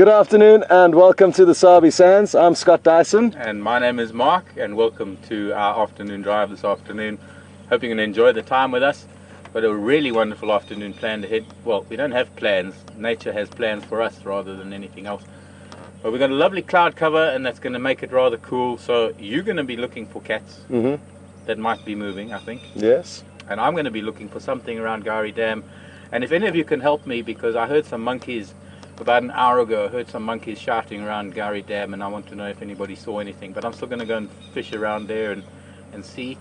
Good afternoon and welcome to the Sabi Sands. I'm Scott Dyson. And my name is Mark, and welcome to our afternoon drive this afternoon. Hope you're going to enjoy the time with us. But a really wonderful afternoon planned ahead. Well, we don't have plans. Nature has plans for us rather than anything else. But we've got a lovely cloud cover, and that's going to make it rather cool. So you're going to be looking for cats that might be moving, I think. Yes. And I'm going to be looking for something around Gowrie Dam. And if any of you can help me, because I heard some monkeys about an hour ago, I heard some monkeys shouting around Gowrie Dam, and I want to know if anybody saw anything. But I'm still going to go and fish around there and see.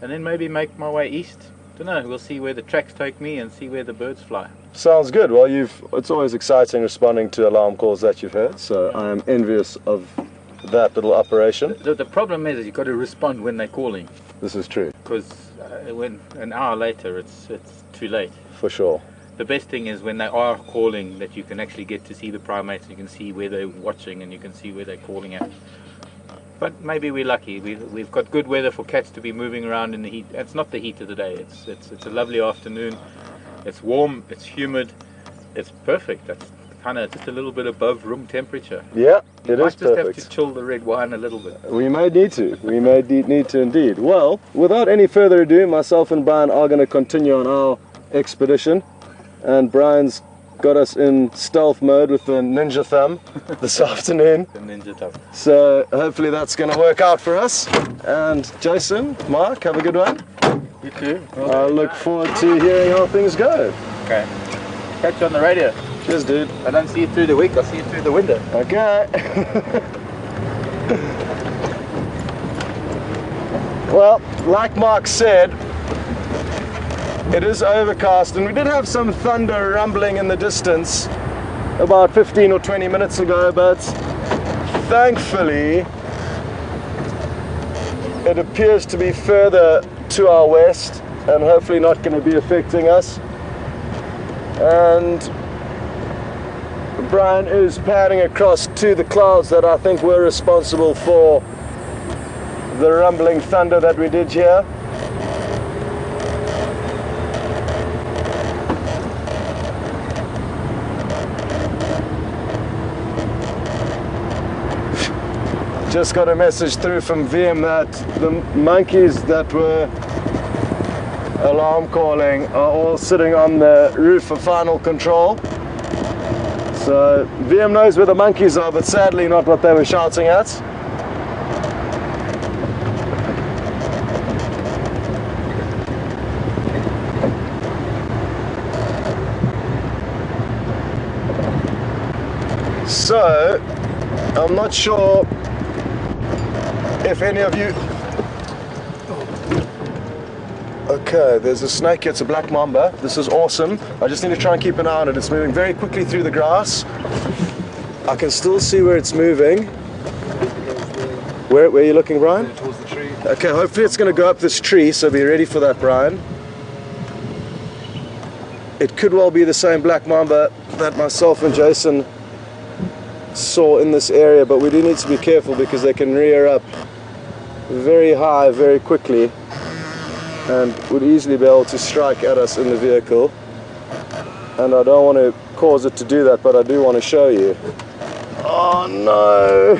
And then maybe make my way east. Don't know, we'll see where the tracks take me and see where the birds fly. Sounds good. Well, it's always exciting responding to alarm calls that you've heard, so I am envious of that little operation. The problem is you've got to respond when they're calling. This is true. Because when an hour later, it's too late. For sure. The best thing is when they are calling that you can actually get to see the primates, you can see where they're watching and you can see where they're calling at. But maybe we're lucky. We've got good weather for cats to be moving around in the heat. It's not the heat of the day. It's a lovely afternoon. It's warm. It's humid. It's perfect. That's kind of just a little bit above room temperature. Yeah, it is perfect. We might just have to chill the red wine a little bit. We may need to. We may need to indeed. Well, without any further ado, myself and Brian are going to continue on our expedition. And Brian's got us in stealth mode with the ninja thumb this afternoon. The ninja thumb. So hopefully that's going to work out for us. And Jason, Mark, have a good one. You too. I look forward to hearing how things go. Okay. Catch you on the radio. Cheers, dude. I don't see you through the week, I see you through the window. Okay. Well, like Mark said, it is overcast, and we did have some thunder rumbling in the distance about 15 or 20 minutes ago, but thankfully it appears to be further to our west and hopefully not going to be affecting us. And Brian is panning across to the clouds that I think were responsible for the rumbling thunder that we did here. Just got a message through from VM that the monkeys that were alarm calling are all sitting on the roof for final control. So VM knows where the monkeys are, but sadly not what they were shouting at. So I'm not sure if any of you... Okay, there's a snake here. It's a black mamba. This is awesome. I just need to try and keep an eye on it. It's moving very quickly through the grass. I can still see where it's moving. Where are you looking, Brian? Towards the tree. Okay, hopefully it's going to go up this tree, so be ready for that, Brian. It could well be the same black mamba that myself and Jason saw in this area, but we do need to be careful because they can rear up very high very quickly and would easily be able to strike at us in the vehicle, and I don't want to cause it to do that, but I do want to show you. Oh no,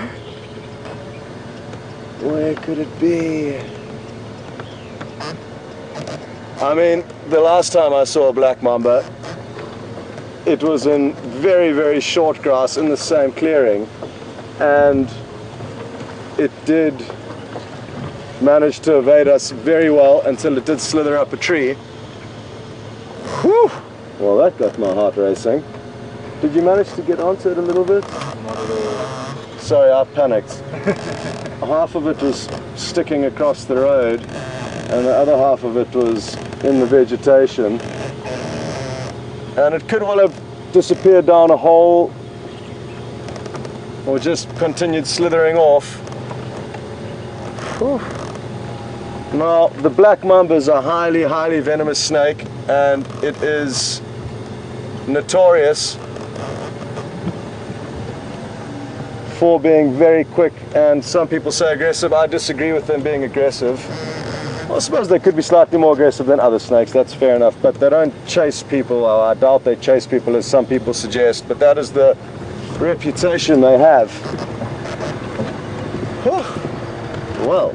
where could it be? I mean, the last time I saw a black mamba, it was in very, very short grass in the same clearing, and it did manage to evade us very well until it did slither up a tree. Whew! Well, that got my heart racing. Did you manage to get onto it a little bit? Not at all. Sorry, I panicked. Half of it was sticking across the road, and the other half of it was in the vegetation. And it could well have disappeared down a hole or just continued slithering off. Whew. Now, the black mamba is a highly, highly venomous snake, and it is notorious for being very quick, and some people say aggressive. I disagree with them being aggressive. I suppose they could be slightly more aggressive than other snakes, that's fair enough, but they don't chase people. Well, I doubt they chase people as some people suggest, but that is the reputation they have. Well,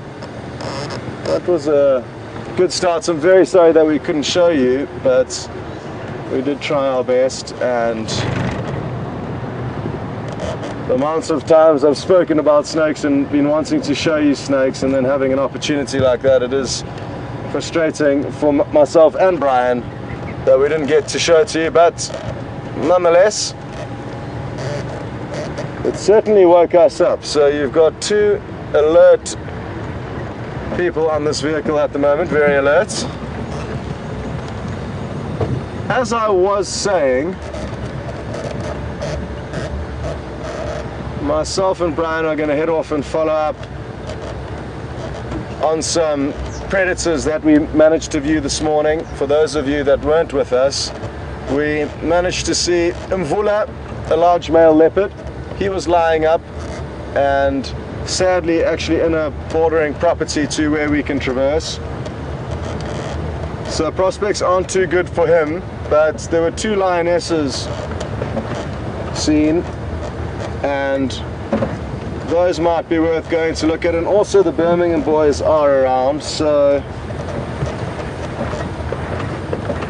that was a good start. I'm very sorry that we couldn't show you, but we did try our best, and the amounts of times I've spoken about snakes and been wanting to show you snakes, and then having an opportunity like that, it is frustrating for myself and Brian that we didn't get to show to you, but nonetheless, it certainly woke us up. So you've got 2 alert people on this vehicle at the moment, very alert. As I was saying, myself and Brian are going to head off and follow up on some predators that we managed to view this morning. For those of you that weren't with us, we managed to see Mvula, a large male leopard. He was lying up and sadly actually in a bordering property to where we can traverse. So prospects aren't too good for him, but there were 2 lionesses seen, and those might be worth going to look at. And also the Birmingham boys are around, so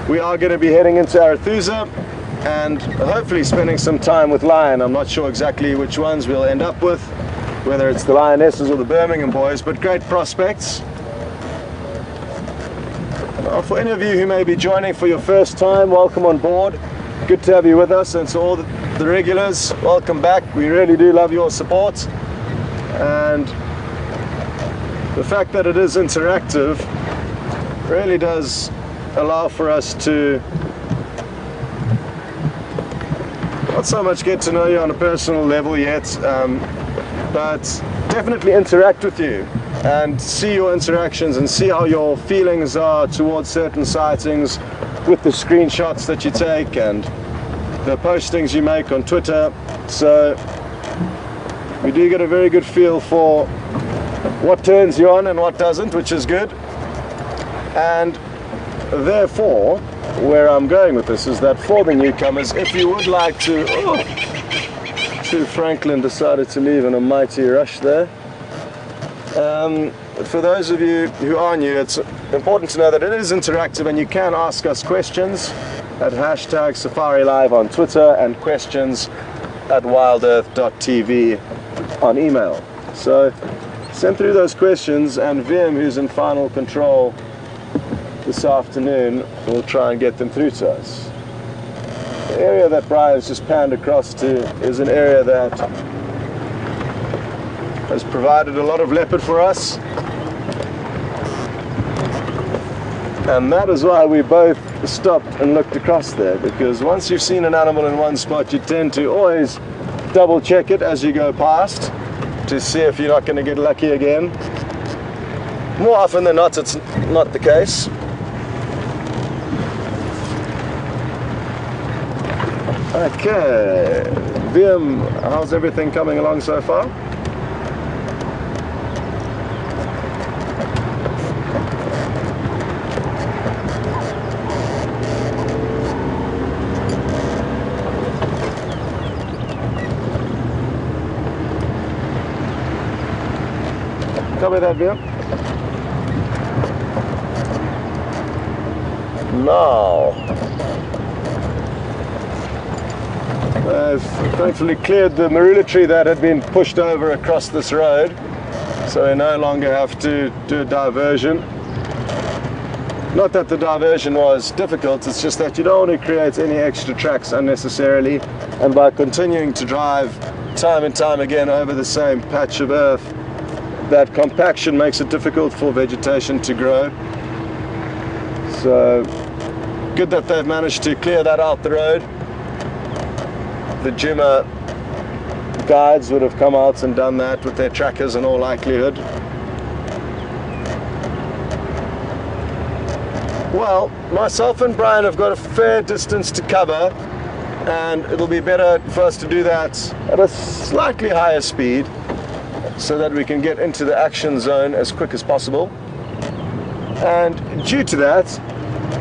we are going to be heading into Arathusa and hopefully spending some time with lion. I'm not sure exactly which ones we'll end up with, whether it's the lionesses or the Birmingham boys, but great prospects. For any of you who may be joining for your first time, welcome on board. Good to have you with us, and to all the regulars, welcome back. We really do love your support, and the fact that it is interactive really does allow for us to not so much get to know you on a personal level yet, but definitely interact with you and see your interactions and see how your feelings are towards certain sightings with the screenshots that you take and the postings you make on Twitter. So we do get a very good feel for what turns you on and what doesn't, which is good. And therefore, where I'm going with this is that for the newcomers, if you would like to... Franklin decided to leave in a mighty rush there. For those of you who are new, it's important to know that it is interactive, and you can ask us questions at #SafariLive on Twitter and questions at WildEarthTV on email. So send through those questions, and Vim, who's in final control this afternoon, will try and get them through to us. The area that Brian's just panned across to is an area that has provided a lot of leopard for us, and that is why we both stopped and looked across there, because once you've seen an animal in one spot, you tend to always double check it as you go past to see if you're not going to get lucky again. More often than not, it's not the case. Okay, Vim, how's everything coming along so far? Copy that, Vim. Now, I've thankfully cleared the marula tree that had been pushed over across this road, so we no longer have to do a diversion. Not that the diversion was difficult, it's just that you don't want to create any extra tracks unnecessarily, and by continuing to drive time and time again over the same patch of earth, that compaction makes it difficult for vegetation to grow. So good that they've managed to clear that out the road. The Djuma guides would have come out and done that with their trackers in all likelihood. Well, myself and Brian have got a fair distance to cover, and it'll be better for us to do that at a slightly higher speed so that we can get into the action zone as quick as possible. And due to that,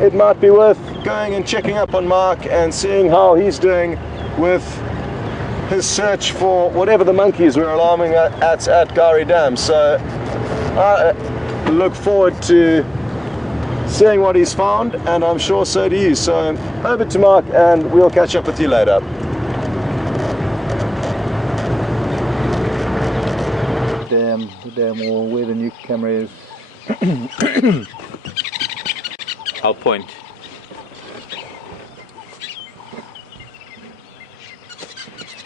it might be worth going and checking up on Mark and seeing how he's doing with his search for whatever the monkeys were alarming at Gowrie Dam. So I look forward to seeing what he's found, and I'm sure so do you. So over to Mark, and we'll catch up with you later. The dam wall where the new camera is. I'll point.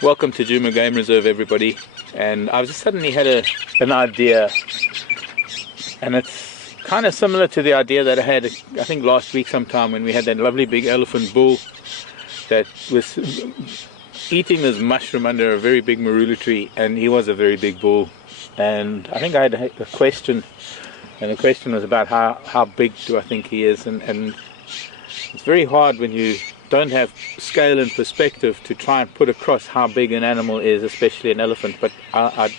Welcome to Djuma Game Reserve, everybody. And I've just suddenly had an idea, and it's kind of similar to the idea that I had, I think last week sometime, when we had that lovely big elephant bull that was eating this mushroom under a very big marula tree, and he was a very big bull. And I think I had a question, and the question was about how big do I think he is, and it's very hard when you don't have scale and perspective to try and put across how big an animal is, especially an elephant. But I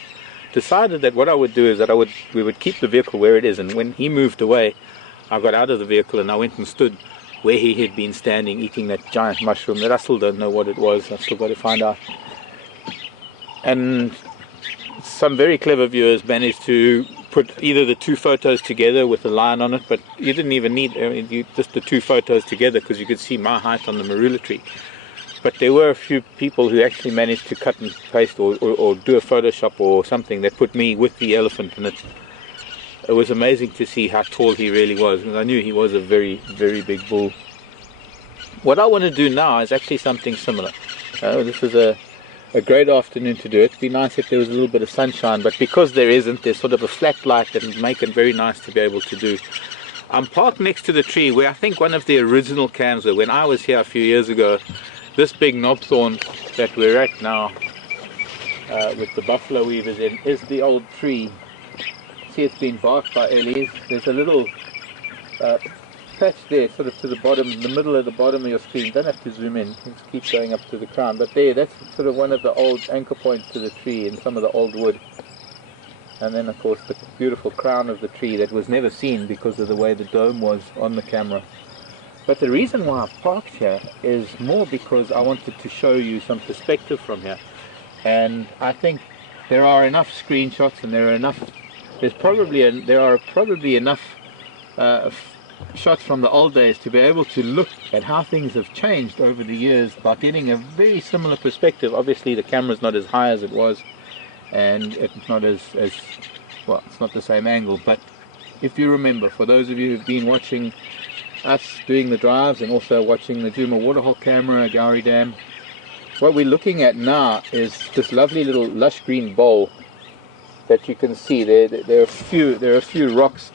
decided that what I would do is that we would keep the vehicle where it is, and when he moved away, I got out of the vehicle and I went and stood where he had been standing eating that giant mushroom that I still don't know what it was. I've still got to find out. And some very clever viewers managed to put either the two photos together with a line on it, but you didn't even need just the two photos together, because you could see my height on the marula tree. But there were a few people who actually managed to cut and paste or do a Photoshop or something that put me with the elephant, and it was amazing to see how tall he really was, and I knew he was a very, very big bull. What I want to do now is actually something similar. This is a great afternoon to do it. It'd be nice if there was a little bit of sunshine, but because there isn't, there's sort of a flat light that would make it very nice to be able to do. I'm parked next to the tree where I think one of the original cams were. When I was here a few years ago, this big knobthorn that we're at now, with the buffalo weavers in, is the old tree. See, it's been barked by Ellies. There's a little patch there, sort of to the bottom, in the middle of the bottom of your screen. Don't have to zoom in, just keep going up to the crown. But there, that's sort of one of the old anchor points to the tree in some of the old wood. And then of course the beautiful crown of the tree that was never seen because of the way the dome was on the camera. But the reason why I've parked here is more because I wanted to show you some perspective from here. And I think there are enough screenshots, and there are probably enough shots from the old days to be able to look at how things have changed over the years by getting a very similar perspective. Obviously the camera's not as high as it was, and it's not as well, it's not the same angle. But if you remember, for those of you who've been watching us doing the drives and also watching the Djuma waterhole camera at Gowrie Dam, what we're looking at now is this lovely little lush green bowl that you can see there. There are a few rocks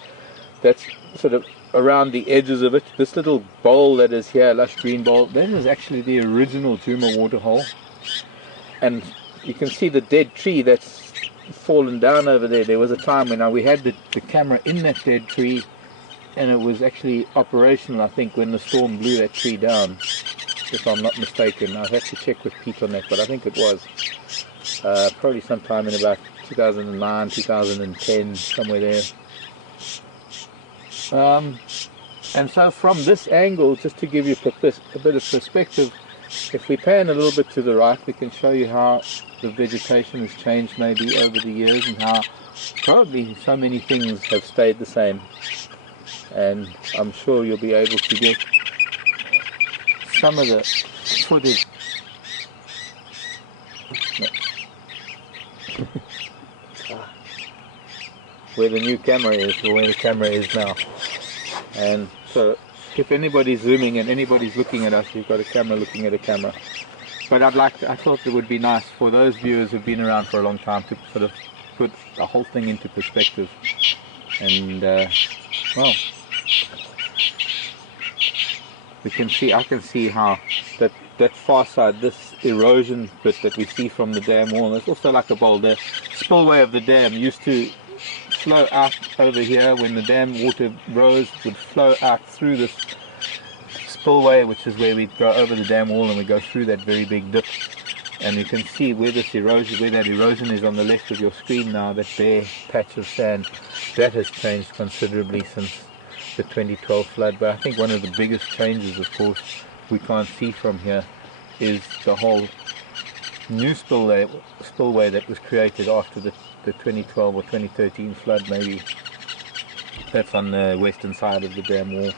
that's sort of around the edges of it. This little bowl that is here, lush green bowl, that is actually the original Djuma waterhole. And you can see the dead tree that's fallen down over there. There was a time when we had the camera in that dead tree, and it was actually operational, I think, when the storm blew that tree down, if I'm not mistaken. I'll have to check with Pete on that, but I think it was probably sometime in about 2009, 2010, somewhere there. And so from this angle, just to give you a bit of perspective, if we pan a little bit to the right, we can show you how the vegetation has changed maybe over the years, and how probably so many things have stayed the same. And I'm sure you'll be able to get some of the footage. Where the new camera is, or where the camera is now. And so if anybody's zooming and anybody's looking at us, we've got a camera looking at a camera. But I thought it would be nice for those viewers who've been around for a long time to sort of put the whole thing into perspective. And well, I can see how that far side, this erosion bit that we see from the dam wall, it's also like a bowl. The spillway of the dam used to flow out over here. When the dam water rose, it would flow out through this spillway, which is where we go over the dam wall and we go through that very big dip. And you can see where this erosion, where that erosion is on the left of your screen now, that bare patch of sand, that has changed considerably since the 2012 flood. But I think one of the biggest changes, of course, we can't see from here, is the whole new spillway that was created after the 2012 or 2013 flood, maybe. That's on the western side of the dam wall.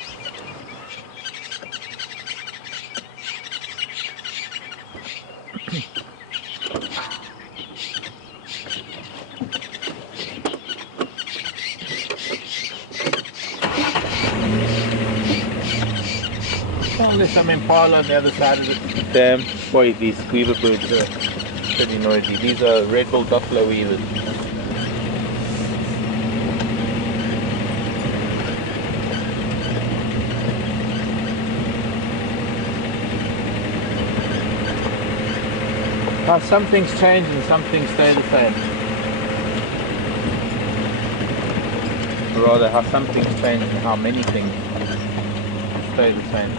Well, there's some impala on the other side of the dam. Boy, these weaver birds are pretty noisy. These are red-billed buffalo weavers. How some things change and some things stay the same. Or rather, how some things change and how many things stay the same.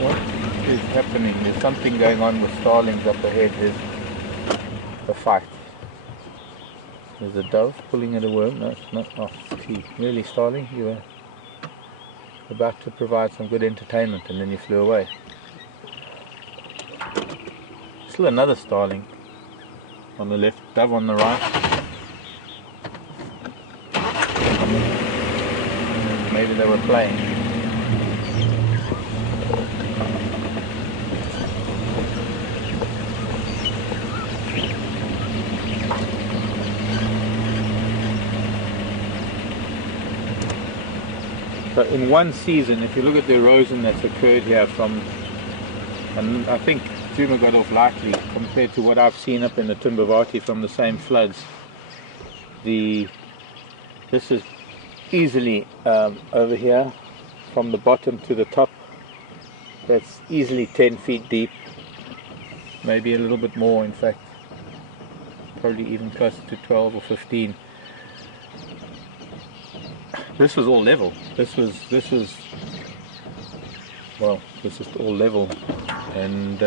What is happening? There's something going on with starlings up ahead. There's a fight. There's a dove pulling at a worm. No, it's not. Oh, gee. Really, starling? You were about to provide some good entertainment and then you flew away. Still another starling on the left, dove on the right. Maybe they were playing. So in one season, if you look at the erosion that's occurred here from, and I think Djuma got off lightly compared to what I've seen up in the Timbavati from the same floods. This is easily over here, from the bottom to the top, that's easily 10 feet deep, maybe a little bit more in fact, probably even closer to 12 or 15. This was all level. This was well, this is all level, and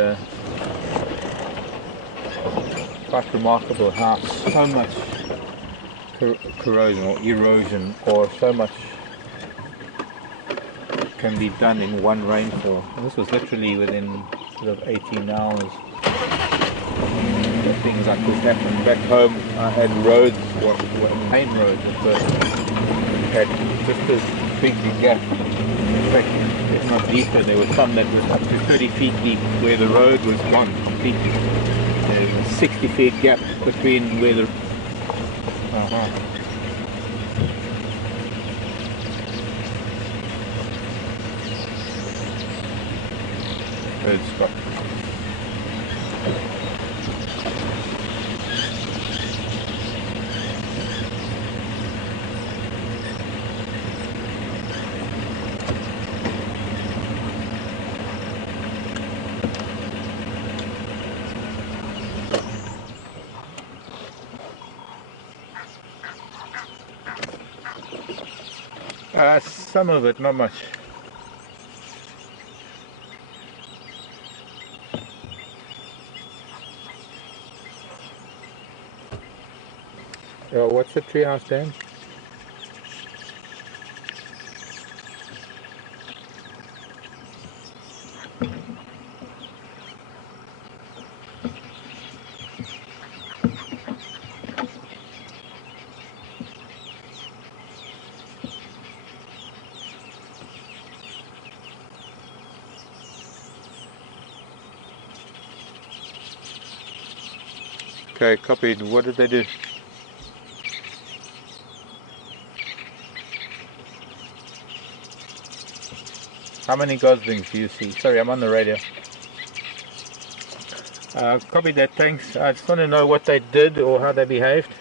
quite remarkable how so much corrosion or erosion or so much can be done in one rainfall. And this was literally within sort of 18 hours. Things like this happened. Back home I had roads, main roads at first, had just this big gap. In fact, if not deeper, there was some that was up to 30 feet deep where the road was gone completely. There was a 60 feet gap between where the... Bird stop. Some of it, not much. What's the treehouse, Dan? Okay, copied. What did they do? How many goslings do you see? Sorry, I'm on the radio. Copied that, thanks. I just want to know what they did or how they behaved.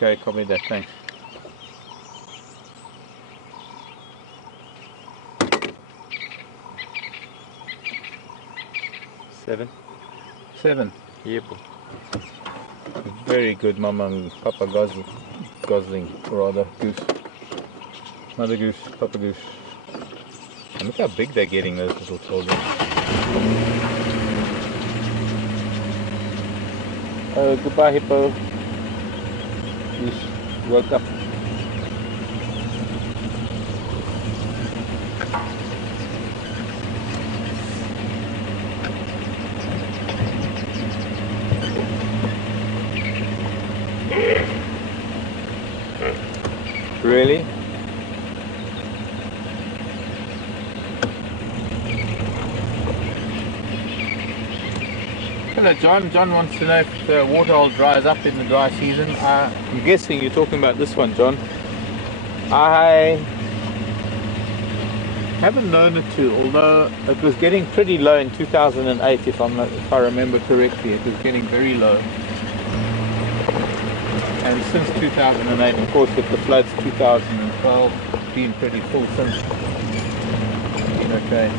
Okay, copy that, thanks. 7. 7. Yep. Very good, Mama and Papa Gosling, rather, goose. Mother goose, Papa goose. And look how big they're getting, those little children. Oh, goodbye, hippo. Goose woke up. Really? Hello, John. John wants to know if the waterhole dries up in the dry season. I'm guessing you're talking about this one, John. I haven't known it to, although it was getting pretty low in 2008, if I remember correctly. It was getting very low. And since 2008, of course, with the floods 2012, it's been pretty full since. Been okay.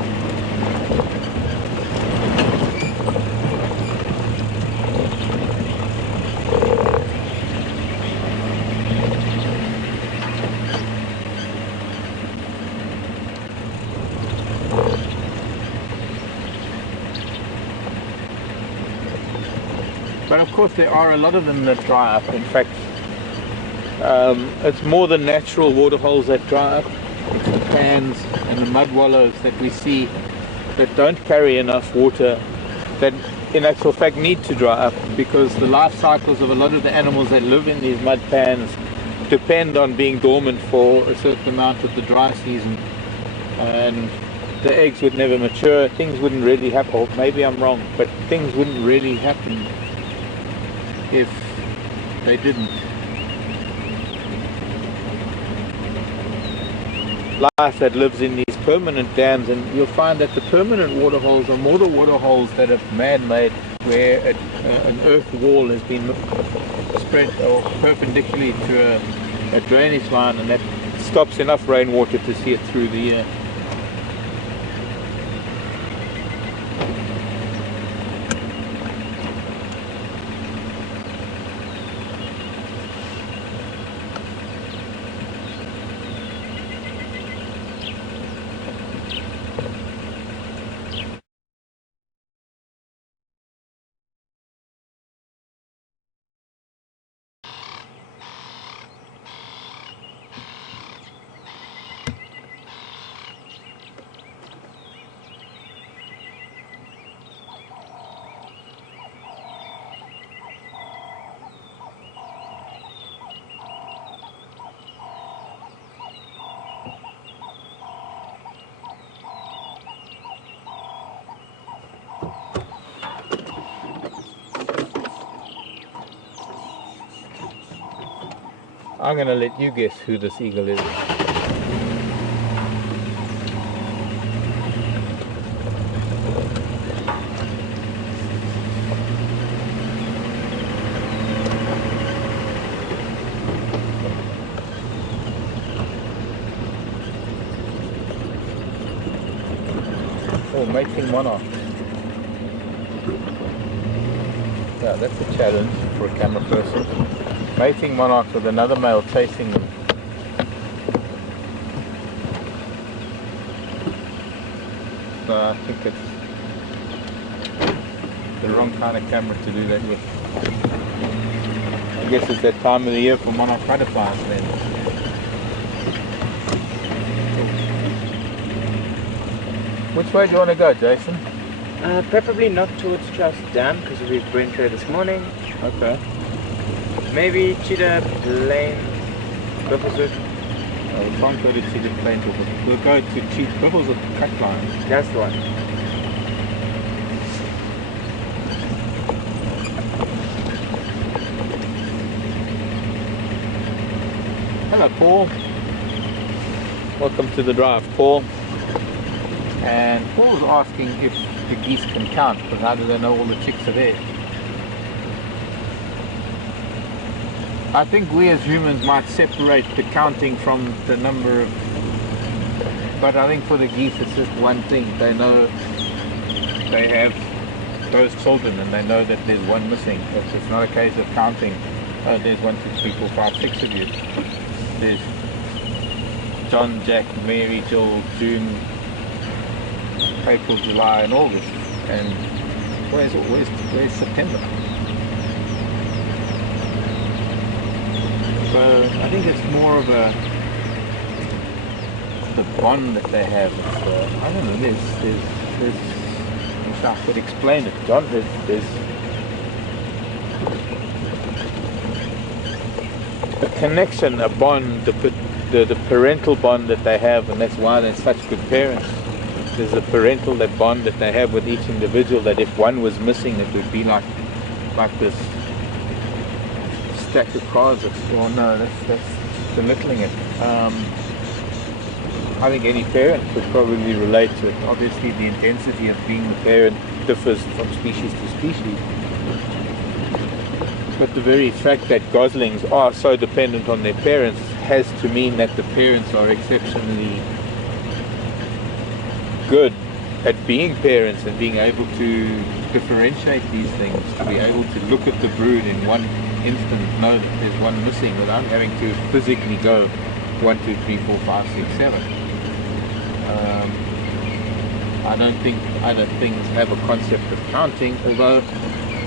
But of course there are a lot of them that dry up. In fact, it's more the natural waterholes that dry up. It's the pans and the mud wallows that we see that don't carry enough water, that in actual fact need to dry up, because the life cycles of a lot of the animals that live in these mud pans depend on being dormant for a certain amount of the dry season. And the eggs would never mature, things wouldn't really happen, or maybe I'm wrong, but things wouldn't really happen if they didn't. Life that lives in these permanent dams, and you'll find that the permanent waterholes are more the waterholes that are man-made, where an earth wall has been spread or perpendicularly to a drainage line, and that stops enough rainwater to see it through the year. I'm going to let you guess who this eagle is. Oh, mating monarch. Yeah, that's a challenge for a camera person. Mating monarchs with another male chasing them. So I think it's the wrong kind of camera to do that with. I guess it's that time of the year for monarch butterflies then. Which way do you want to go, Jason? Preferably not towards Strauss Dam, because we went there this morning. Okay. Maybe Cheetah Plain, Buffelswood. We can't go to Cheetah Plain, we'll go to Buffelswood Cut Line. That's the one. Hello, Paul. Welcome to the drive, Paul. And Paul's asking if the geese can count, but how do they know all the chicks are there? I think we as humans might separate the counting from the number of, but I think for the geese it's just one thing. They know they have those children, and they know that there's one missing. It's not a case of counting, oh, there's 1, 2, 3, 4, 5, 6 of you. There's John, Jack, Mary, Jill, June, April, July, and August. And where's September? So I think it's more of the bond that they have. It's, I don't know. There's I could explain it, John. There's a connection, a bond, the parental bond that they have, and that's why they're such good parents. There's a parental bond that they have with each individual, that if one was missing, it would be like this stack of cards. Oh no, that's belittling it. I think any parent could probably relate to it. Obviously the intensity of being a parent differs from species to species. But the very fact that goslings are so dependent on their parents has to mean that the parents are exceptionally good at being parents and being able to differentiate these things, to be able to look at the brood in one instant, know that there's one missing without having to physically go 1, 2, 3, 4, 5, 6, 7. I don't think other things have a concept of counting, although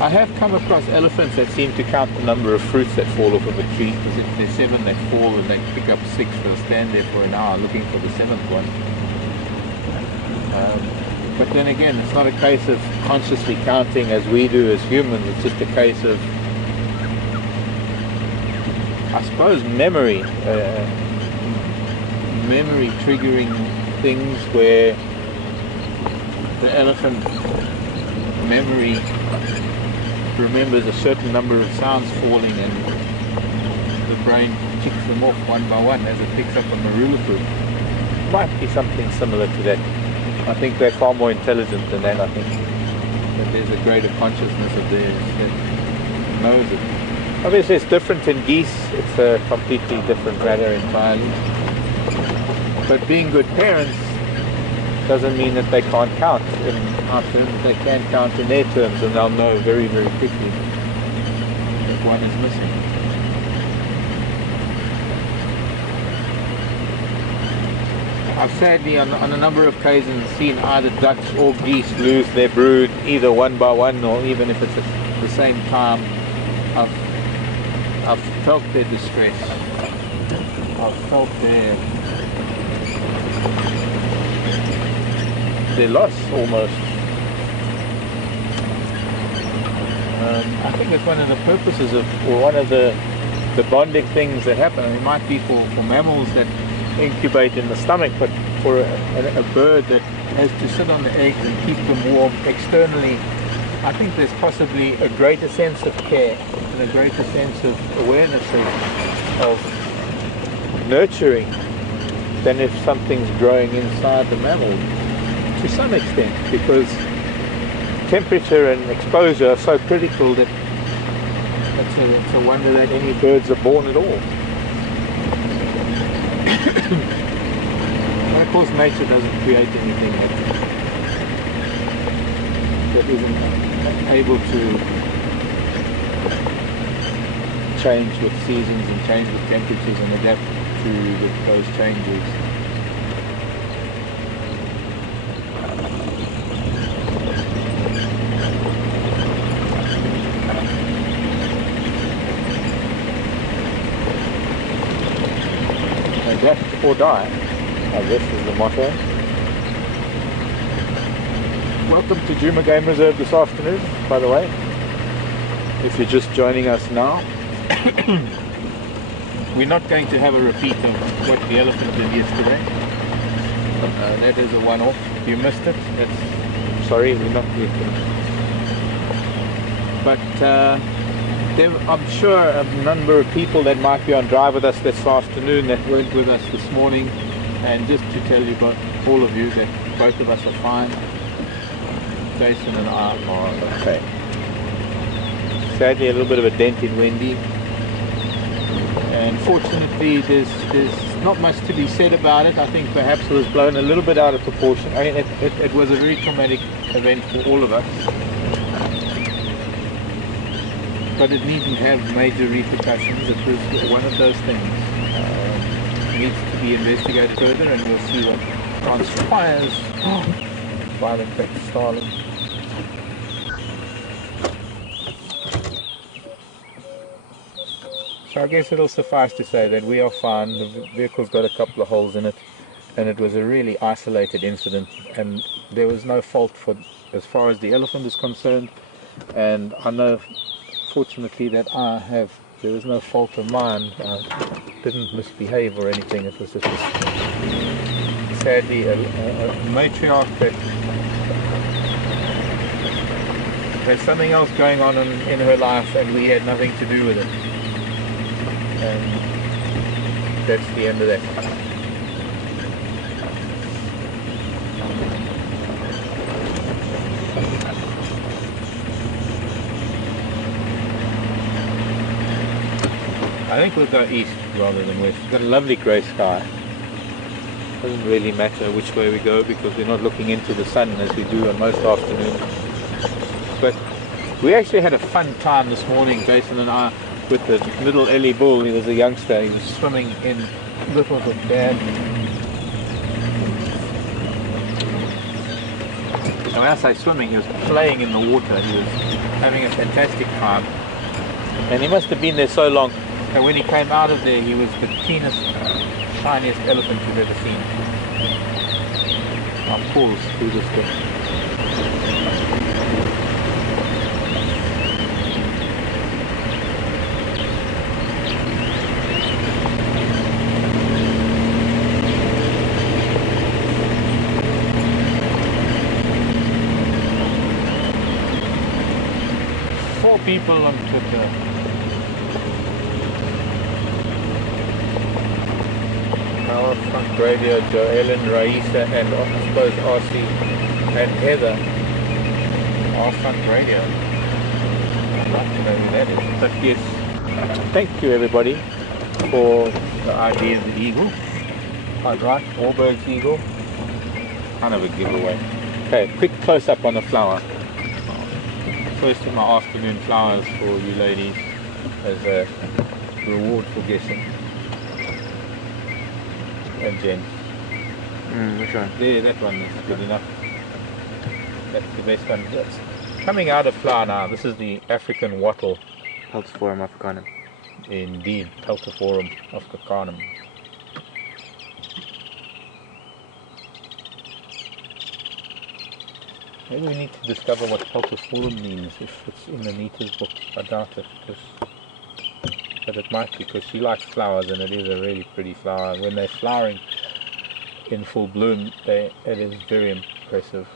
I have come across elephants that seem to count the number of fruits that fall off of a tree, because if there's 7 that fall and they pick up 6, they'll stand there for an hour looking for the 7th one. But then again, it's not a case of consciously counting as we do as humans. It's just a case of, I suppose, memory triggering things where the elephant memory remembers a certain number of sounds falling, and the brain ticks them off one by one as it picks up on the ruler fruit. Might be something similar to that. I think they're far more intelligent than that. I think that there's a greater consciousness of theirs that knows it. Obviously it's different in geese. It's a completely different matter entirely. But being good parents doesn't mean that they can't count in our terms. They can count in their terms, and they'll know very, very quickly that one is missing. I've sadly on a number of occasions seen either ducks or geese lose their brood, either one by one, or even if it's at the same time. I've felt their distress. I've felt their loss almost. I think it's one of the purposes of, or one of the bonding things that happen. It might be for mammals that incubate in the stomach, but for a bird that has to sit on the eggs and keep them warm externally, I think there's possibly a greater sense of care and a greater sense of awareness of nurturing than if something's growing inside the mammal, to some extent, because temperature and exposure are so critical that it's a wonder that any birds are born at all. And of course nature doesn't create anything that isn't able to change with seasons and change with temperatures and adapt to those changes. Adapt or die, I guess is the motto. Welcome to Djuma Game Reserve this afternoon, by the way. If you're just joining us now, we're not going to have a repeat of what the elephant did yesterday. That is a one-off. If you missed it, that's sorry, we're not going to. But I'm sure a number of people that might be on drive with us this afternoon that weren't with us this morning, and just to tell you about all of you that both of us are fine. Jason and I are okay. Sadly a little bit of a dent in Wendy, and fortunately there's not much to be said about it. I think perhaps it was blown a little bit out of proportion. I mean, it was a very traumatic event for all of us. but it needn't have major repercussions. It was one of those things. Needs to be investigated further, and we'll see what transpires. Violent back to Stalin. So I guess it'll suffice to say that we are fine. The vehicle's got a couple of holes in it, and it was a really isolated incident, and there was no fault for as far as the elephant is concerned. And I know, fortunately, that there was no fault of mine. I didn't misbehave or anything. It was just sadly a matriarch that there's something else going on in her life, and we had nothing to do with it. And that's the end of that. I think we'll go east rather than west. We've got a lovely grey sky. Doesn't really matter which way we go because we're not looking into the sun as we do on most afternoons. But we actually had a fun time this morning, Jason and I, with the little Ellie bull. He was a youngster. He was swimming in littles of dad. And when I say swimming, he was playing in the water. He was having a fantastic time. And he must have been there so long. And when he came out of there, he was the cleanest, shiniest elephant you've ever seen. I'll pause through this bit. Four people on Twitter. Our Funk Radio, Joellen, Raisa, and I suppose RC and Heather. Our Funk Radio. I'd like to know who that is. But yes, thank you everybody for the idea of the eagle. Quite right, Warburg's eagle. Kind of a giveaway. Okay, quick close up on the flower. First of my afternoon flowers for you ladies as a reward for guessing. And Jen. Which one? There, that one is good enough. That's the best one. That's coming out of flower now. This is the African wattle. Peltiforum africanum. Indeed, Peltiforum africanum. Maybe we need to discover what Peltiforum means if it's in Anita's book. I doubt it, but it might be because she likes flowers, and it is a really pretty flower. When they're flowering in full bloom, it is very impressive.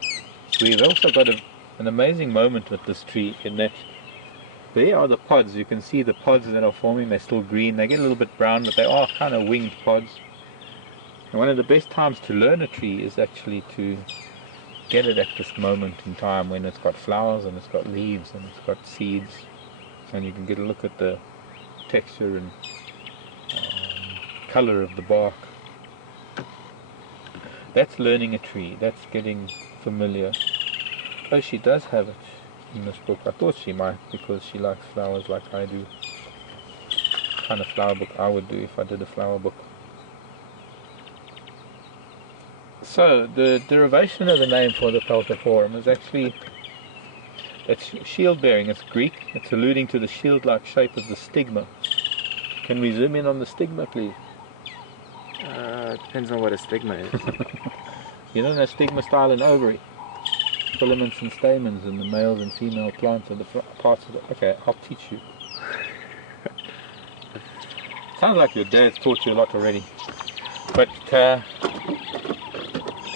We've also got an amazing moment with this tree in that there are the pods. You can see the pods that are forming. They're still green. They get a little bit brown, but they are kind of winged pods. And one of the best times to learn a tree is actually to get it at this moment in time when it's got flowers and it's got leaves and it's got seeds, and you can get a look at the texture and color of the bark. That's learning a tree. That's getting familiar. Oh, she does have it in this book. I thought she might because she likes flowers like I do. The kind of flower book I would do if I did a flower book. So the derivation of the name for the Peltiforum is actually, it's shield bearing. It's Greek. It's alluding to the shield-like shape of the stigma. Can we zoom in on the stigma, please? Depends on what a stigma is. You don't know stigma style and ovary, filaments and stamens, and the males and female plants are the parts of the. Okay, I'll teach you. Sounds like your dad's taught you a lot already. But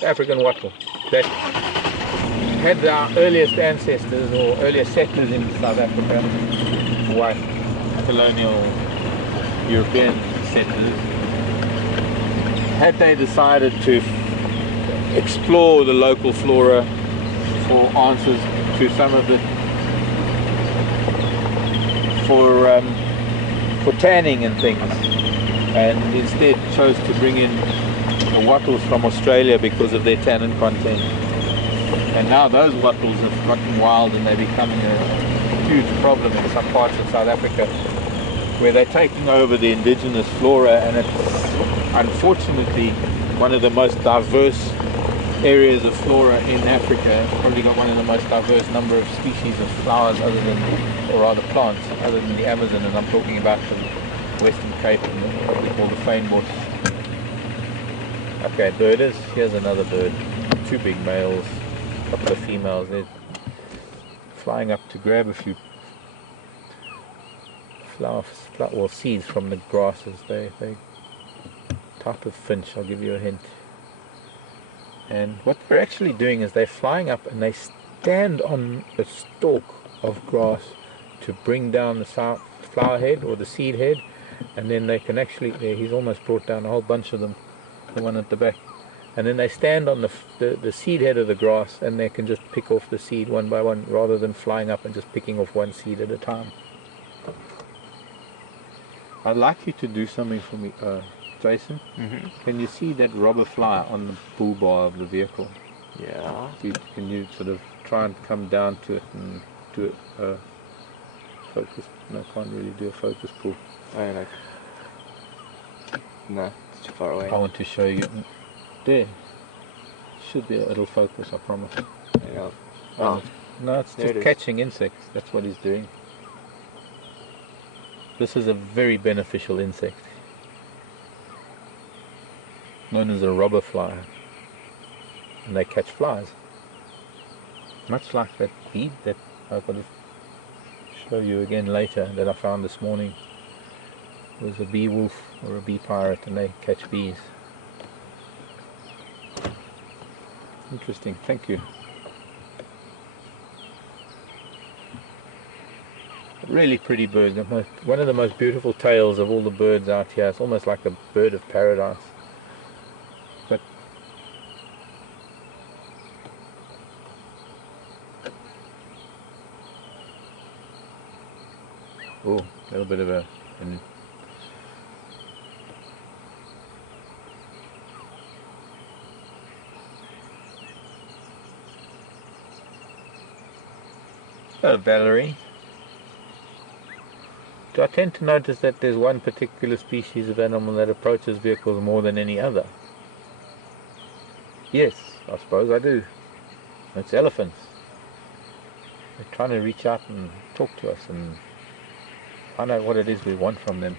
African wattle that had our earliest ancestors or earliest settlers in South Africa, white colonial European settlers, had they decided to explore the local flora for answers to some of the for tanning and things, and instead chose to bring in the wattles from Australia because of their tannin content. And now those wattles have gotten wild and they're becoming huge problem in some parts of South Africa where they're taking over the indigenous flora, and it's unfortunately one of the most diverse areas of flora in Africa. It's probably got one of the most diverse number of species of flowers other than, or rather plants, other than the Amazon, and I'm talking about the Western Cape and what we call the fynbos. Okay, birders, here's another bird. 2 big males, a couple of females. They're flying up to grab a few seeds from the grasses. They type of finch, I'll give you a hint. And what they're actually doing is they're flying up and they stand on a stalk of grass to bring down the flower head or the seed head, and then they can actually, he's almost brought down a whole bunch of them, the one at the back, and then they stand on the seed head of the grass, and they can just pick off the seed one by one rather than flying up and just picking off one seed at a time. I'd like you to do something for me, Jason. Can you see that robber fly on the bull bar of the vehicle? Yeah. Can you sort of try and come down to it and do it focus? No, I can't really do a focus pull. Oh, like, no, it's too far away. I want to show you. There. Should be, it'll focus, I promise. Yeah. Oh. No, it's just catching insects. That's what he's doing. This is a very beneficial insect, known as a robber fly, and they catch flies. Much like that bead that I've got to show you again later that I found this morning. It was a bee wolf or a bee pirate, and they catch bees. Interesting, thank you. Really pretty bird. One of the most beautiful tails of all the birds out here. It's almost like a bird of paradise. But oh, a little bit of a Valerie. I tend to notice that there's one particular species of animal that approaches vehicles more than any other. Yes, I suppose I do. It's elephants. They're trying to reach out and talk to us and find out what it is we want from them.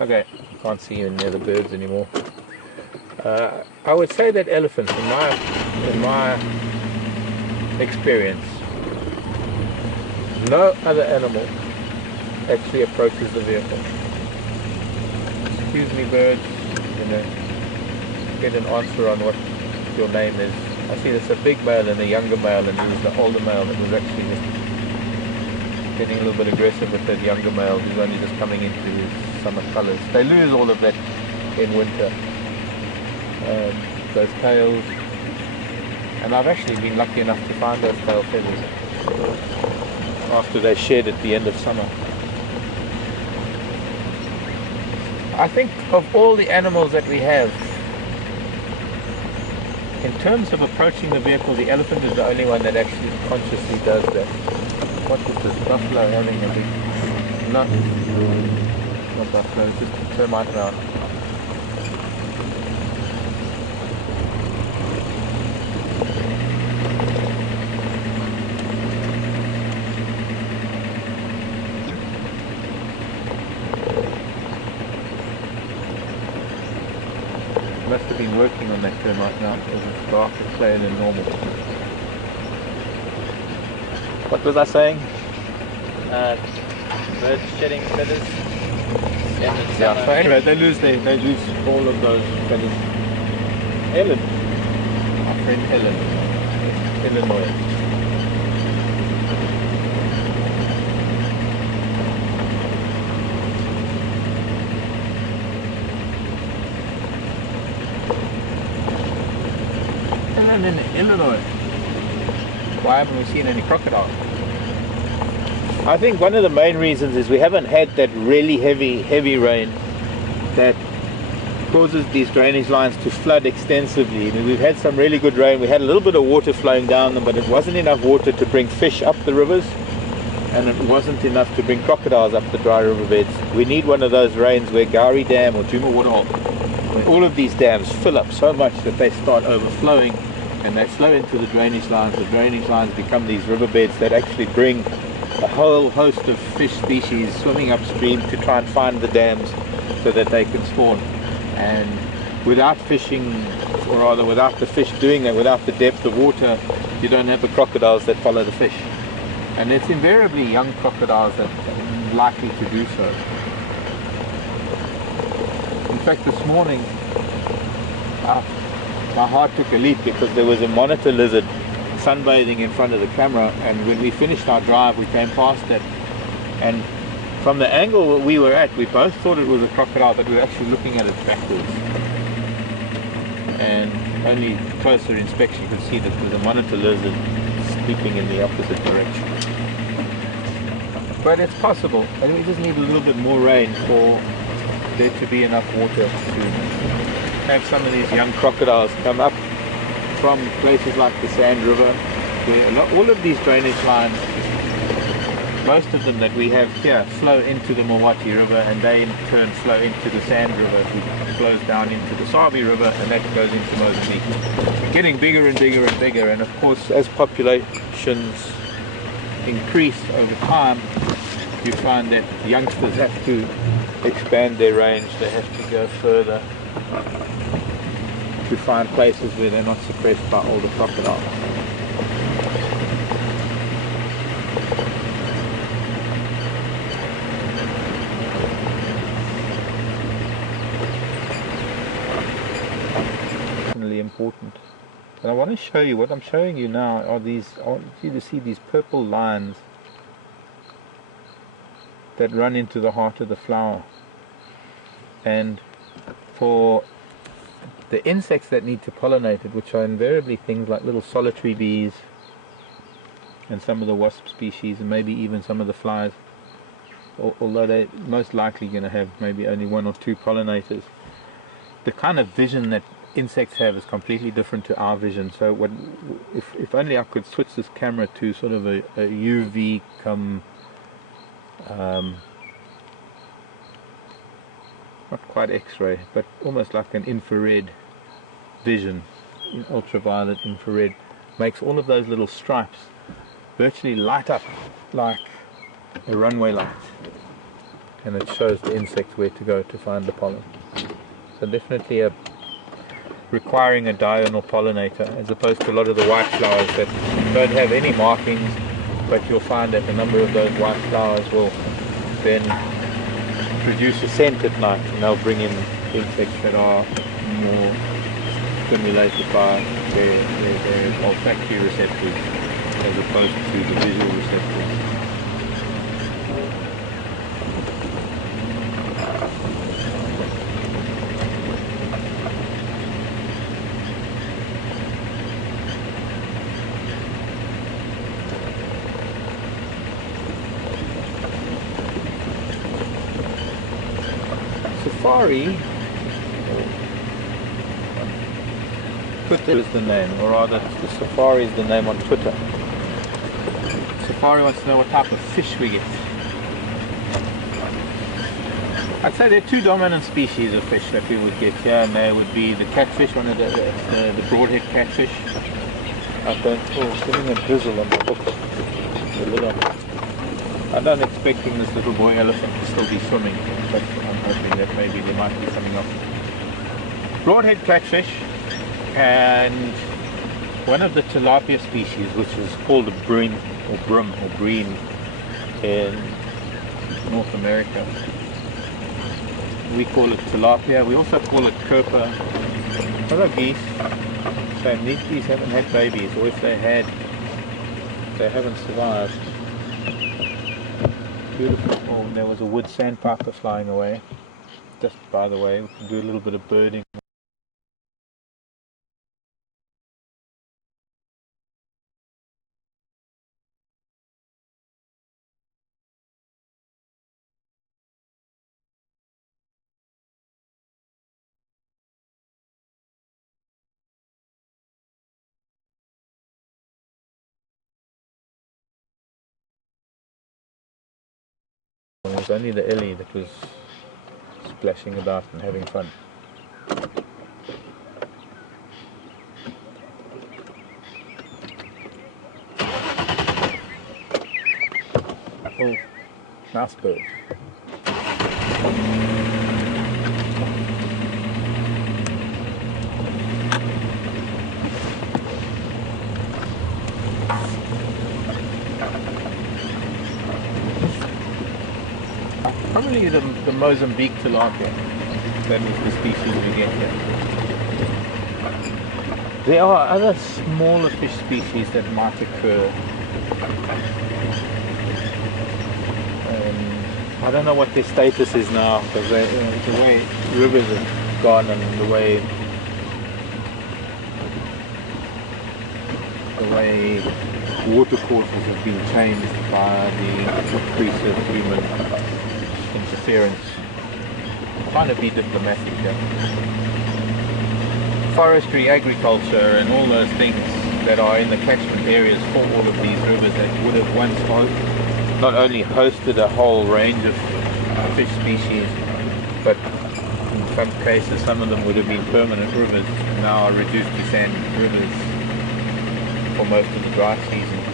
Okay, you can't see any of the birds anymore. I would say that elephants, in my experience, no other animal actually approaches the vehicle. Excuse me, birds. Get an answer on what your name is. I see there's a big male and a younger male, and there's the older male that was actually just getting a little bit aggressive with that younger male who's only just coming into his summer colours. They lose all of that in winter. Those tails, and I've actually been lucky enough to find those tail feathers after they shed at the end of summer. I think of all the animals that we have, in terms of approaching the vehicle, the elephant is the only one that actually consciously does that. What is this buffalo having a big... Not buffalo, it's just a termite round. Must have been working on that termite now because it's darker clear than normal. What was I saying? Birds shedding feathers. Yeah, so anyway, they lose all of those feathers. Ellen. My friend Ellen. Illinois. In Illinois. Why haven't we seen any crocodiles? I think one of the main reasons is we haven't had that really heavy rain that causes these drainage lines to flood extensively. I mean, we've had some really good rain. We had a little bit of water flowing down them, but it wasn't enough water to bring fish up the rivers, and it wasn't enough to bring crocodiles up the dry riverbeds. We need one of those rains where Gowrie Dam or Djuma Waterhole, where all of these dams fill up so much that they start overflowing and they flow into the drainage lines. The drainage lines become these riverbeds that actually bring a whole host of fish species swimming upstream to try and find the dams so that they can spawn. And without fishing, or rather without the fish doing that, without the depth of water, you don't have the crocodiles that follow the fish. And it's invariably young crocodiles that are likely to do so. In fact, this morning, my heart took a leap because there was a monitor lizard sunbathing in front of the camera, and when we finished our drive we came past it, and from the angle we were at we both thought it was a crocodile, but we were actually looking at it backwards, and only closer inspection you could see that there was a monitor lizard sleeping in the opposite direction. But it's possible, and we just need a little bit more rain for there to be enough water to have some of these young crocodiles come up from places like the Sand River, where all of these drainage lines, most of them that we have here, flow into the Mawati River, and they in turn flow into the Sand River, which flows down into the Sabi River, and that goes into Mozambique. Getting bigger and bigger and bigger, and of course as populations increase over time, you find that youngsters have to expand their range, they have to go further to find places where they're not suppressed by older crocodiles. Definitely important. But I want to show you, what I'm showing you now are these, I want you to see these purple lines that run into the heart of the flower. And for the insects that need to pollinate it, which are invariably things like little solitary bees and some of the wasp species and maybe even some of the flies, although they're most likely going to have maybe only one or two pollinators, the kind of vision that insects have is completely different to our vision. So if only I could switch this camera to sort of a UV come not quite X-ray, but almost like an infrared vision, ultraviolet infrared, makes all of those little stripes virtually light up like a runway light, and it shows the insect where to go to find the pollen. So definitely requiring a diurnal pollinator, as opposed to a lot of the white flowers that don't have any markings, but you'll find that a number of those white flowers will then produce a scent at night, and they'll bring in insects that are more stimulated by their olfactory receptors as opposed to the visual receptors. Safari, Twitter is the name, or rather the Safari is the name on Twitter. Safari wants to know what type of fish we get. I'd say there are two dominant species of fish that we would get here, and they would be the catfish, one of the broadhead catfish. Getting a drizzle on the hook. I'm not expecting this little boy elephant to still be swimming, but I'm hoping that maybe there might be something else. Broadhead catfish, and one of the tilapia species, which is called a bream or breen in North America. We call it tilapia. We also call it kerpa. What are geese? Same. These geese haven't had babies, or if they had, they haven't survived. Beautiful. Oh, and there was a wood sandpiper flying away. Just by the way, we can do a little bit of birding. was only the Ellie that was splashing about and having fun. Oh, nice bird. Probably the Mozambique tilapia. That is the species we get here. There are other smaller fish species that might occur. I don't know what their status is now, because the way rivers have gone and the way watercourses have been changed by the increase of human interference. I'm trying to be diplomatic here. Forestry, agriculture and all those things that are in the catchment areas for all of these rivers that would have once not only hosted a whole range of fish species, but in some cases some of them would have been permanent rivers, now are reduced to sand rivers for most of the dry season.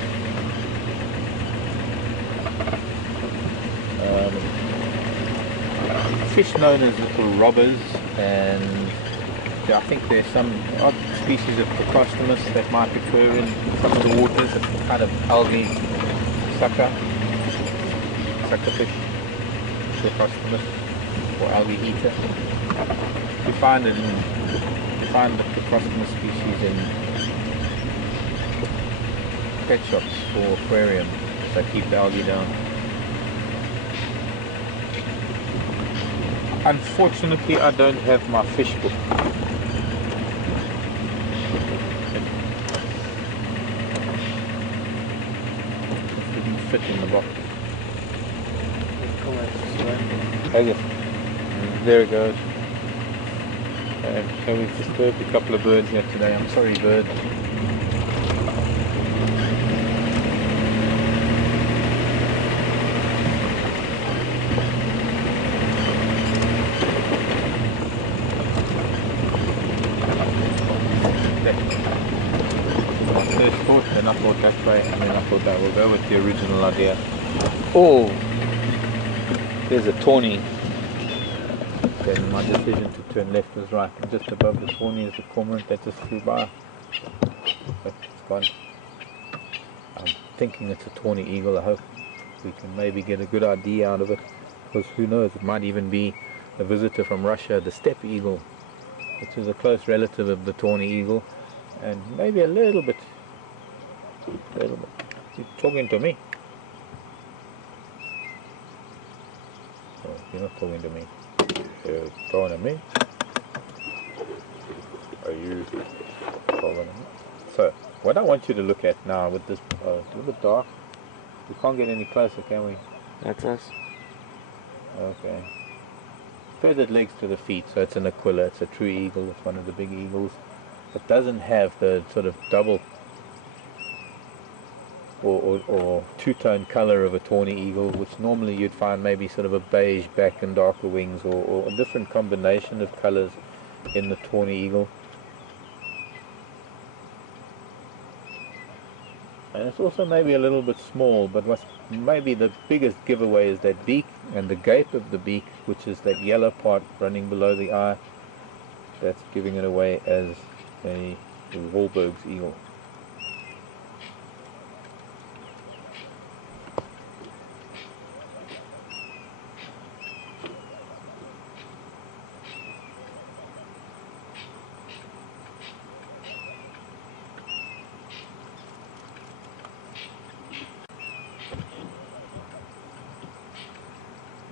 Fish known as little robbers, and I think there's some odd species of Procrostomus that might occur in some of the waters, a kind of algae sucker fish, Procrostomus, or algae eater. We find the Procrostomus species in pet shops or aquariums that keep the algae down. Unfortunately, I don't have my fish book. It didn't fit in the box. Okay. There it goes. So we've disturbed a couple of birds here today. I'm sorry, bird. And I thought that way, and then I thought that will go with the original idea. Oh, there's a tawny. Then my decision to turn left was right, and just above the tawny is the cormorant that just flew by. But it's gone. I'm thinking it's a tawny eagle. I hope we can maybe get a good idea out of it, because who knows, it might even be a visitor from Russia, the steppe eagle, which is a close relative of the tawny eagle, and maybe a little bit. You're talking to me. Oh, you're not talking to me. You're talking to me. Are you talking to me? So, what I want you to look at now with this, it's a little bit dark. We can't get any closer, can we? That's us. Okay. Feathered legs to the feet, so it's an aquila, it's a true eagle, it's one of the big eagles. It doesn't have the sort of double or two-tone color of a tawny eagle, which normally you'd find maybe sort of a beige back and darker wings, or a different combination of colors in the tawny eagle. And it's also maybe a little bit small, but what's maybe the biggest giveaway is that beak and the gape of the beak, which is that yellow part running below the eye. That's giving it away as a Wahlberg's eagle.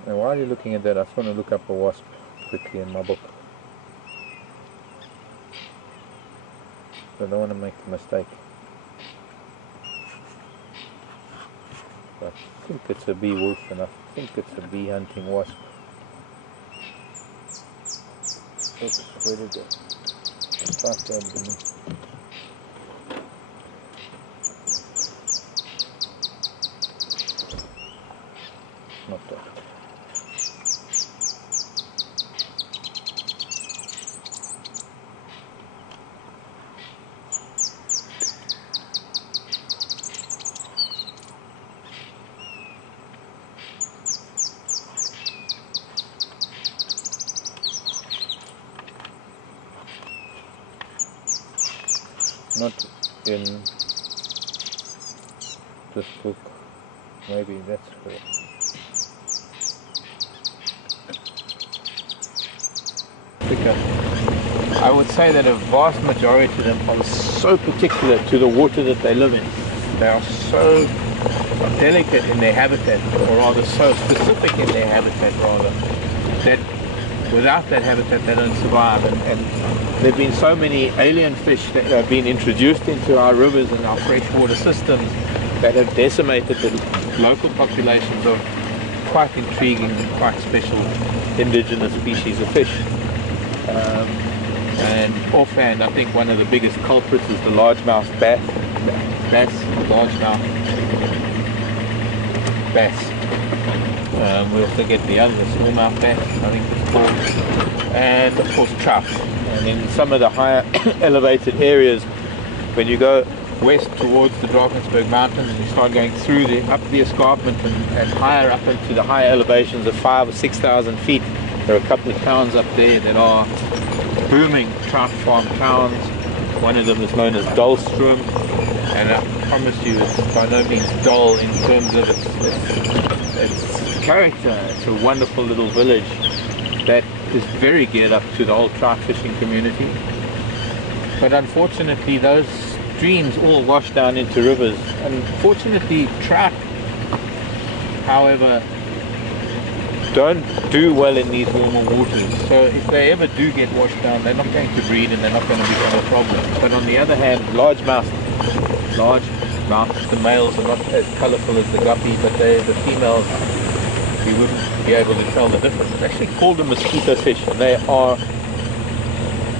Now while you're looking at that, I just want to look up a wasp quickly in my book. I don't want to make a mistake. I think it's a bee wolf, and I think it's a bee hunting wasp. Oops, where did it go? Right there beneath. Not that. not in this book. Maybe that's correct. I would say that a vast majority of them are so particular to the water that they live in. They are so delicate in their habitat, or rather so specific in their habitat rather, that without that habitat they don't survive. And there have been so many alien fish that have been introduced into our rivers and our freshwater systems that have decimated the local populations of quite intriguing and quite special indigenous species of fish. And offhand, I think one of the biggest culprits is the largemouth bass, largemouth bass. We also get the other, the smallmouth bass, I think it's called, and of course trout. And in some of the higher elevated areas, when you go west towards the Drakensberg Mountains and you start going through up the escarpment and higher up into the higher elevations of 5,000 or 6,000 feet, there are a couple of towns up there that are booming trout farm towns. One of them is known as Dahlstrom, and I promise you it's by no means dull in terms of its character. It's a wonderful little village that is very geared up to the whole trout fishing community. But unfortunately those streams all wash down into rivers. Unfortunately trout, however, don't do well in these warmer waters. So if they ever do get washed down, they're not going to breed and they're not going to become a problem. But on the other hand, largemouth, the males are not as colourful as the guppy, but the females, we wouldn't be able to tell the difference. It's actually called a mosquito fish, and they are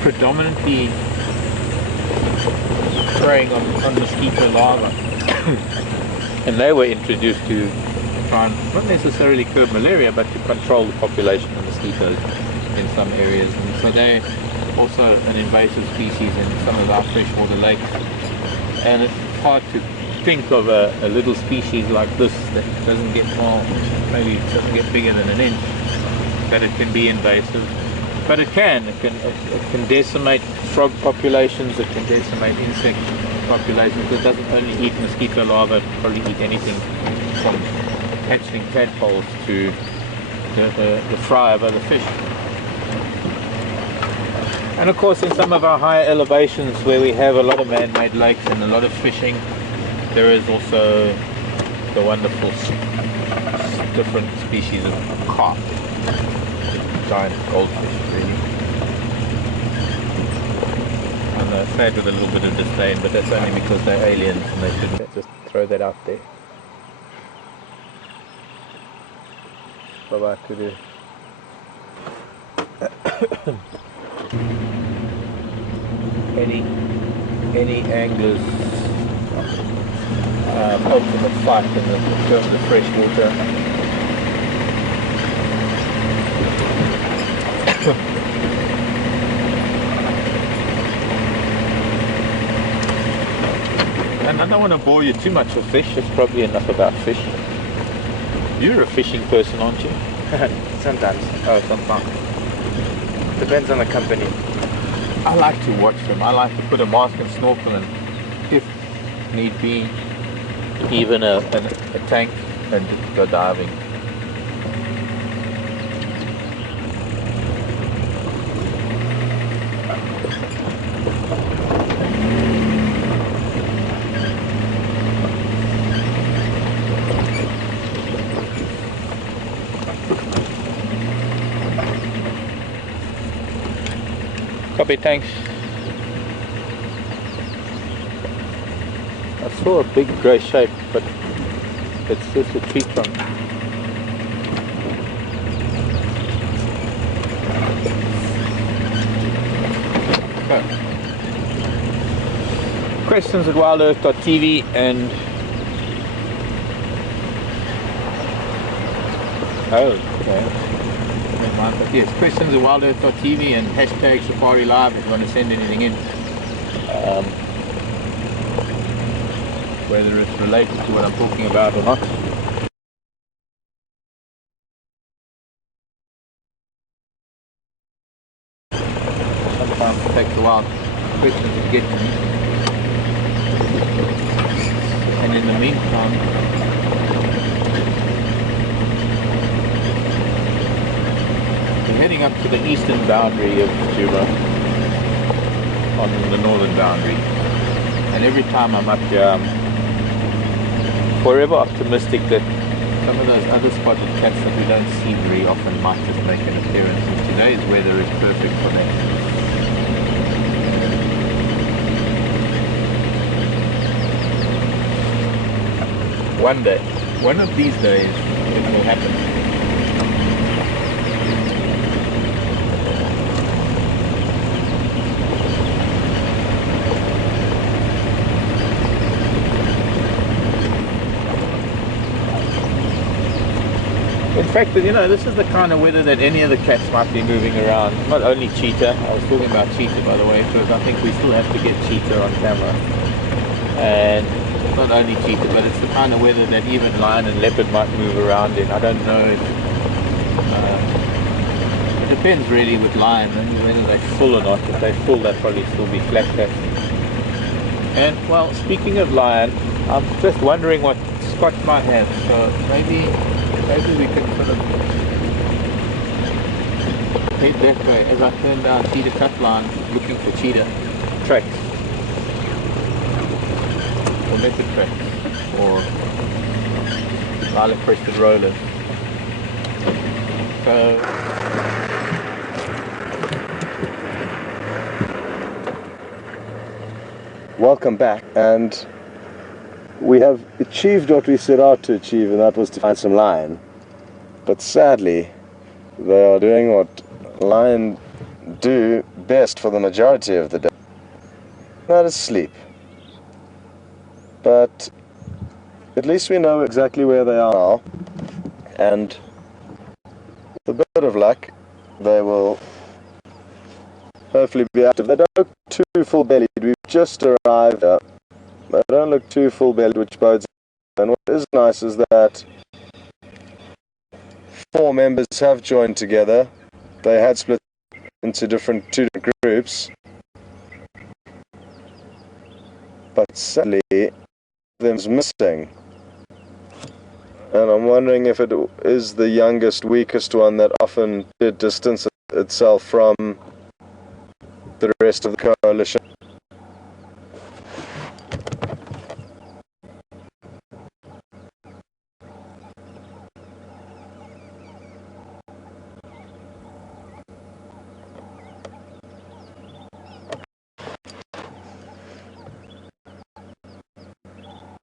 predominantly preying on mosquito larvae. And they were introduced to try and not necessarily curb malaria, but to control the population of mosquitoes in some areas. And so they're also an invasive species in some of our freshwater lakes. And it's hard to think of a little species like this that doesn't get, well, maybe it doesn't get bigger than an inch, that it can be invasive. But it can decimate frog populations, it can decimate insect populations. It doesn't only eat mosquito larvae, it probably eat anything from hatchling tadpoles to the fry of other fish. And of course in some of our higher elevations where we have a lot of man-made lakes and a lot of fishing, there is also the wonderful different species of carp, giant goldfish really. And I say it with a little bit of disdain, but that's only because they're aliens and they shouldn't. Just throw that out there. Bye-bye to the any anglers ultimate fight in terms of fresh water. And I don't want to bore you too much with fish. It's probably enough about fish. You're a fishing person, aren't you? Sometimes. Oh, sometimes. Depends on the company. I like to watch them. I like to put a mask and snorkel and, if need be, even a tank, and just go diving. Copy, thanks. I saw a big grey shape, but it's just a tree trunk. Okay. Questions at WildEarthTV and but yes, questions at WildEarthTV and hashtag Safari Live if you want to send anything in. Whether it's related to what I'm talking about or not. Sometimes it takes a while for questions to get to me. in the meantime, we're heading up to the eastern boundary of Djuma, on the northern boundary. And every time I'm up here, I'm forever optimistic that some of those other spotted cats that we don't see very often might just make an appearance. And today's weather is perfect for that. One day, one of these days, it will happen. In fact, you know, this is the kind of weather that any of the cats might be moving around. Not only cheetah, I was talking about cheetah by the way, because I think we still have to get cheetah on camera. And not only cheetah, but it's the kind of weather that even lion and leopard might move around in. I don't know if, it depends really with lion, whether they're full or not. If they're full, they'll probably still be flat cats. And well, speaking of lion, I'm just wondering what Scott might have, so maybe we can sort of head that way as I turn down cheetah cut line looking for cheetah tracks or leopard tracks or lilac crested rollers. So welcome back, and we have achieved what we set out to achieve, and that was to find some lion. But sadly, they are doing what lion do best for the majority of the day. That is sleep. But at least we know exactly where they are now, and with a bit of luck, they will hopefully be active. They don't look too full-bellied. We've just arrived here. They don't look too full-bellied, which bodes well. And what is nice is that 4 members have joined together. They had split into two different groups, but sadly, them's missing. And I'm wondering if it is the youngest, weakest one that often did distance itself from the rest of the coalition.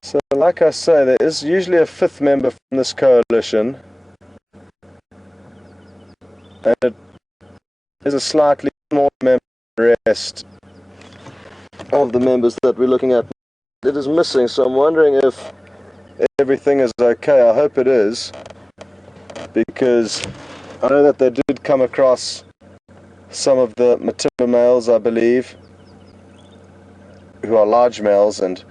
So, like I say, there is usually a 5th member from this coalition, and it is a slightly smaller member than the rest of the members that we're looking at. It is missing, so I'm wondering if everything is okay. I hope it is, because I know that they did come across some of the mature males, I believe, who are large males and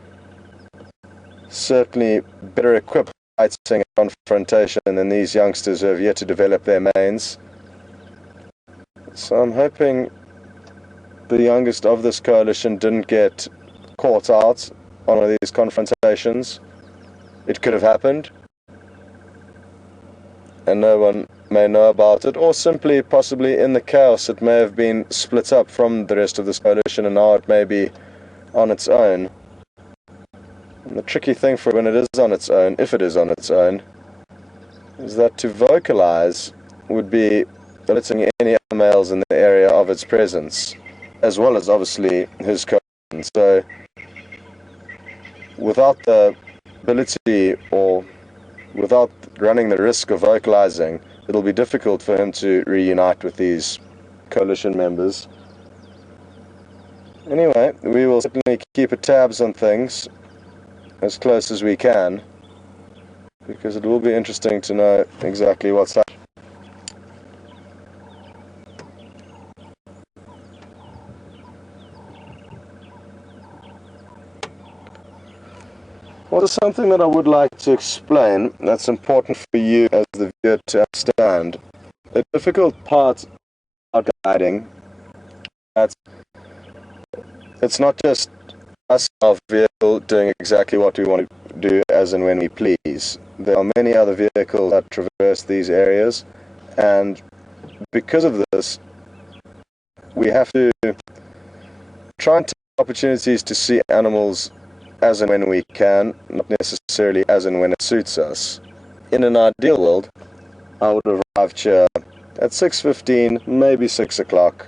certainly better equipped for fighting and confrontation than these youngsters who have yet to develop their manes. So I'm hoping the youngest of this coalition didn't get caught out on one of these confrontations. It could have happened, and no one may know about it, or simply, possibly in the chaos, it may have been split up from the rest of this coalition, and now it may be on its own. And the tricky thing for when it is on its own, if it is on its own, is that to vocalize would be alerting any other males in the area of its presence, as well as obviously his coalition. So without the ability, or without running the risk of vocalizing, it'll be difficult for him to reunite with these coalition members. Anyway, we will certainly keep a tabs on things as close as we can, because it will be interesting to know exactly what's happening. Well, there's something that I would like to explain that's important for you as the viewer to understand. The difficult part about guiding, that it's not just us, our vehicle, doing exactly what we want to do as and when we please. There are many other vehicles that traverse these areas, and because of this, we have to try and take opportunities to see animals as and when we can, not necessarily as and when it suits us. In an ideal world, I would have arrived here at 6:15, maybe 6 o'clock,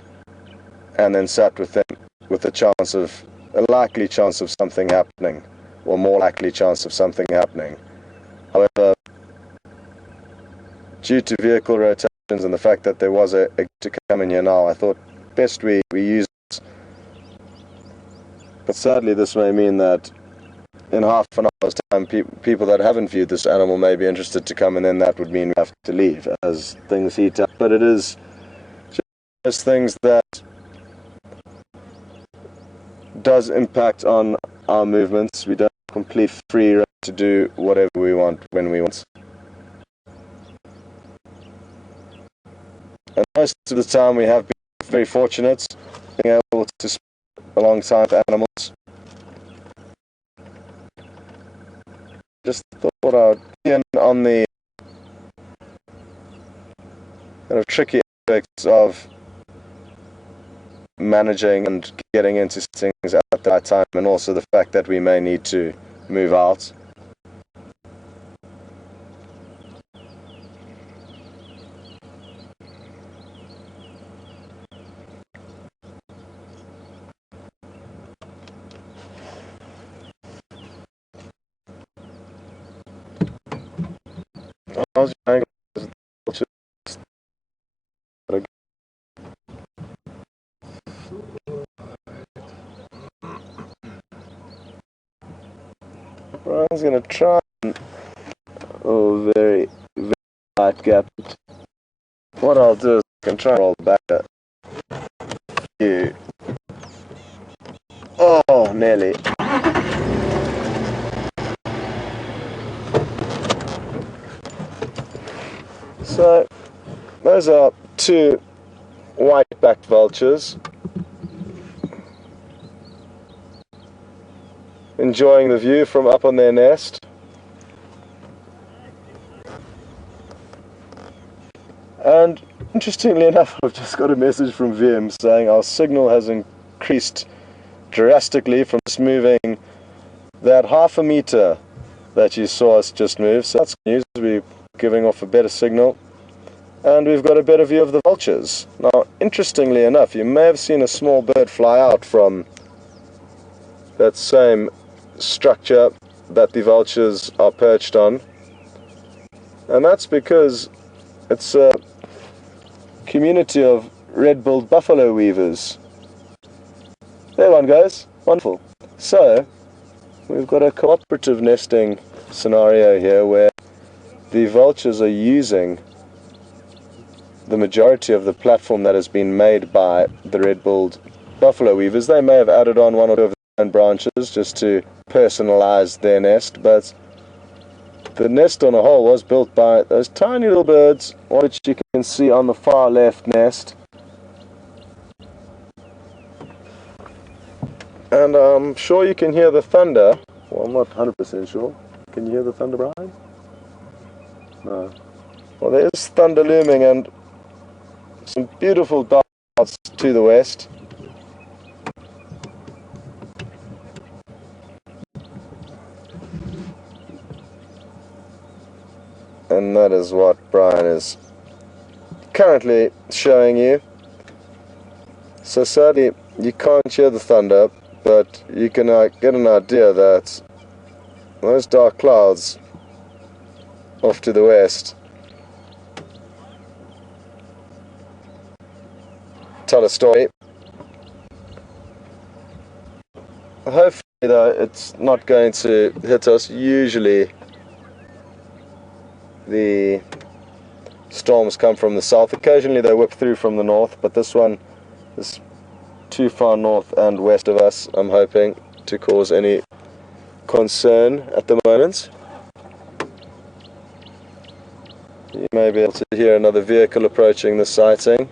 and then sat with them with a likely chance of something happening, or more likely chance of something happening. However, due to vehicle rotations and the fact that there was a to come in here now, I thought best we use it. But sadly, this may mean that in half an hour's time, people that haven't viewed this animal may be interested to come, and then that would mean we have to leave as things heat up. But it is just things that does impact on our movements. We don't have complete free rein to do whatever we want when we want. And most of the time we have been very fortunate being able to spend a long time with animals. Just thought I'd begin on the kind of tricky aspects of managing and getting into things at that time, and also the fact that we may need to move out. How's your angle? Brian's going to try and, very light gap. What I'll do is I can try and roll back a few. Oh, nearly. So, those are two white-backed vultures enjoying the view from up on their nest. And interestingly enough, I've just got a message from VM saying our signal has increased drastically from just moving that half a meter that you saw us just move. So that's good news. We're giving off a better signal, and we've got a better view of the vultures. Now, interestingly enough, you may have seen a small bird fly out from that same structure that the vultures are perched on, and that's because it's a community of red-billed buffalo weavers. There one goes. Wonderful. So we've got a cooperative nesting scenario here where the vultures are using the majority of the platform that has been made by the red-billed buffalo weavers. They may have added on one or two of their own branches just to personalize their nest, but the nest on a whole was built by those tiny little birds, which you can see on the far left nest. And I'm sure you can hear the thunder. Well, I'm not 100% sure. Can you hear the thunder, Brian? No. Well, there is thunder looming and some beautiful dark clouds to the west. And that is what Brian is currently showing you. So sadly, you can't hear the thunder, but you can get an idea that those dark clouds off to the west tell a story. Hopefully, though, it's not going to hit us. Usually the storms come from the south. Occasionally they whip through from the north, but this one is too far north and west of us, I'm hoping, to cause any concern at the moment. You may be able to hear another vehicle approaching the sighting.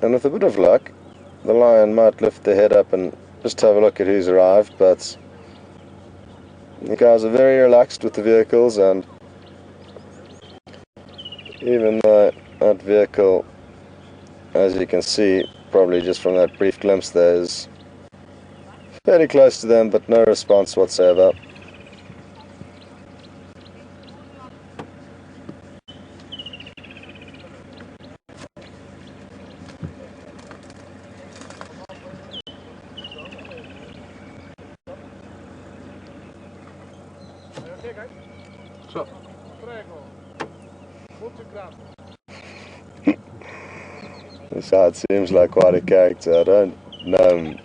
And the with a bit of luck, the lion might lift their head up and just have a look at who's arrived, but the guys are very relaxed with the vehicles, and even though that vehicle, as you can see, probably just from that brief glimpse there, is fairly close to them, but no response whatsoever. This guy seems like quite a character. I don't know him,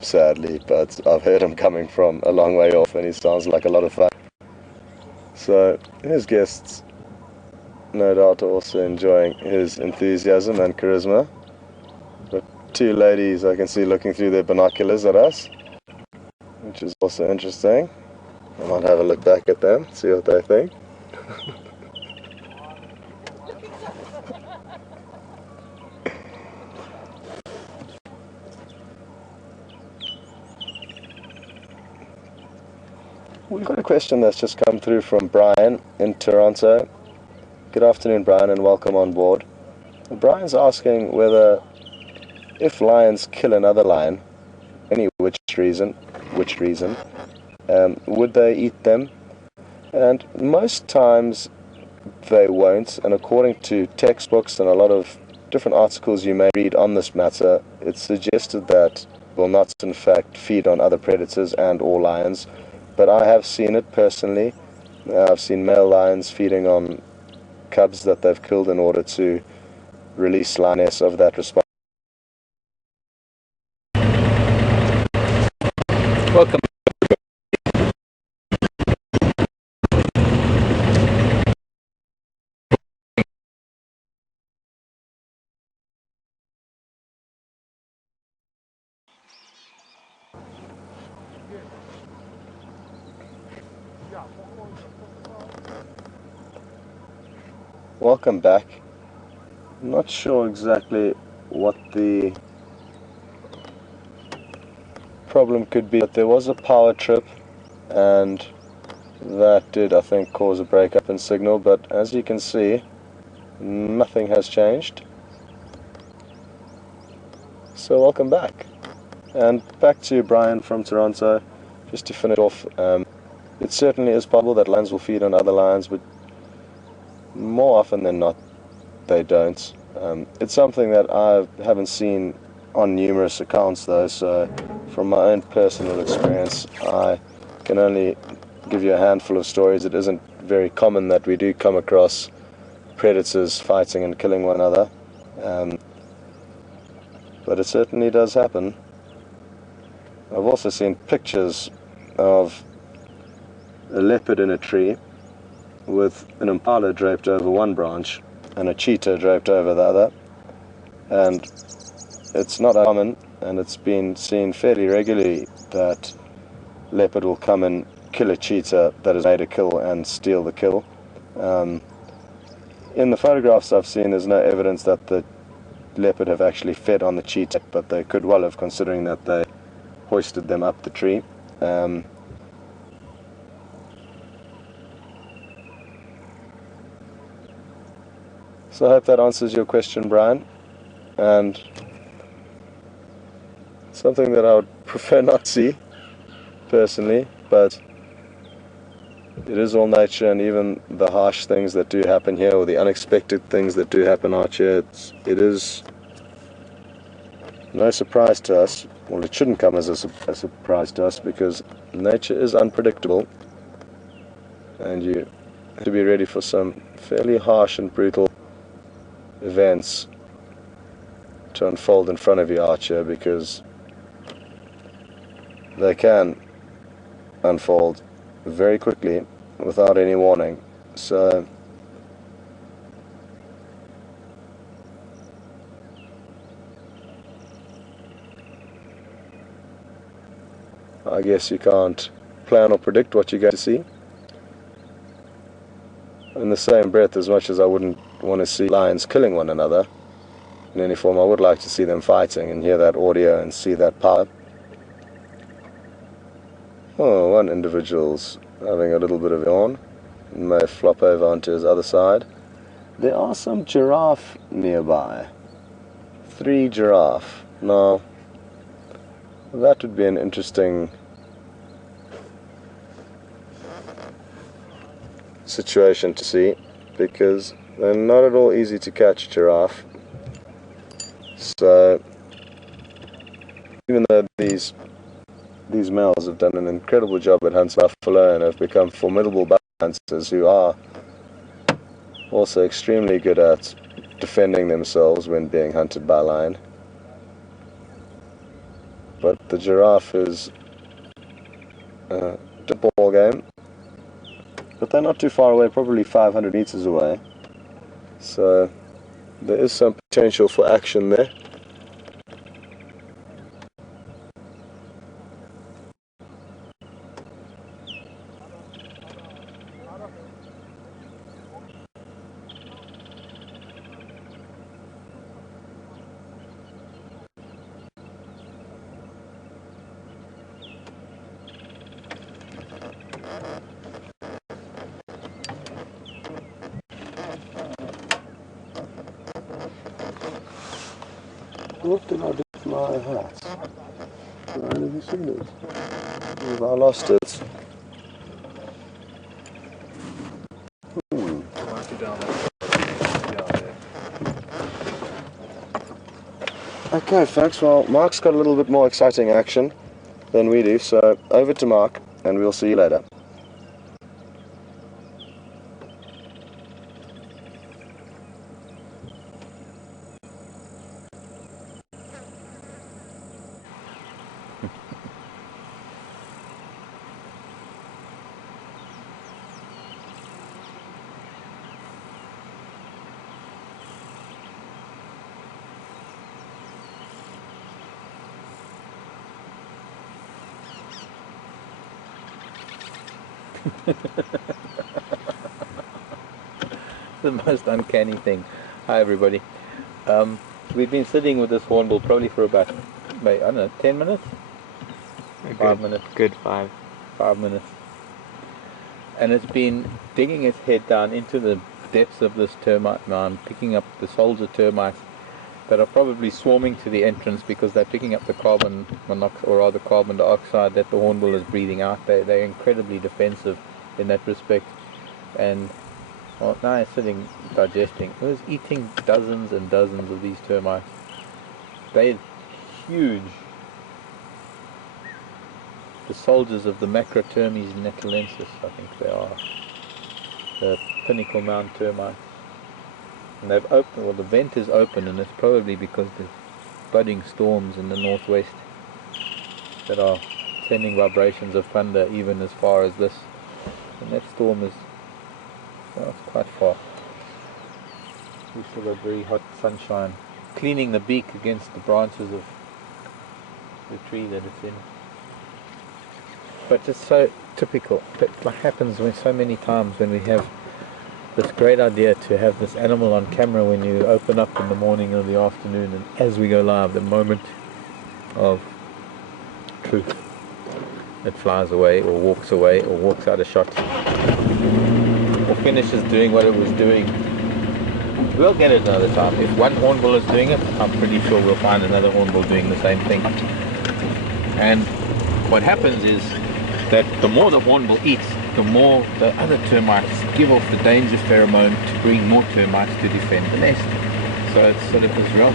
sadly, but I've heard him coming from a long way off, and he sounds like a lot of fun. So his guests, no doubt, are also enjoying his enthusiasm and charisma. The two ladies I can see looking through their binoculars at us, which is also interesting. I might have a look back at them, see what they think. We've got a question that's just come through from Brian in Toronto. Good afternoon, Brian, and welcome on board. Brian's asking whether, if lions kill another lion, which reason, would they eat them? And most times they won't, and according to textbooks and a lot of different articles you may read on this matter, it's suggested that will not in fact feed on other predators and or lions. But I have seen it personally. I've seen male lions feeding on cubs that they've killed in order to release lioness of that response. Welcome. Welcome back. I'm not sure exactly what the problem could be, but there was a power trip, and that did, I think, cause a breakup in signal, but as you can see, nothing has changed. So welcome back. And back to Brian from Toronto, just to finish off, it certainly is possible that lions will feed on other lions, but more often than not, they don't. It's something that I haven't seen on numerous accounts though, so from my own personal experience, I can only give you a handful of stories. It isn't very common that we do come across predators fighting and killing one another, but it certainly does happen. I've also seen pictures of a leopard in a tree with an impala draped over one branch and a cheetah draped over the other, and it's not uncommon, and it's been seen fairly regularly that leopard will come and kill a cheetah that has made a kill and steal the kill. In the photographs I've seen, there's no evidence that the leopard have actually fed on the cheetah, but they could well have, considering that they hoisted them up the tree. So I hope that answers your question, Brian, and something that I would prefer not to see personally, but it is all nature, and even the harsh things that do happen here, or the unexpected things that do happen out here, it is no surprise to us. Well, it shouldn't come as a surprise to us, because nature is unpredictable, and you have to be ready for some fairly harsh and brutal events to unfold in front of you out here, because they can unfold very quickly without any warning. So I guess you can't plan or predict what you're going to see. In the same breath, as much as I wouldn't want to see lions killing one another, in any form. I would like to see them fighting and hear that audio and see that power. Oh, one individual's having a little bit of yawn and may flop over onto his other side. There are some giraffe nearby. 3 giraffe. Now, that would be an interesting situation to see, because they're not at all easy to catch, giraffe. So, even though these males have done an incredible job at hunting buffalo and have become formidable buffalo hunters who are also extremely good at defending themselves when being hunted by lion, but the giraffe is a ball game. But they're not too far away, probably 500 meters away, so there is some potential for action there. What did I do with my hat? Where have you seen it? Have I lost it? Okay folks, well Mark's got a little bit more exciting action than we do, so over to Mark and we'll see you later. The most uncanny thing. Hi everybody. We've been sitting with this hornbill probably for about, I don't know, 10 minutes? 5 minutes. Good 5. 5 minutes. And it's been digging its head down into the depths of this termite mound, picking up the soldier termites that are probably swarming to the entrance because they're picking up the carbon monoxide, or rather carbon dioxide, that the hornbill is breathing out. They're incredibly defensive in that respect. And well, now it's sitting digesting. It was eating dozens and dozens of these termites. They're huge. The soldiers of the Macrotermes natalensis, I think they are. The pinnacle mound termites. And they've opened, well, the vent is open, and it's probably because there's budding storms in the northwest that are sending vibrations of thunder even as far as this. And that storm is, well, it's quite far. We still got very hot sunshine cleaning the beak against the branches of the tree that it's in. But it's so typical. That happens when so many times when we have this great idea to have this animal on camera when you open up in the morning or the afternoon, and as we go live, the moment of truth, it flies away or walks out of shot or finishes doing what it was doing. We'll get it another time. If one hornbill is doing it, I'm pretty sure we'll find another hornbill doing the same thing. And what happens is that the more the hornbill eats, the more the other termites give off the danger pheromone to bring more termites to defend the nest. So it's sort of this real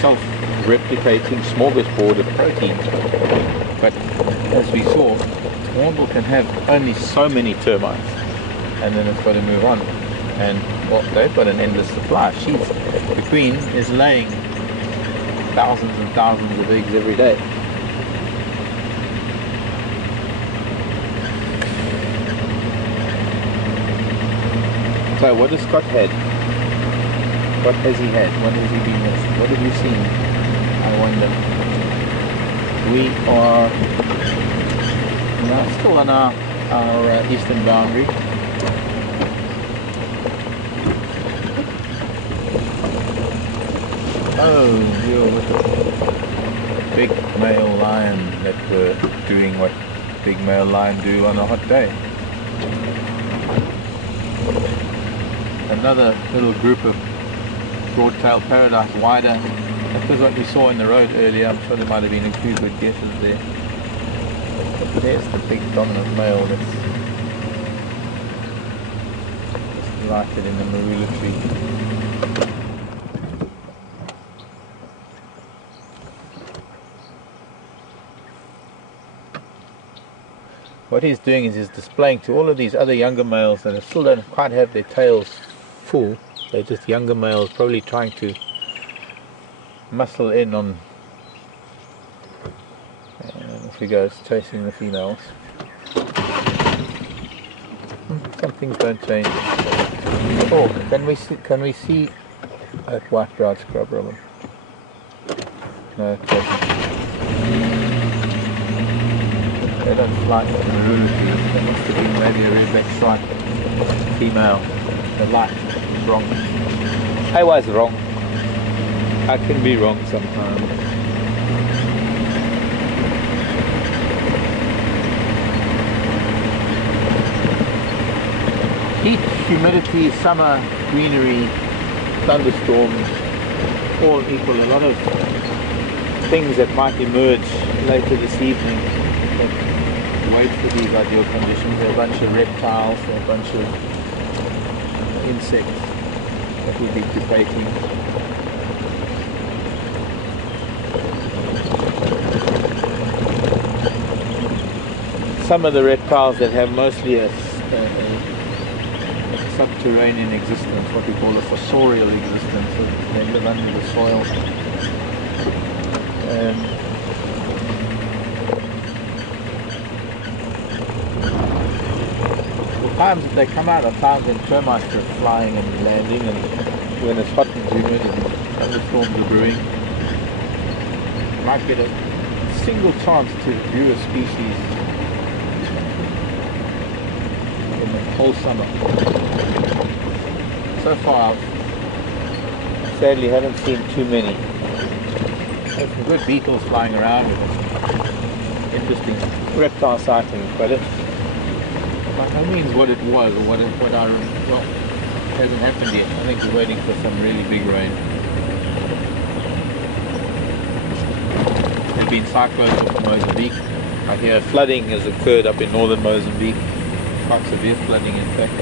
self-replicating smorgasbord of proteins. But as we saw, the hornbill can have only so many termites, and then it's got to move on. And well, they've got an endless supply. The queen is laying thousands and thousands of eggs every day. So what has Scott had? What has he had? What has he been missed? What have you seen? I wonder. We are still on our eastern boundary. Oh, you're with the big male lion that were doing what big male lion do on a hot day. Another little group of broad-tailed paradise, wider. That was what we saw in the road earlier. I'm sure there might have been a few good guesses there. But there's the big dominant male that's lighted in the marula tree. What he's doing is he's displaying to all of these other younger males that still don't quite have their tails full. They're just younger males, probably trying to muscle in on. And off he goes, chasing the females. Some things don't change. Oh, can we see that white-browed scrub robin? No, it doesn't. They don't fly in the marula trees. There must have been maybe a red-back stripe female. The light is wrong. I was wrong. I can be wrong sometimes. Heat, humidity, summer, greenery, thunderstorms, all equal a lot of things that might emerge later this evening. But wait for these ideal conditions. There are a bunch of reptiles, there are a bunch of insects that will be pupating. Some of the reptiles that have mostly a subterranean existence, what we call a fossorial existence, they live under the soil. The times that they come out are times when termites are flying and landing, and when it's hot and humid and thunderstorms are brewing. You might get a single chance to view a species in the whole summer. So far, I sadly haven't seen too many. There's some good beetles flying around. Interesting reptile sightings, but it's by no means what it was, or well, it hasn't happened yet. I think we're waiting for some really big rain. There have been cyclones off Mozambique. I hear flooding has occurred up in northern Mozambique. Quite severe flooding, in fact.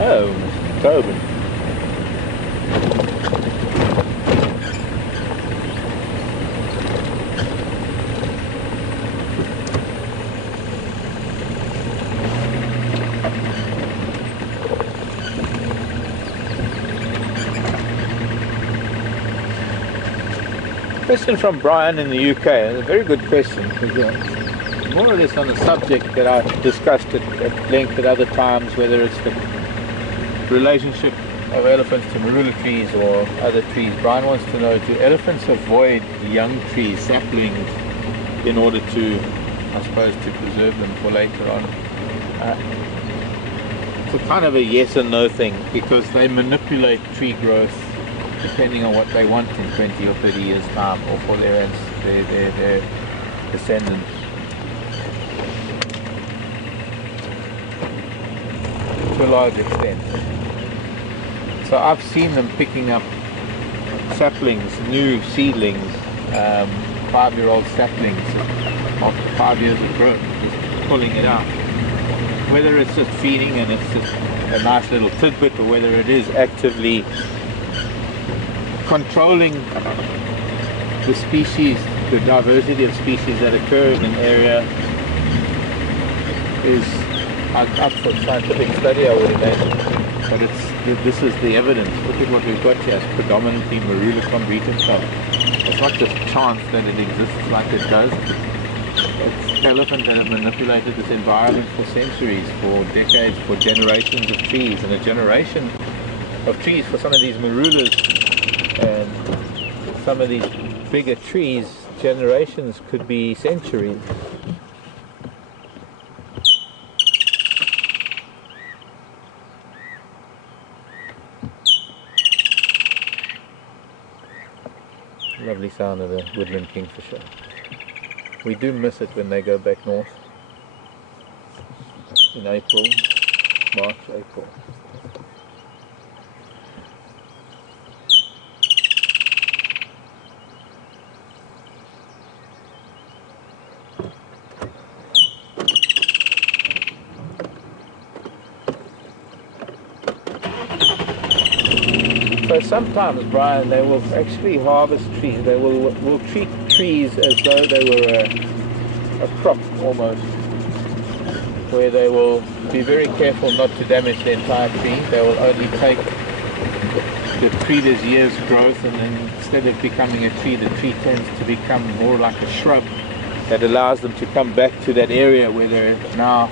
Oh, Mr. Tobin. Question from Brian in the UK. It's a very good question. More or less on a subject that I've discussed at length at other times, whether it's the relationship of elephants to marula trees or other trees. Brian wants to know, do elephants avoid young trees, saplings, in order to, I suppose, to preserve them for later on? It's a kind of a yes and no thing, because they manipulate tree growth depending on what they want in 20 or 30 years time, or for their descendants. To a large extent. So I've seen them picking up saplings, new seedlings, 5-year-old saplings after 5 years of growth, just pulling it out. Whether it's just feeding and it's just a nice little tidbit, or whether it is actively controlling the species, the diversity of species that occur in an area, is up for scientific study, I would imagine. But this is the evidence. Look at what we've got here. It's predominantly Marula combetum. It's not just chance that it exists like it does. It's elephants that have manipulated this environment for centuries, for decades, for generations of trees. And a generation of trees for some of these Marulas and some of these bigger trees, generations could be centuries. lovely sound of the woodland kingfisher. We do miss it when they go back north in April, March, April. So sometimes, Brian, they will actually harvest trees. They will treat trees as though they were a crop almost, where they will be very careful not to damage the entire tree. They will only take the previous year's growth, and then instead of becoming a tree, the tree tends to become more like a shrub that allows them to come back to that area where they're now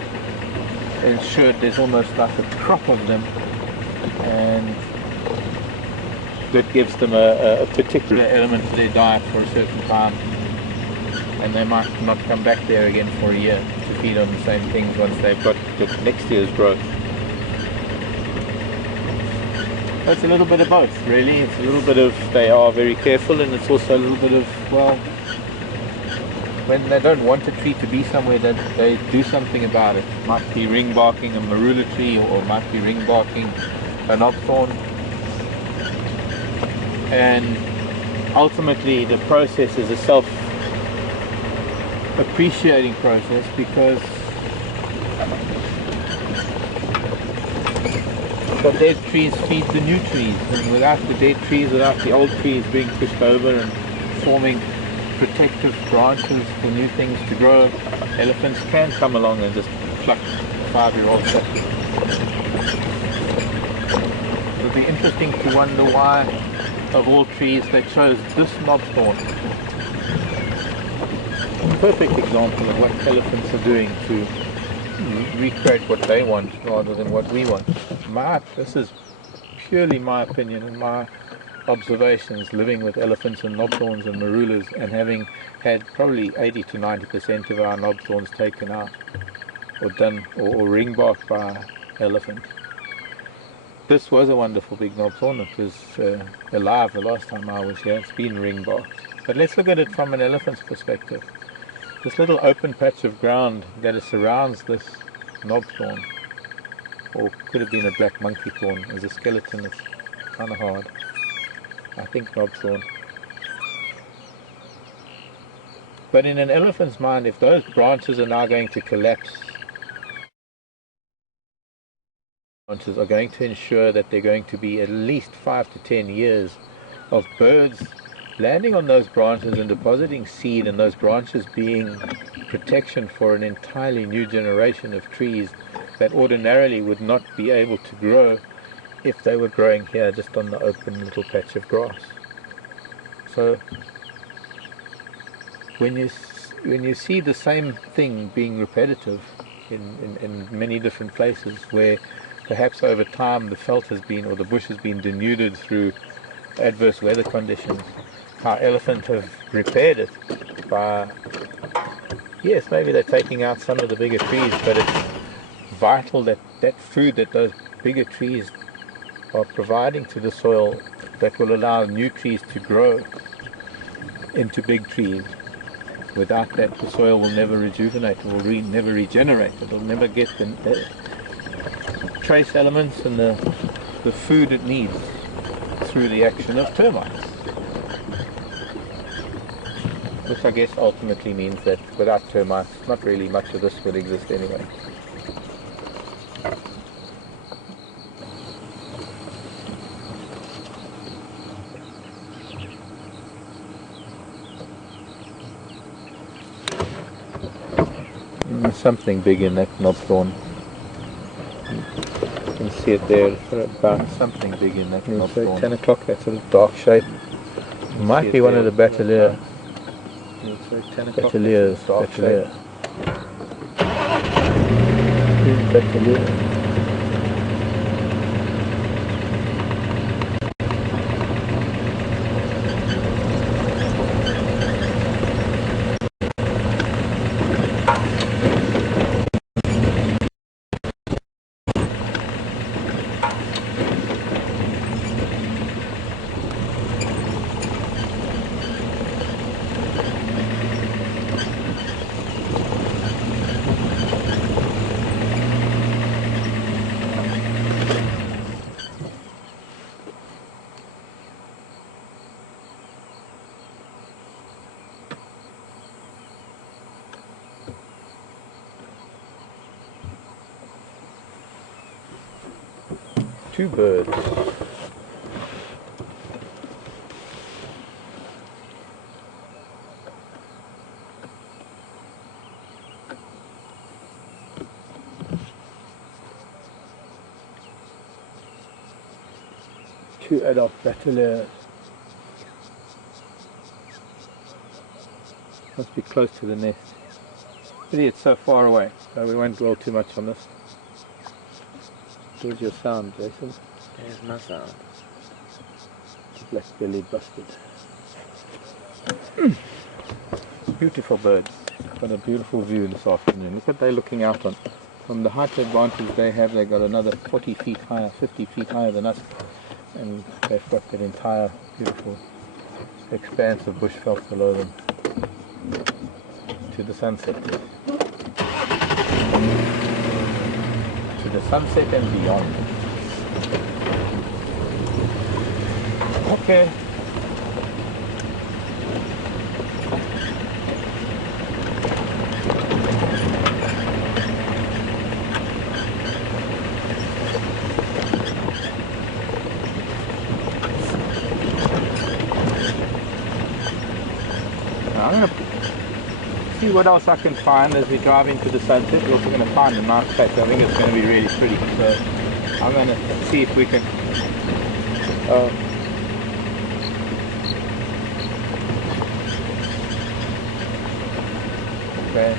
ensured there's almost like a crop of them, and that gives them a particular element to their diet for a certain time, and they might not come back there again for a year to feed on the same things once they've got the next year's growth. It's a little bit of both, really. It's a little bit of they are very careful, and it's also a little bit of, well, when they don't want a tree to be somewhere, that they do something about it. It might be ring barking a marula tree, or it might be ring barking a knobthorn. And ultimately the process is a self-appreciating process, because the dead trees feed the new trees, and without the dead trees, without the old trees being pushed over and forming protective branches for new things to grow, elephants can come along and just pluck a 5-year-old tree. It would be interesting to wonder why, of all trees, they chose this knobthorn. A perfect example of what elephants are doing to recreate what they want rather than what we want. This is purely my opinion and my observations, living with elephants and knobthorns and marulas, and having had probably 80 to 90% of our knobthorns taken out or done or ring barked by elephants. This was a wonderful big knobthorn. It was alive the last time I was here. It's been ring barked. But let's look at it from an elephant's perspective. This little open patch of ground that surrounds this knobthorn, or could have been a black monkey thorn, as a skeleton, it's kind of hard. I think knobthorn. But in an elephant's mind, if those branches are now going to collapse, branches are going to ensure that they're going to be at least 5 to 10 years of birds landing on those branches and depositing seed, and those branches being protection for an entirely new generation of trees that ordinarily would not be able to grow if they were growing here just on the open little patch of grass. So when you see the same thing being repetitive in many different places, where perhaps over time the veld has been, or the bush has been denuded through adverse weather conditions, how elephants have repaired it by, yes, maybe they're taking out some of the bigger trees, but it's vital that that food that those bigger trees are providing to the soil, that will allow new trees to grow into big trees. Without that, the soil will never rejuvenate, it will never regenerate, it will never get the trace elements and the food it needs through the action of termites. Which I guess ultimately means that without termites, not really much of this would exist anyway. There's something big in that knobthorn. You can see it there, about something big in that knobthorn. 10 o'clock, that sort of dark shape. It might be one of the Battalier. Battaliers. Battalier. 2 birds. Two adult bateleurs. Must be close to the nest. Pity it's so far away, so we won't dwell too much on this. Where's your sound, Jason? There's my sound. Black-bellied bustard. Beautiful birds. Got a beautiful view this afternoon. Look what they're looking out on. From the height advantage they have, they've got another 40 feet higher, 50 feet higher than us. And they've got that entire beautiful expanse of bushveld below them. To the sunset. To the sunset and beyond. Okay. Now I'm going to see what else I can find as we drive into the sunset. We're also going to find a nice patch. I think it's going to be really pretty. So I'm going to see if we can. Okay.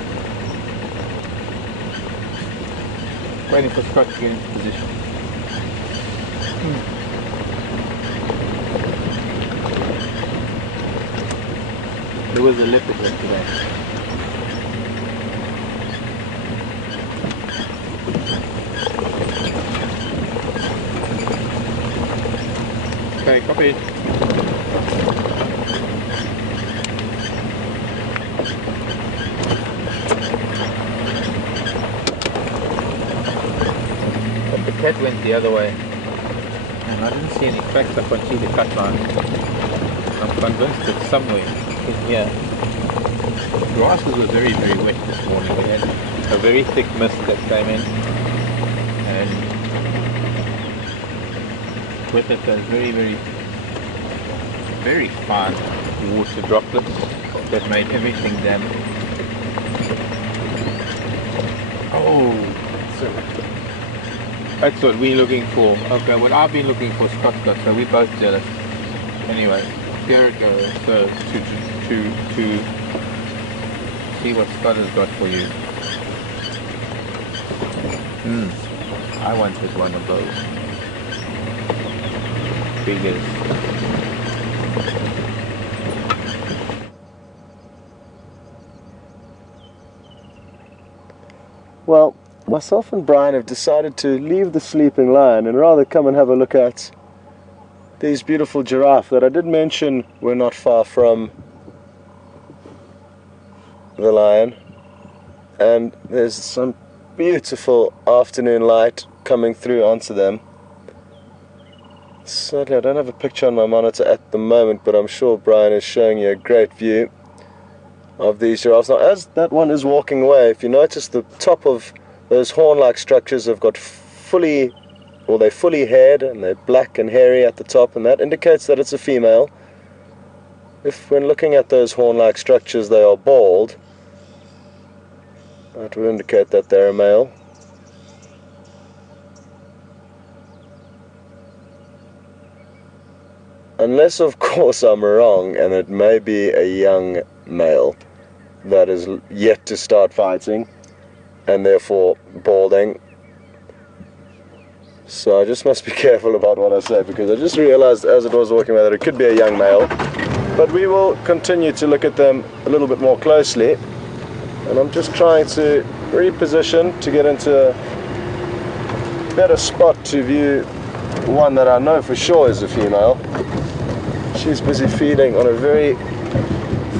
Waiting for Scott to get into position. There was a leopard there today. Okay, copy. But the cat went the other way. And I didn't see any tracks up on the cut line. I'm convinced it's somewhere in here. The grasses were very, very wet this morning. We had a very thick mist that came in. And with it those very, very, very fine water droplets that made everything damp. Oh, that's what we're looking for. Okay, what I've been looking for, Scott got, so we're both jealous. Anyway, here it goes. So to see what Scott has got for you. I wanted one of those. Figures. Well, myself and Brian have decided to leave the sleeping lion and rather come and have a look at these beautiful giraffe that I did mention were not far from the lion. And there's some beautiful afternoon light coming through onto them. Sadly, I don't have a picture on my monitor at the moment, but I'm sure Brian is showing you a great view of these giraffes. Now, as that one is walking away, if you notice the top of those horn-like structures have got they're fully haired and they're black and hairy at the top, and that indicates that it's a female. If when looking at those horn-like structures they are bald, that would indicate that they're a male. Unless, of course, I'm wrong and it may be a young male that is yet to start fighting and therefore balding. So I just must be careful about what I say, because I just realized as it was walking by that it could be a young male. But we will continue to look at them a little bit more closely. And I'm just trying to reposition to get into a better spot to view one that I know for sure is a female. She's busy feeding on a very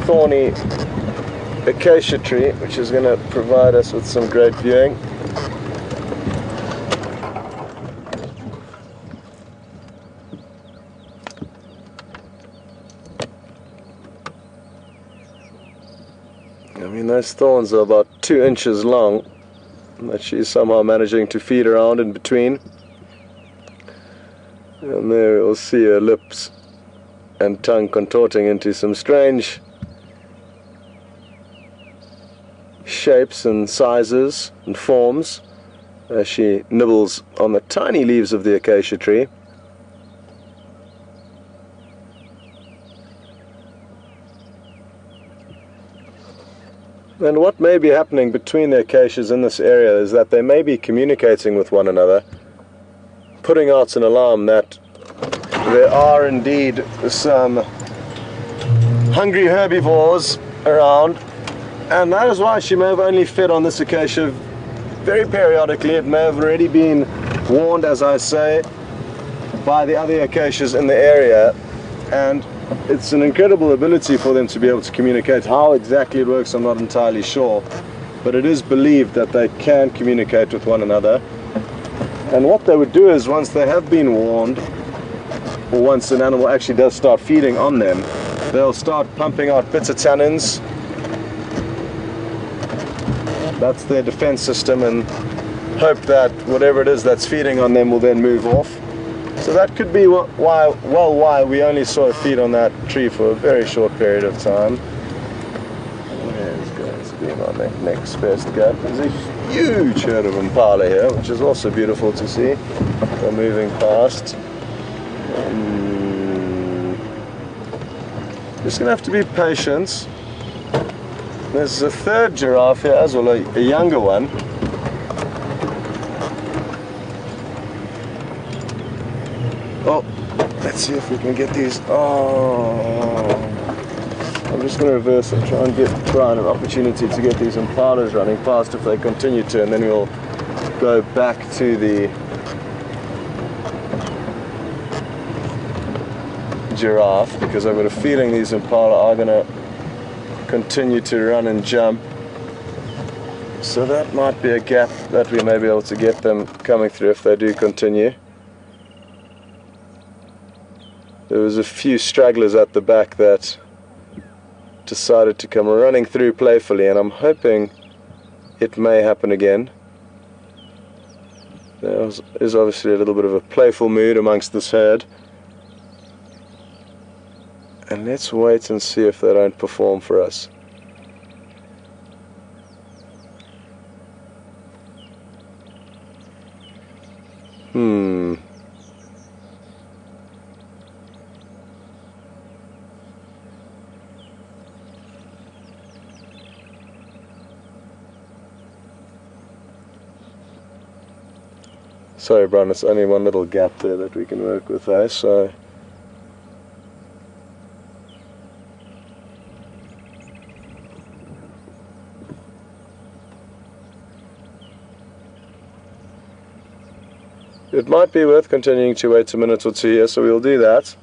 thorny acacia tree, which is going to provide us with some great viewing. I mean, those thorns are about 2 inches long that she's somehow managing to feed around in between. And there you'll see her lips and tongue contorting into some strange shapes and sizes and forms as she nibbles on the tiny leaves of the acacia tree. And what may be happening between the acacias in this area is that they may be communicating with one another, putting out an alarm that there are indeed some hungry herbivores around, and that is why she may have only fed on this acacia very periodically. It may have already been warned, as I say, by the other acacias in the area, and it's an incredible ability for them to be able to communicate. How exactly it works, I'm not entirely sure, but it is believed that they can communicate with one another. And what they would do is, once they have been warned, or once an animal actually does start feeding on them, they'll start pumping out bitter tannins. That's their defense system, and hope that whatever it is that's feeding on them will then move off. So that could be why we only saw it feed on that tree for a very short period of time. There's going to be my next best gap. There's a huge herd of impala here, which is also beautiful to see. They're moving past. Just going to have to be patient. There's a third giraffe here as well, a younger one. Oh, let's see if we can get these. Oh, I'm just going to reverse and try an opportunity to get these impalas running past if they continue to, and then we'll go back to the giraffe, because I've got a feeling these impala are going to continue to run and jump. So that might be a gap that we may be able to get them coming through if they do continue. There was a few stragglers at the back that decided to come running through playfully, and I'm hoping it may happen again. There is obviously a little bit of a playful mood amongst this herd. And let's wait and see if they don't perform for us. Sorry, Brian, it's only one little gap there that we can work with, eh? So it might be worth continuing to wait a minute or two here, so we'll do that.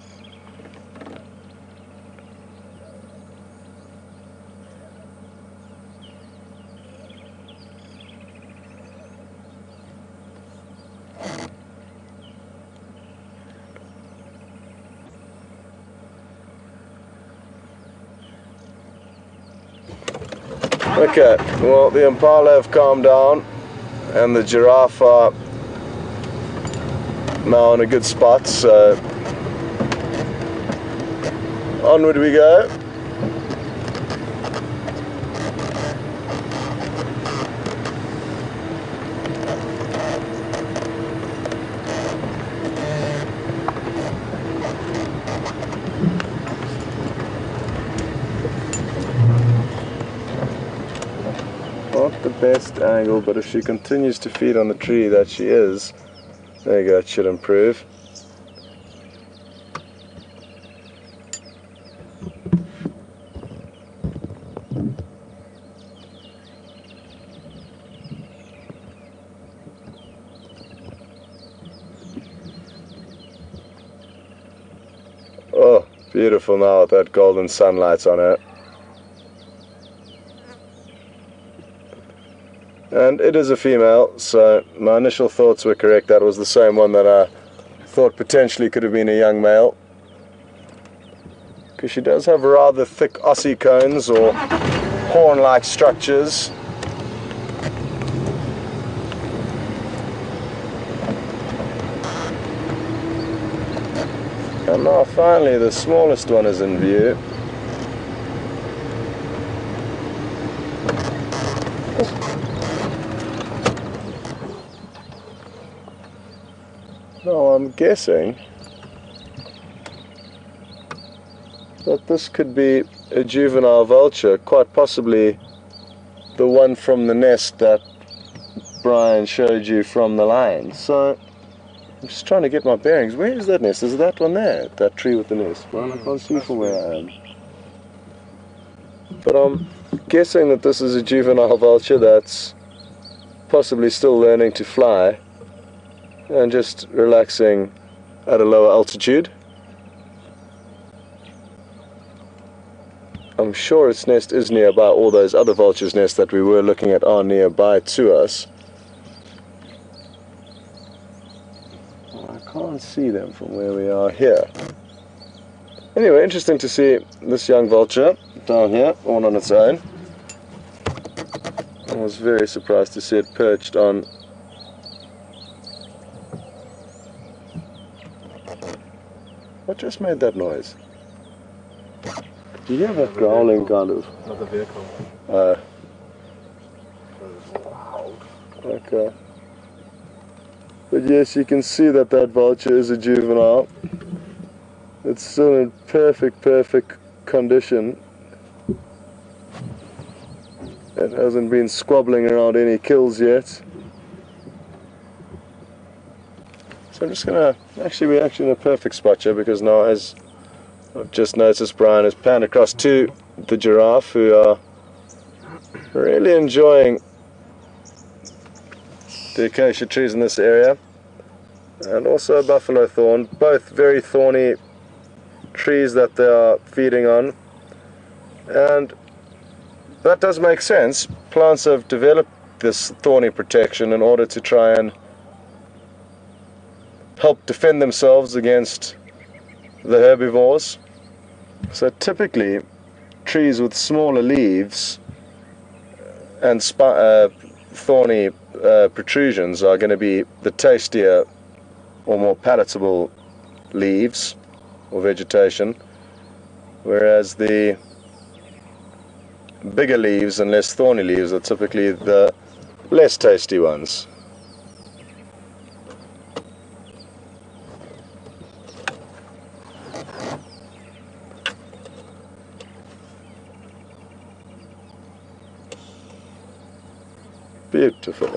Okay, well, the impala have calmed down and the giraffe are now in a good spot, so onward we go. Not the best angle, but if she continues to feed on the tree that she is, there you go, it should improve. Oh, beautiful now with that golden sunlight on it. And it is a female, so my initial thoughts were correct. That was the same one that I thought potentially could have been a young male, because she does have rather thick ossicones or horn-like structures. And now finally the smallest one is in view. Now I'm guessing that this could be a juvenile vulture, quite possibly the one from the nest that Brian showed you from the line. So I'm just trying to get my bearings. Where is that nest? Is it that one there? That tree with the nest? Well, I can't see from where I am. But I'm guessing that this is a juvenile vulture that's possibly still learning to fly and just relaxing at a lower altitude. I'm sure its nest is nearby. All those other vultures' nests that we were looking at are nearby to us. I can't see them from where we are here. Anyway, interesting to see this young vulture down here, all on its own. I was very surprised to see it perched on what just made that noise? Do you hear that growling kind of? Another vehicle. Okay. But yes, you can see that that vulture is a juvenile. It's still in perfect condition. It hasn't been squabbling around any kills yet. So I'm just gonna, we're actually in a perfect spot here, because now, as I've just noticed, Brian has panned across to the giraffe, who are really enjoying the acacia trees in this area, and also a buffalo thorn, both very thorny trees that they are feeding on. And that does make sense. Plants have developed this thorny protection in order to try and help defend themselves against the herbivores. So typically trees with smaller leaves and thorny protrusions are going to be the tastier or more palatable leaves or vegetation, whereas the bigger leaves and less thorny leaves are typically the less tasty ones. Beautiful.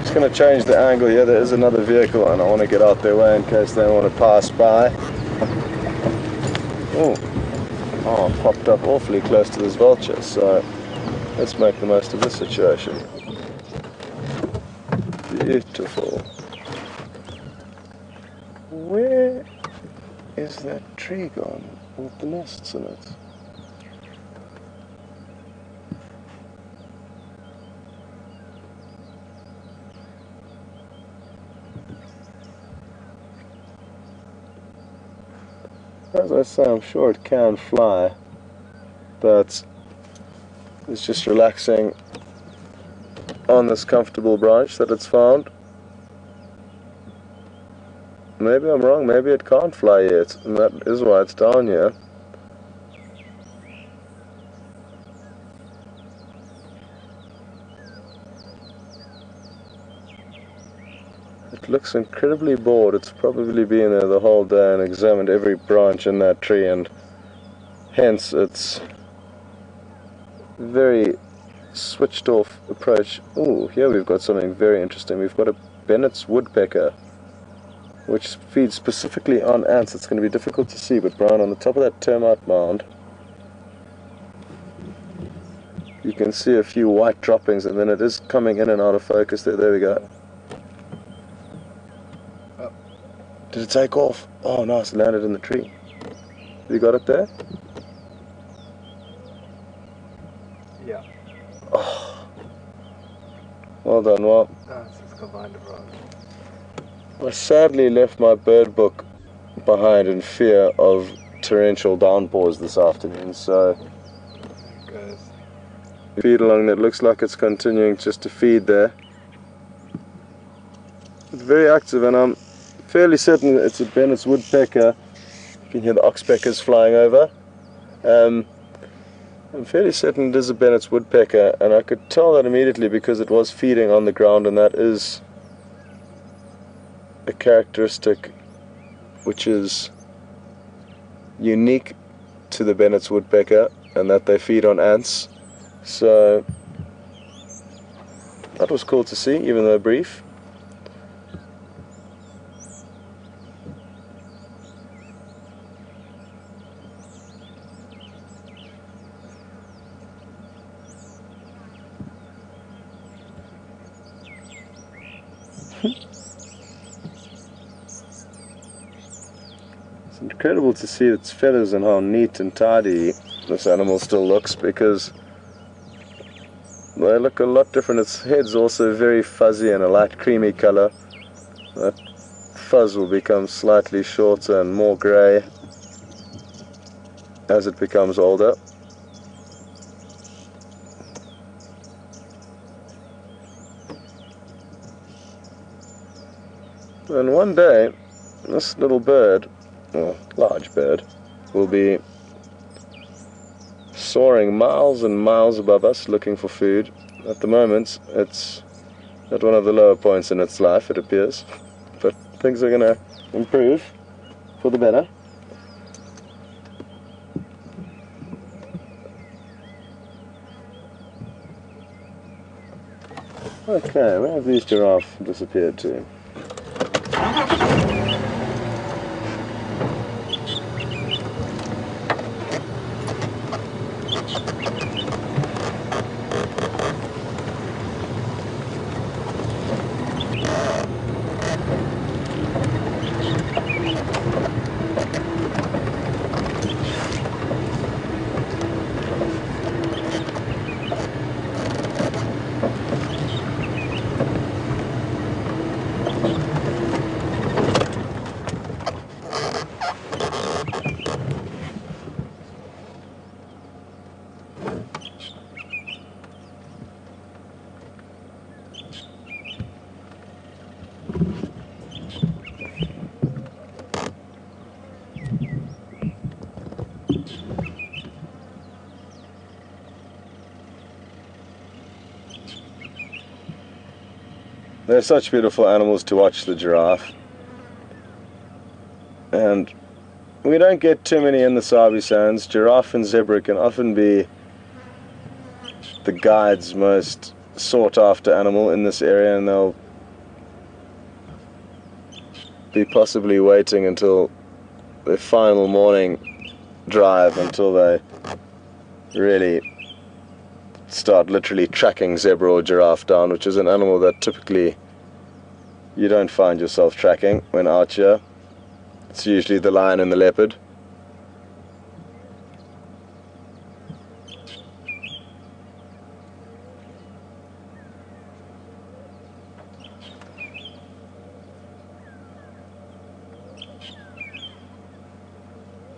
Just going to change the angle here. There is another vehicle and I want to get out their way in case they want to pass by. Oh, popped up awfully close to this vulture, so let's make the most of this situation. Beautiful. Where is that tree gone with the nests in it? As I say, I'm sure it can fly, but it's just relaxing on this comfortable branch that it's found. Maybe I'm wrong, maybe it can't fly yet, and that is why it's down here. It looks incredibly bored. It's probably been there the whole day and examined every branch in that tree, and hence its very switched off approach. Oh, here we've got something very interesting. We've got a Bennett's woodpecker, which feeds specifically on ants. It's going to be difficult to see, but Brian, on the top of that termite mound, you can see a few white droppings, and then it is coming in and out of focus there. There we go. Did it take off? Oh, nice, it landed in the tree. You got it there? Yeah. Oh. Well done, well. It's combined abroad. I sadly left my bird book behind in fear of torrential downpours this afternoon, so There it goes. feed along that looks like it's continuing just to feed there. It's very active, and I'm fairly certain it's a Bennett's woodpecker. You can hear the oxpeckers flying over. I'm fairly certain it is a Bennett's woodpecker, and I could tell that immediately because it was feeding on the ground, and that is a characteristic which is unique to the Bennett's woodpecker, and that they feed on ants. So that was cool to see, even though brief. It's incredible to see its feathers and how neat and tidy this animal still looks, because they look a lot different. Its head's also very fuzzy and a light creamy color. That fuzz will become slightly shorter and more grey as it becomes older. And one day, this little bird, or large bird, will be soaring miles and miles above us looking for food. At the moment, it's at one of the lower points in its life, it appears. But things are going to improve for the better. Okay, where have these giraffes disappeared to? They're such beautiful animals to watch, the giraffe. And we don't get too many in the Sabi Sands. Giraffe and zebra can often be the guide's most sought after animal in this area, and they'll be possibly waiting until their final morning drive until they really start literally tracking zebra or giraffe down, which is an animal that typically you don't find yourself tracking when out here. It's usually the lion and the leopard.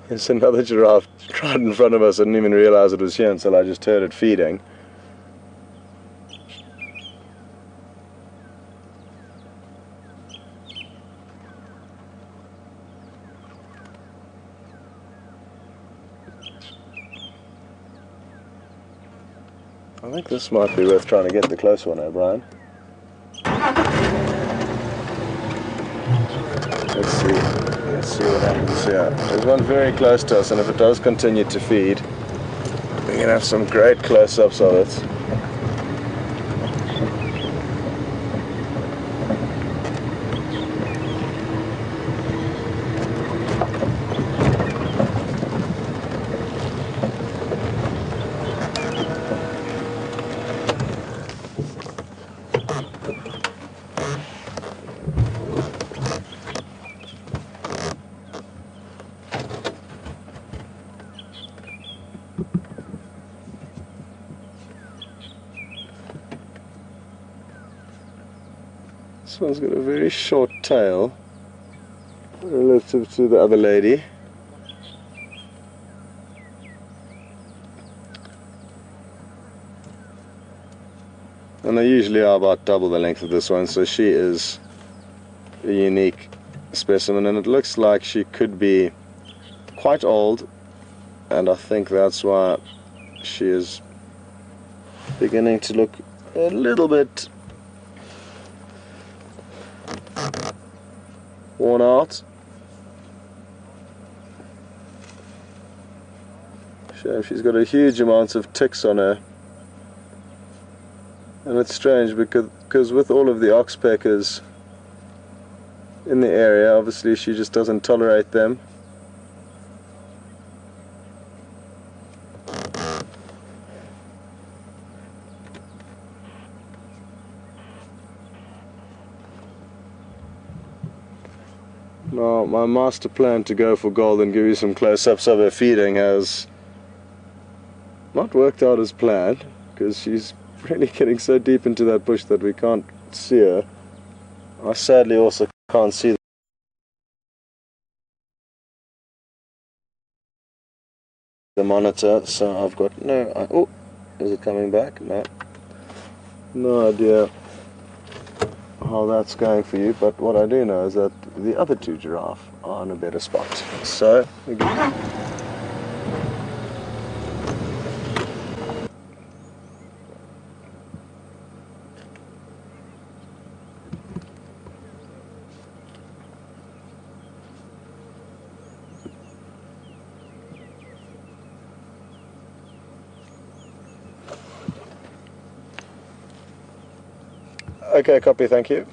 There's another giraffe right in front of us. I didn't even realize it was here until I just heard it feeding. I think this might be worth trying to get the close one, O'Brien. Let's see what happens here. There's one very close to us, and if it does continue to feed, we're going to have some great close-ups of it. This one's got a very short tail relative to the other lady. And they usually are about double the length of this one, so she is a unique specimen, and it looks like she could be quite old, and I think that's why she is beginning to look a little bit worn out. She's got a huge amount of ticks on her, and it's strange because with all of the oxpeckers in the area, obviously she just doesn't tolerate them. Now, my master plan to go for gold and give you some close-ups of her feeding has not worked out as planned, because she's really getting so deep into that bush that we can't see her. I sadly also can't see the monitor, so I've got no... oh, is it coming back? No idea how that's going for you, but what I do know is that the other two giraffe are in a better spot. So, okay, copy, thank you.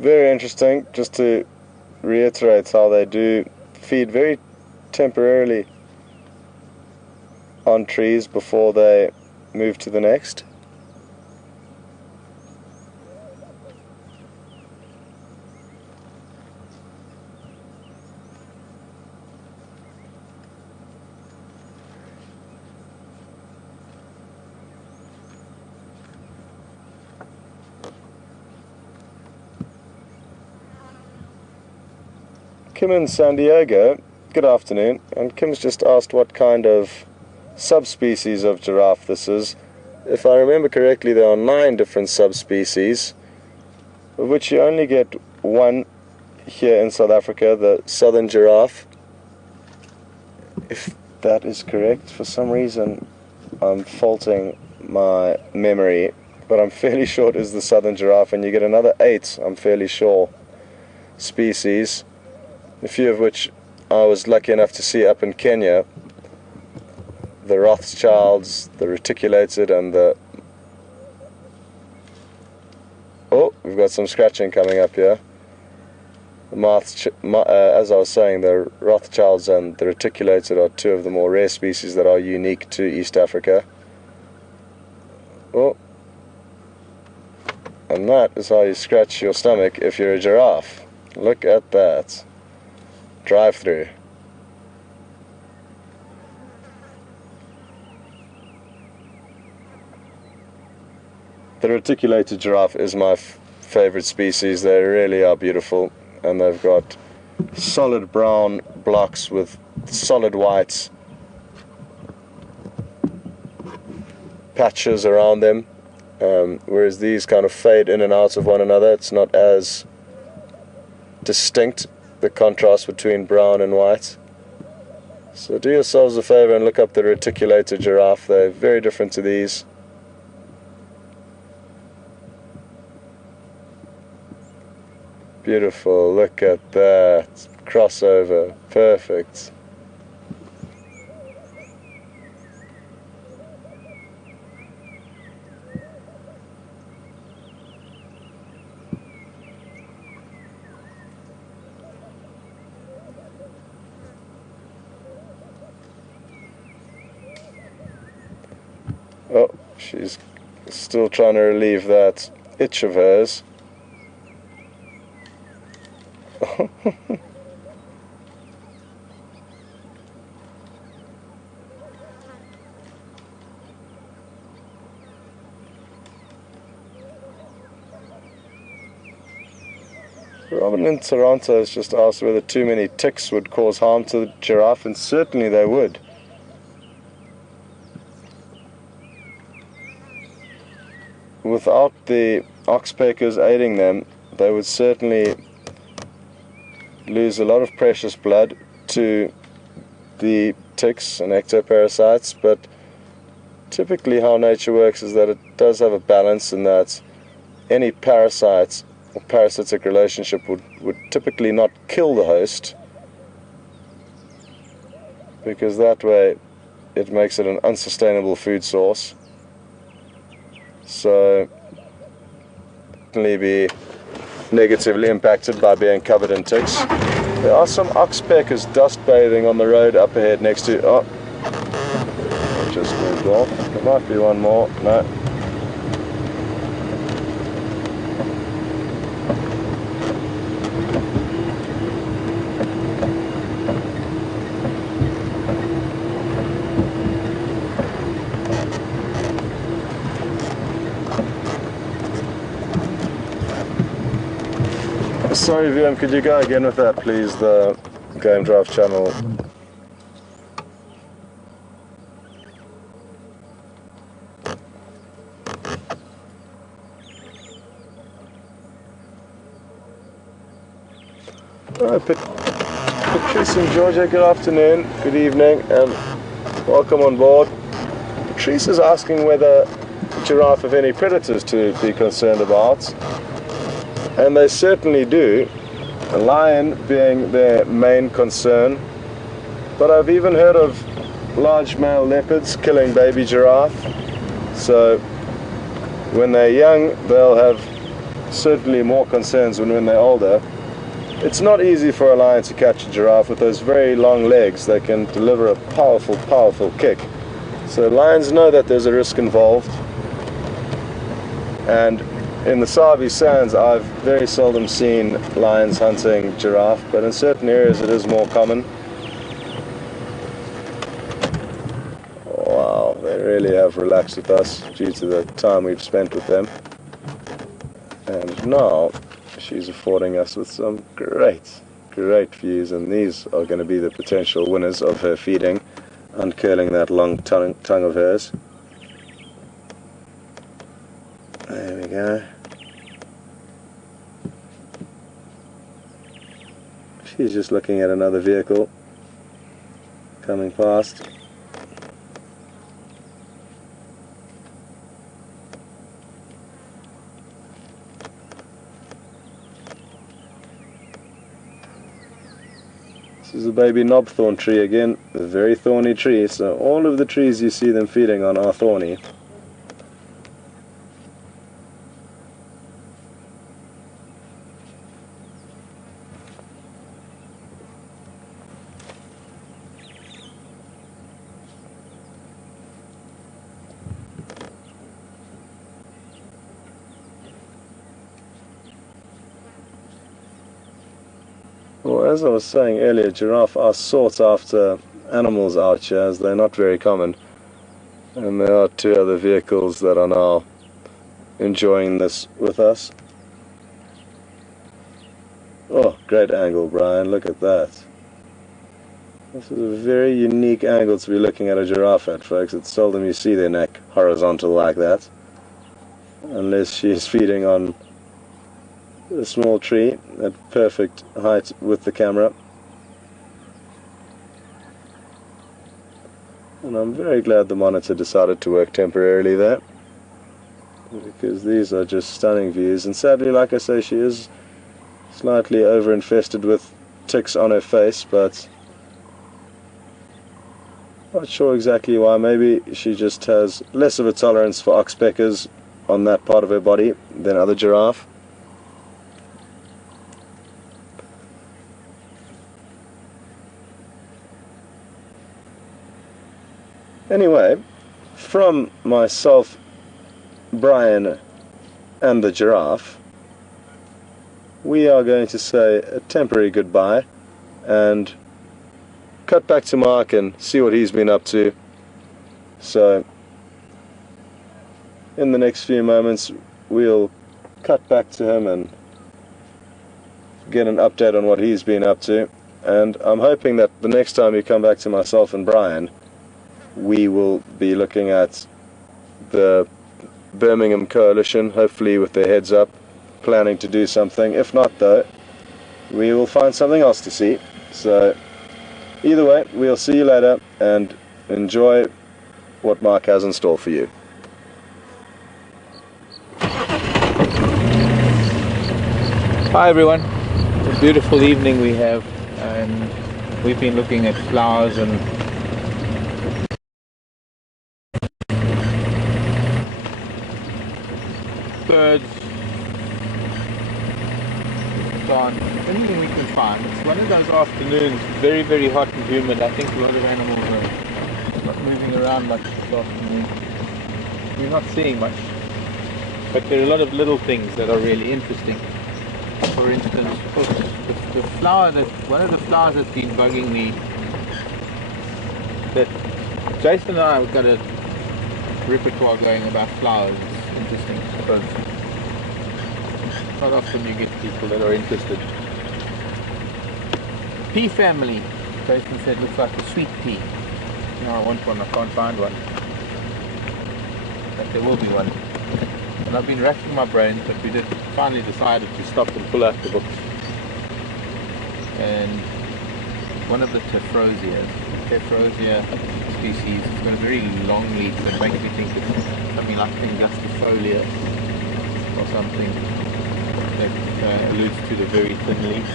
Very interesting, just to reiterate how they do feed very temporarily on trees before they move to the next. Kim in San Diego, good afternoon, and Kim's just asked what kind of subspecies of giraffe this is. If I remember correctly, there are 9 different subspecies, of which you only get one here in South Africa, the southern giraffe. If that is correct, for some reason I'm faulting my memory, but I'm fairly sure it is the southern giraffe, and you get another 8, I'm fairly sure, species, a few of which I was lucky enough to see up in Kenya. The Rothschilds, the reticulated, and the... oh, we've got some scratching coming up here. As I was saying, the Rothschilds and the reticulated are 2 of the more rare species that are unique to East Africa. Oh, and that is how you scratch your stomach if you're a giraffe. Look at that. Drive through. The reticulated giraffe is my favorite species. They really are beautiful, and they've got solid brown blocks with solid white patches around them, whereas these kind of fade in and out of one another. It's not as distinct, the contrast between brown and white. So do yourselves a favor and look up the reticulated giraffe. They're very different to these. Beautiful, look at that crossover, perfect. Oh, she's still trying to relieve that itch of hers. Robin in Toronto has just asked whether too many ticks would cause harm to the giraffe, and certainly they would. Without the oxpeckers aiding them, they would certainly lose a lot of precious blood to the ticks and ectoparasites, but typically how nature works is that it does have a balance in that any parasites or parasitic relationship would typically not kill the host, because that way it makes it an unsustainable food source. So certainly be negatively impacted by being covered in ticks. There are some oxpeckers dust bathing on the road up ahead next to... oh, I just moved off. There might be one more. No. Sorry, VM, could you go again with that, please? The Game Drive channel. Patrice and Georgia, good afternoon, good evening, and welcome on board. Patrice is asking whether giraffe have any predators to be concerned about, and they certainly do, a lion being their main concern, but I've even heard of large male leopards killing baby giraffe. So when they're young, they'll have certainly more concerns than when they're older. It's not easy for a lion to catch a giraffe. With those very long legs, they can deliver a powerful, powerful kick. So lions know that there's a risk involved. And in the Sabi Sands, I've very seldom seen lions hunting giraffe, but in certain areas it is more common. Wow, they really have relaxed with us due to the time we've spent with them. And now she's affording us with some great views, and these are going to be the potential winners of her feeding, uncurling that long tongue of hers. There we go. She's just looking at another vehicle coming past. This is a baby knobthorn tree again, a very thorny tree, so all of the trees you see them feeding on are thorny. Well, as I was saying earlier, giraffe are sought after animals out here, as they're not very common. And there are two other vehicles that are now enjoying this with us. Oh, great angle, Brian, look at that. This is a very unique angle to be looking at a giraffe at, folks. It's seldom you see their neck horizontal like that, unless she's feeding on a small tree at perfect height with the camera. And I'm very glad the monitor decided to work temporarily there, because these are just stunning views. And sadly, like I say, she is slightly over-infested with ticks on her face, but not sure exactly why. Maybe she just has less of a tolerance for oxpeckers on that part of her body than other giraffe. Anyway, from myself, Brian, and the giraffe, we are going to say a temporary goodbye and cut back to Mark and see what he's been up to. So in the next few moments we'll cut back to him and get an update on what he's been up to, and I'm hoping that the next time you come back to myself and Brian, we will be looking at the Birmingham coalition, hopefully with their heads up, planning to do something. If not though, we will find something else to see. So either way, we'll see you later and enjoy what Mark has in store for you. Hi everyone, it's a beautiful evening we have, and we've been looking at flowers and birds, anything we can find. It's one of those afternoons, very, very hot and humid. I think a lot of animals are not moving around much this afternoon. We're not seeing much, but there are a lot of little things that are really interesting. For instance, the flower one of the flowers that's been bugging me, that Jason and I have got a repertoire going about flowers. It's interesting because not often you get people that are interested. Pea family, Jason said, looks like a sweet pea. You know, I want one, I can't find one. But there will be one. And I've been racking my brains, but we finally decided to stop and pull out the books. And one of the Tephrosia species, it's got a very long leaf that makes me think it's something like Angustifolia or something that alludes to the very thin leaf.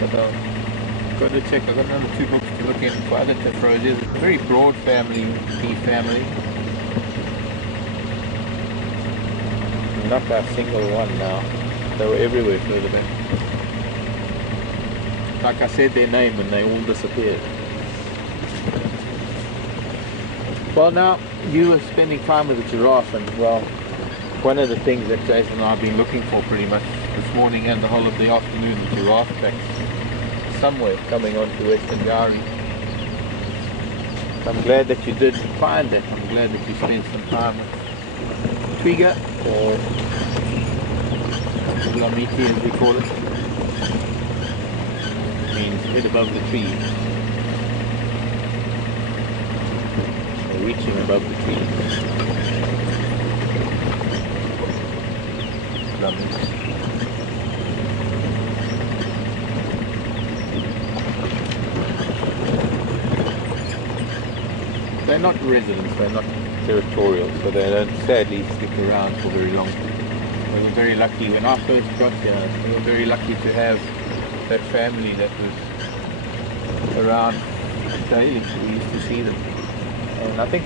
But I've got to check, I've got another 2 books to look at for other Tephrosias. It's a very broad family, pea family. Not a single one now. They were everywhere further back. Like I said their name and they all disappeared. Well, now you are spending time with the giraffe, and well, one of the things that Jason and I have been looking for pretty much this morning and the whole of the afternoon, the giraffe tracks somewhere coming onto Western Gowrie. I'm glad that you did find that. I'm glad that you spent some time with Twiga, or Lamiti as we call it. It means head above the tree, or reaching above the tree. They're not residents, they're not territorial, so they don't sadly stick around for very long. We were very lucky when I first got here. We were very lucky to have that family that was around daily. We used to see them, and I think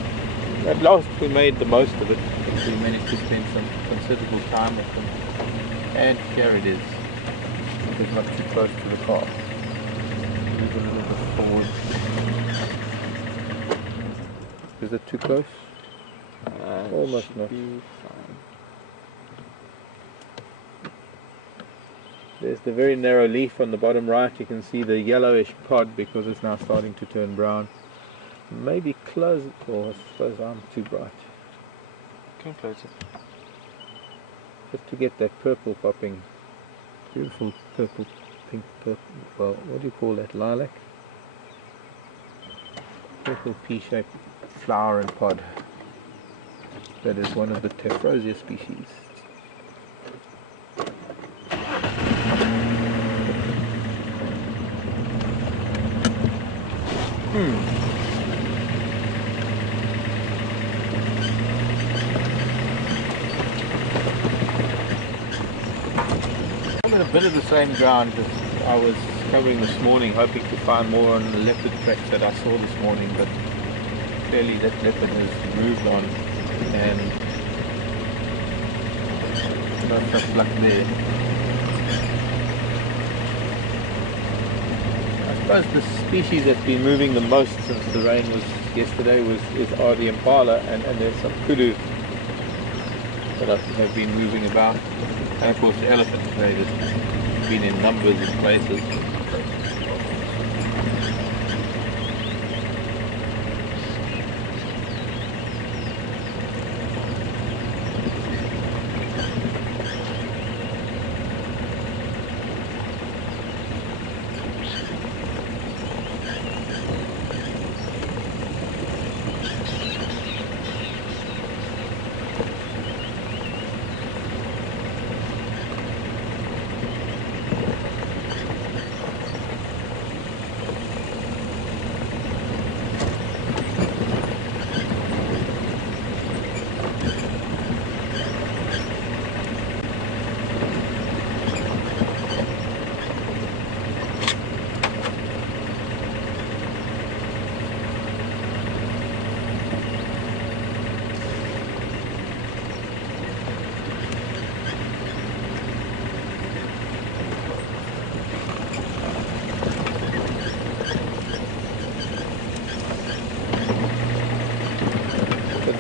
at last we made the most of it. We managed to spend some considerable time with them. And here it is. It's not too close to the car. Move a little bit forward. Is it too close? Almost not. There's the very narrow leaf on the bottom right. You can see the yellowish pod because it's now starting to turn brown. Maybe close it, or I suppose I'm too bright. Come closer. Just to get that purple popping. Beautiful purple, pink, purple. Well, what do you call that? Lilac? Purple pea-shaped flower and pod. That is one of the Tephrosia species. I'm on a bit of the same ground that I was covering this morning, hoping to find more on the leopard tracks that I saw this morning, but clearly that leopard has moved on, and not such luck there. I suppose the species that's been moving the most since the rain was yesterday are the impala, and there's some kudu that have been moving about, and of course the elephants. They've just been in numbers in places.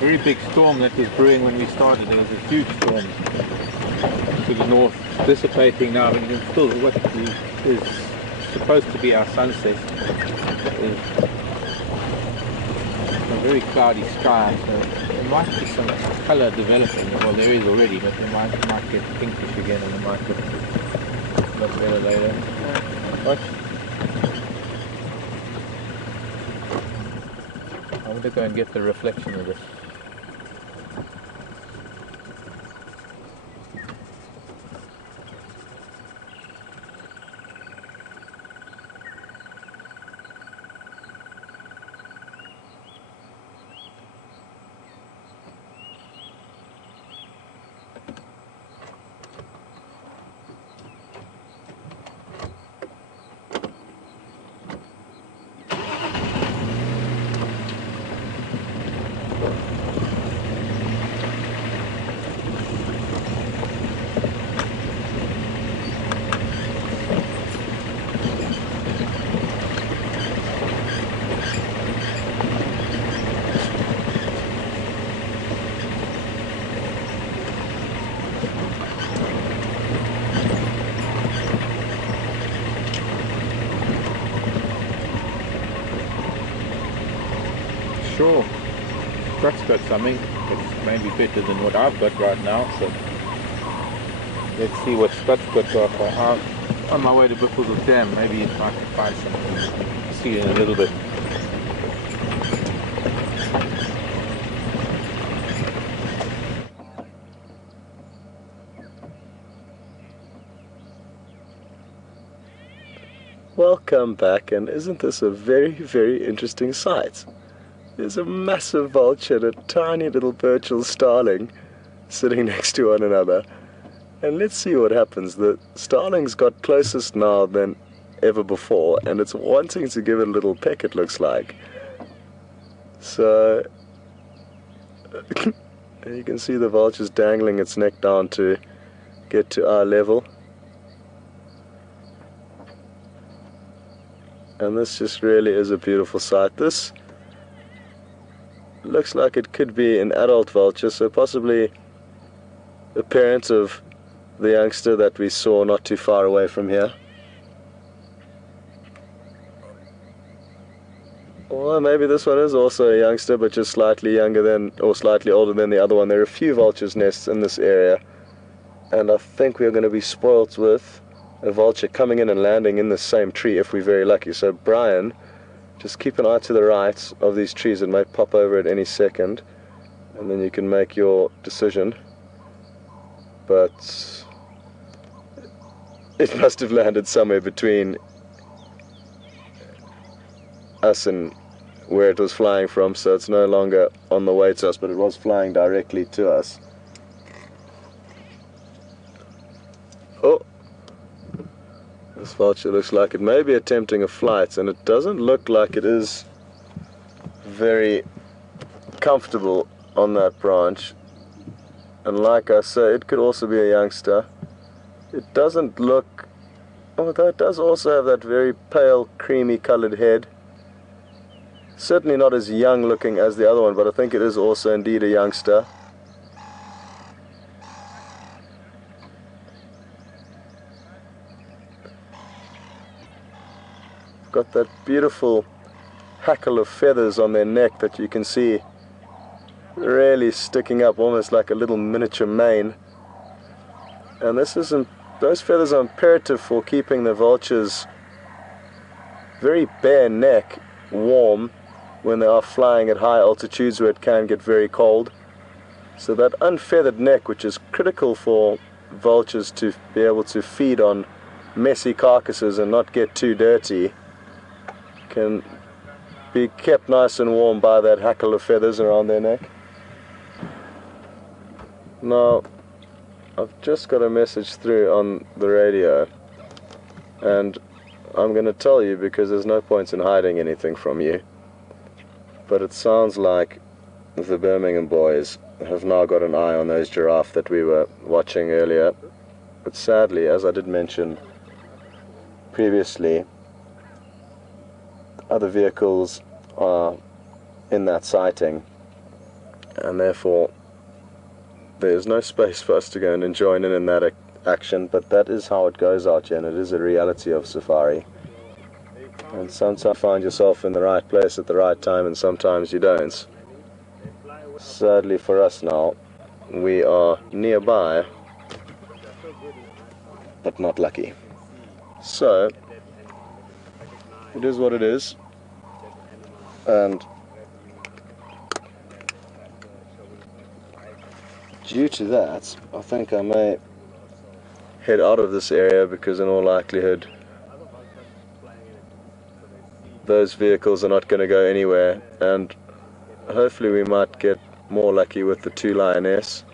Very big storm that was brewing when we started. There was a huge storm to the north, dissipating now, and still what is supposed to be our sunset is a very cloudy sky, so there might be some colour developing. Well, there is already, but they might get pinkish again, and it might look much better later. Watch. I want to go and get the reflection of this. Sure, Scott's got something that's maybe better than what I've got right now, so let's see what Scott's got to offer. I'm on my way to Buffalo Dam, maybe if I can find something. See you in a little bit. Welcome back, and isn't this a very, very interesting sight? There's a massive vulture and a tiny little Burchell starling sitting next to one another. And let's see what happens. The starling's got closest now than ever before, and it's wanting to give it a little peck, it looks like. So you can see the vulture's dangling its neck down to get to eye level. And this just really is a beautiful sight. This looks like it could be an adult vulture, so possibly the parent of the youngster that we saw not too far away from here. Or maybe this one is also a youngster, but just slightly younger than, or slightly older than the other one. There are a few vultures' nests in this area, and I think we're going to be spoilt with a vulture coming in and landing in the same tree if we're very lucky. So Brian, just keep an eye to the right of these trees. It might pop over at any second, and then you can make your decision. But it must have landed somewhere between us and where it was flying from, so it's no longer on the way to us, but it was flying directly to us. Oh! This vulture looks like it may be attempting a flight, and it doesn't look like it is very comfortable on that branch. And like I say, it could also be a youngster. It doesn't look although it does also have that very pale, creamy coloured head. Certainly not as young looking as the other one, but I think it is also indeed a youngster. Got that beautiful hackle of feathers on their neck that you can see really sticking up almost like a little miniature mane. And those feathers are imperative for keeping the vulture's very bare neck warm when they are flying at high altitudes where it can get very cold. So that unfeathered neck, which is critical for vultures to be able to feed on messy carcasses and not get too dirty, can be kept nice and warm by that hackle of feathers around their neck. Now, I've just got a message through on the radio, and I'm going to tell you because there's no point in hiding anything from you, but it sounds like the Birmingham boys have now got an eye on those giraffe that we were watching earlier. But sadly, as I did mention previously, other vehicles are in that sighting, and therefore there's no space for us to go and join in that action. But that is how it goes out here, and it is a reality of safari. And sometimes you find yourself in the right place at the right time, and sometimes you don't. Sadly for us now, we are nearby, but not lucky. So, it is what it is, and due to that, I think I may head out of this area, because in all likelihood those vehicles are not going to go anywhere, and hopefully we might get more lucky with the two lioness.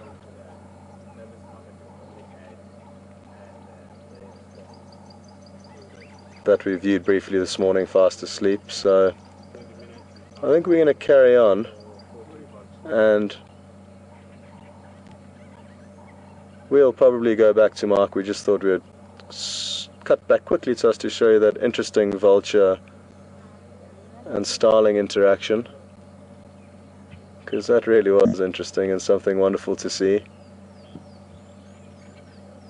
That we viewed briefly this morning fast asleep. So I think we're going to carry on, and we'll probably go back to Mark. We just thought we'd cut back quickly to us to show you that interesting vulture and starling interaction, because that really was interesting and something wonderful to see.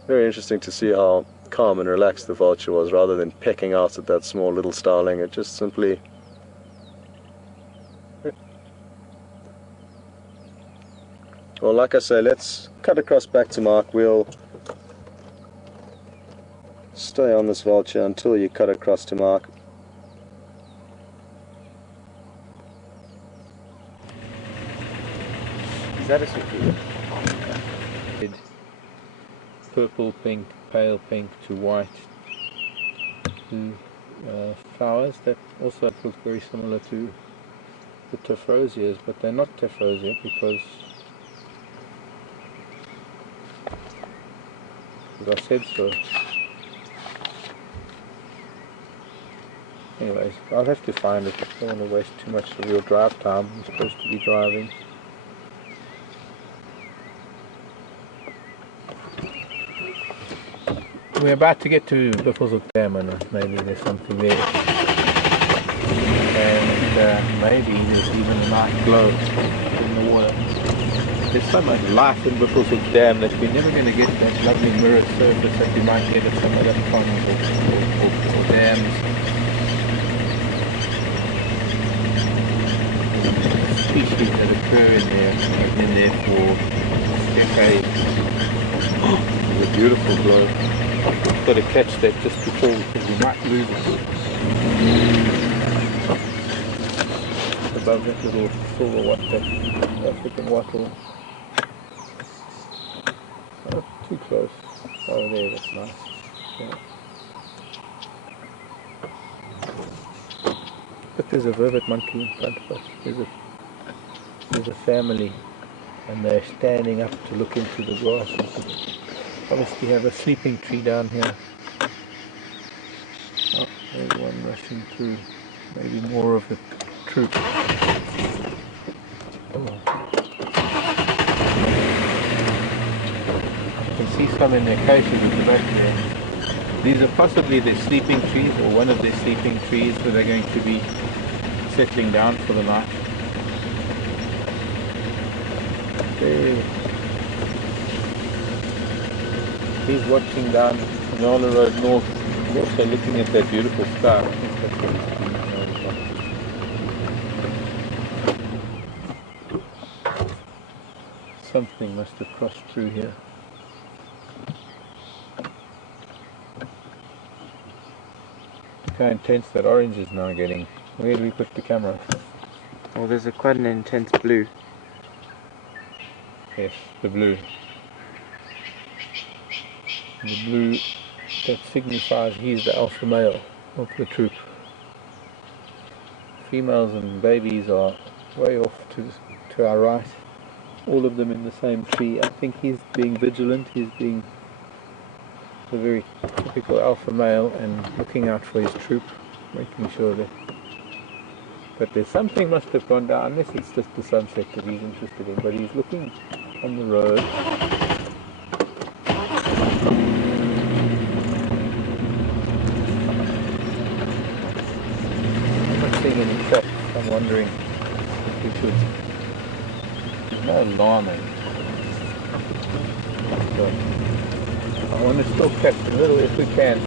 Very interesting to see how calm and relaxed the vulture was, rather than pecking out at that small little starling. It just simply... Well, like I say, let's cut across back to Mark. We'll stay on this vulture until you cut across to Mark. Is that a succeed? Purple, pink, pale pink to white flowers that also look very similar to the tephrozias, but they're not tephrosia because I said so. Anyways, I'll have to find it. I don't want to waste too much of your drive time. I'm supposed to be driving. We're about to get to Biffles Dam, and maybe there's something there. And maybe there's even a nice glow in the water. There's so much life in Biffles Dam that we're never going to get that lovely mirror surface that we might get at some other ponds or dams. Species that occur in there have been there for decades. It's a beautiful glow. I've got to catch that just before, because we might lose it. Above that little silver wattle, African wattle. Oh, too close. Oh, there, that's nice. Yeah. But there's a vervet monkey in front of us. There's a family, and they're standing up to look into the grass. Obviously have a sleeping tree down here. Oh, there's one rushing through. Maybe more of the troop. Oh. I can see some in their cases at the back there. These are possibly their sleeping trees, or one of their sleeping trees, where they're going to be settling down for the night. There. He's watching down Nala Road North, also looking at that beautiful sky. I think that's what he's doing. Something must have crossed through here. Look how intense that orange is now getting. Where do we put the camera? Well, there's quite an intense blue. Yes, the blue. The blue that signifies he's the alpha male of the troop. Females and babies are way off to our right. All of them in the same tree. I think he's being vigilant. He's being a very typical alpha male and looking out for his troop, making sure that. But there's something must have gone down, unless it's just the sunset that he's interested in. But he's looking on the road. I'm not seeing any tracks. I'm wondering if we should. No alarming. So I want to still catch a little if we can.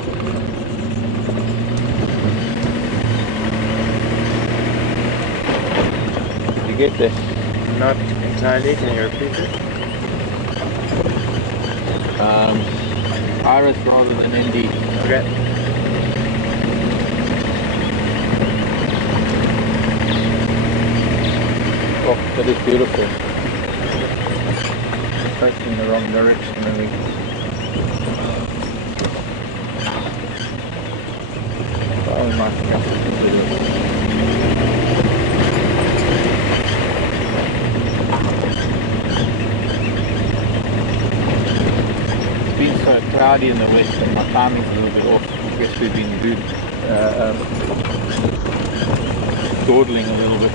Did you get this? Not entirely, can you repeat it? Iris rather than ND. Okay. Oh, that is beautiful. Facing in the wrong direction, maybe. Oh, we might catch it a little. It's been so cloudy in the west and my timing's a little bit off. I guess we've been dawdling a little bit.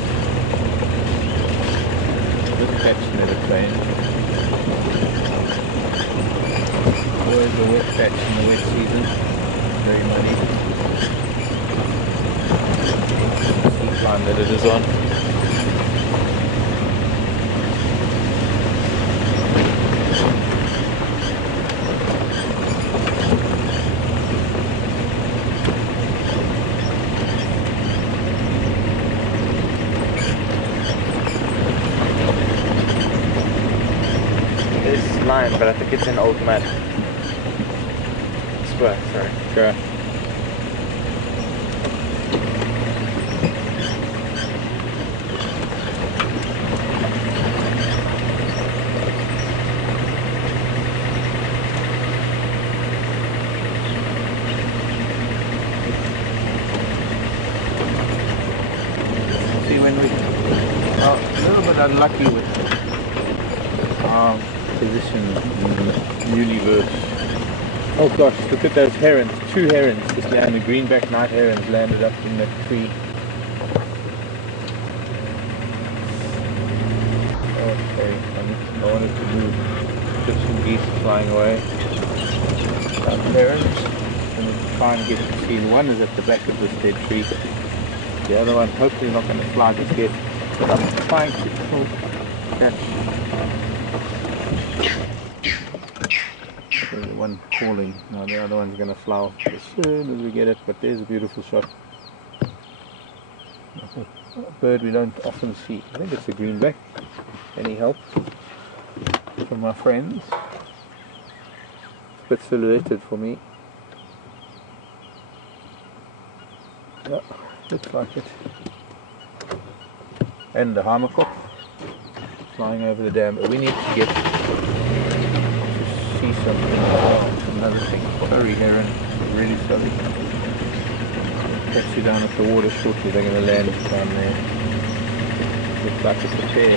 This patch never changed. Always a wet patch in the wet season. Very muddy. Sea climb that it is on. Line, but I think it's an old mud. Spur, sorry. Sure. See, when we are a little bit unlucky with position in the universe. Oh gosh, look at those herons. 2 herons just landed. Greenback night herons landed up in that tree. Okay, I wanted to move. Just some geese flying away. Herons. And we'll try and get to see. The one is at the back of this dead tree. The other one hopefully not going to fly just yet. But I'm trying to still catch. There's one calling. Now the other one's going to fly off as soon as we get it, but there's a beautiful shot. A bird we don't often see. I think it's a greenback. Any help from my friends? It's a bit silhouetted for me. Yeah, looks like it. And the Heimerkopf flying over the dam. But we need to get see something. Oh, another thing. Sorry, heron. Really sorry. Catch you down at the water shortly. They're going to land down there. Looks like it's a pair.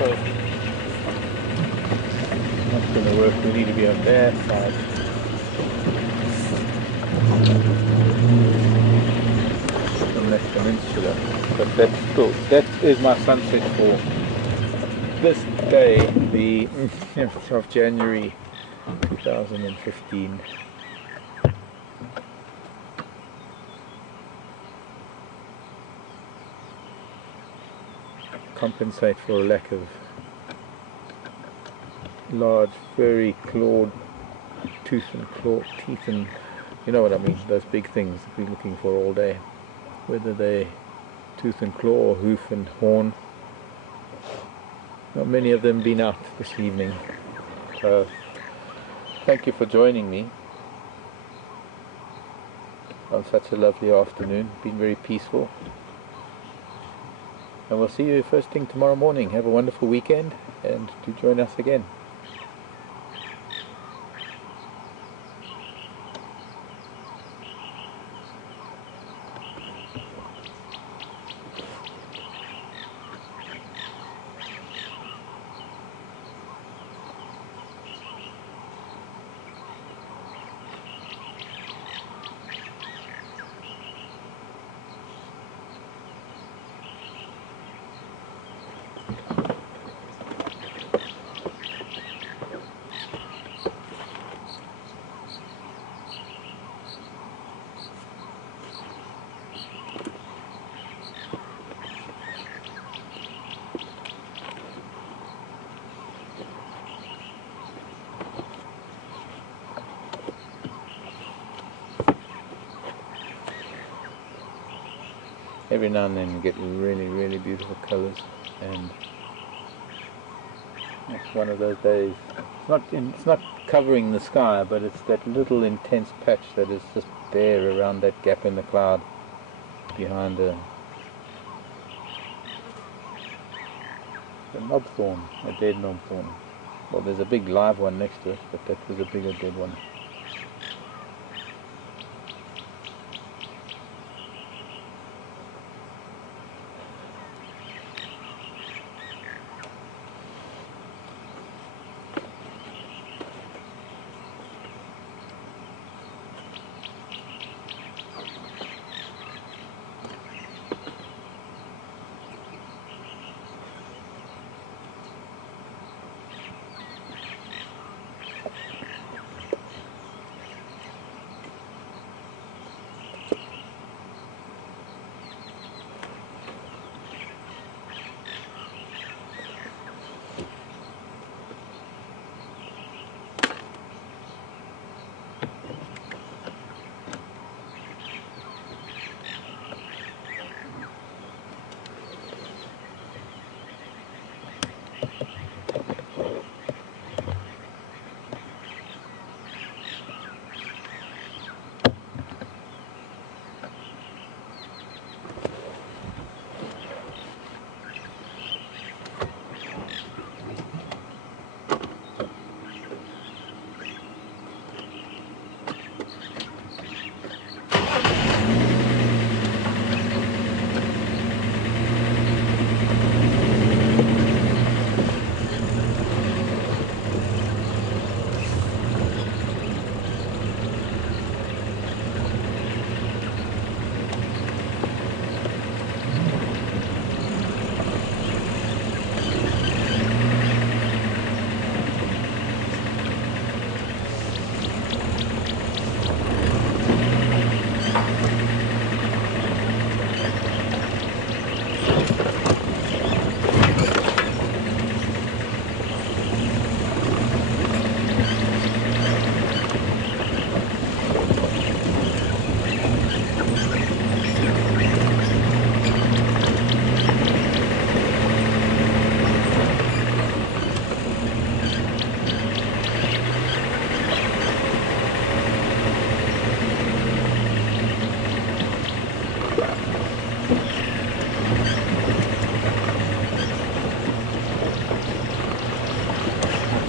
Oh. Not going to work. We need to be on their side. From that peninsula. But that's still, that is my sunset for this day, the 5th of January 2015, compensate for a lack of large, furry, clawed teeth and you know what I mean, those big things that we're looking for all day, whether they're tooth and claw or hoof and horn. Not many of them been out this evening, so thank you for joining me on such a lovely afternoon. Been very peaceful, and we'll see you first thing tomorrow morning. Have a wonderful weekend, and do join us again. Every now and then you get really beautiful colours, and it's one of those days. It's not covering the sky, but it's that little intense patch that is just bare around that gap in the cloud behind a knobthorn, a dead knobthorn. Well, there's a big live one next to it, but that was a bigger dead one.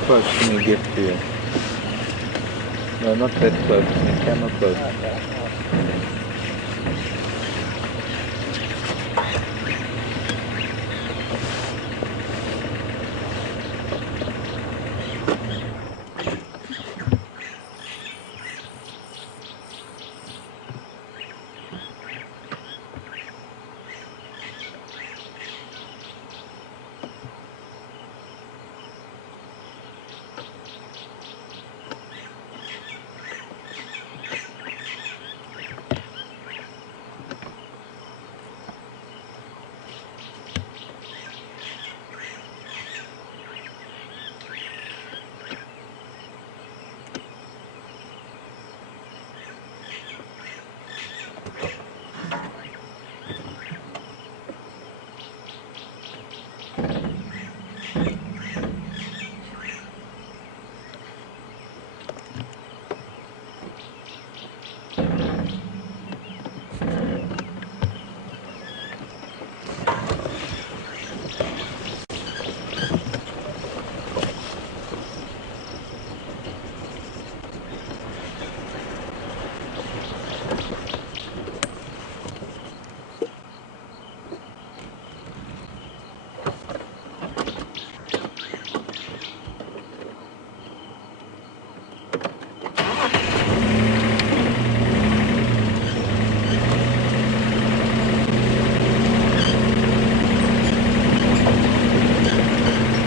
Close can you get to you? No, not that close, the camera close.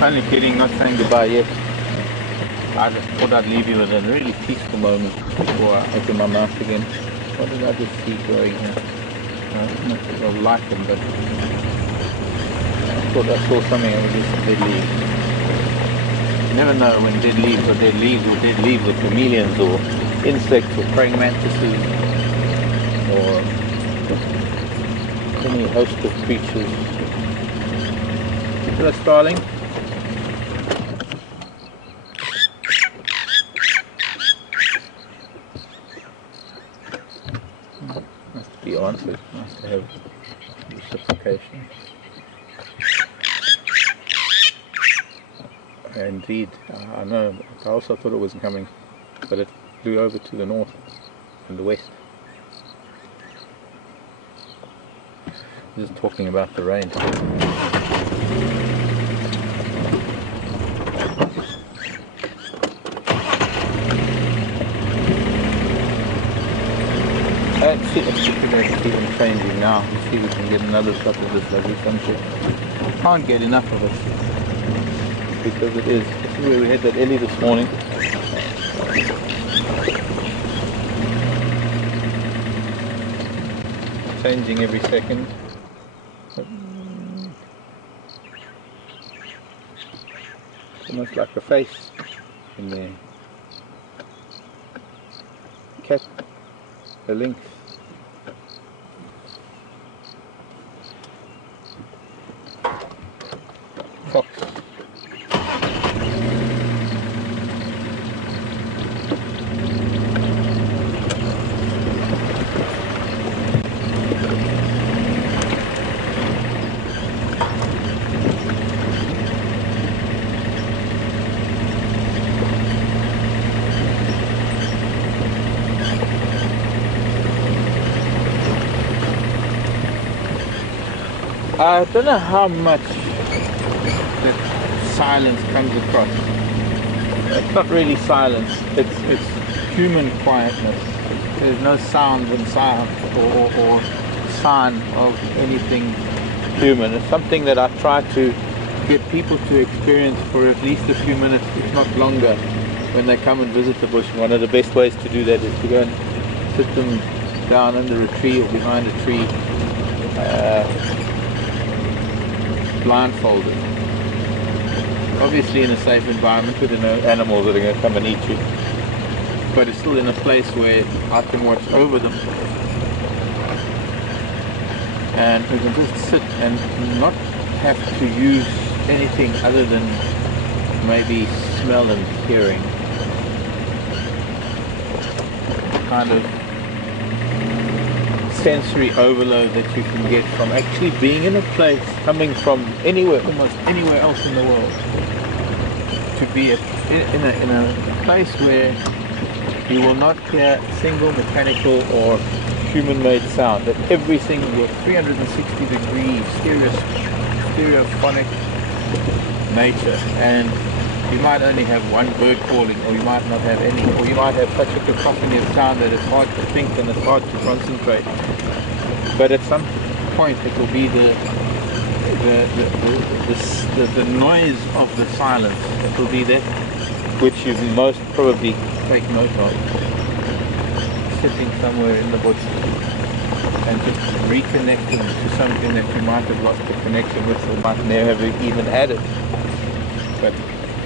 Only kidding, not saying goodbye yet. I just thought I'd leave you with a really peaceful moment before I open my mouth again. What did I just see growing here? I don't know if I'll like them, but I thought I saw something that was just dead leaves. You never know when dead leaves or dead leaves or dead leaves or chameleons or insects or praying mantises or any host of creatures. Hello, starling. Nice to be answered. Nice to have reciprocation. Indeed, I know. I also thought it wasn't coming, but it flew over to the north and the west. Just talking about the rain. Let's see if even changing now. Let's see if we can get another shot of this lovely sunset. Can't get enough of it because it is. This is where we had that Ellie this morning. Changing every second. It's almost like a face in there. Cat, a lynx. Fox. I don't know how much that silence comes across. It's not really silence, it's human quietness. There's no sound and sound or sign of anything human. It's something that I try to get people to experience for at least a few minutes, if not longer, when they come and visit the bush. And one of the best ways to do that is to go and sit them down under a tree or behind a tree, blindfolded. Obviously in a safe environment with no animals that are going to come and eat you, but it's still in a place where I can watch over them and we can just sit and not have to use anything other than maybe smell and hearing. Kind of sensory overload that you can get from actually being in a place, coming from anywhere, almost anywhere else in the world, to be in a place where you will not hear a single mechanical or human-made sound, that every single 360 degree stereophonic nature. And you might only have one bird calling, or you might not have any, or you might have such a cacophony of sound that it's hard to think and it's hard to concentrate. But at some point it will be the noise of the silence. It will be that which you most probably take note of. Sitting somewhere in the bush and just reconnecting to something that you might have lost the connection with or might never have even had it. But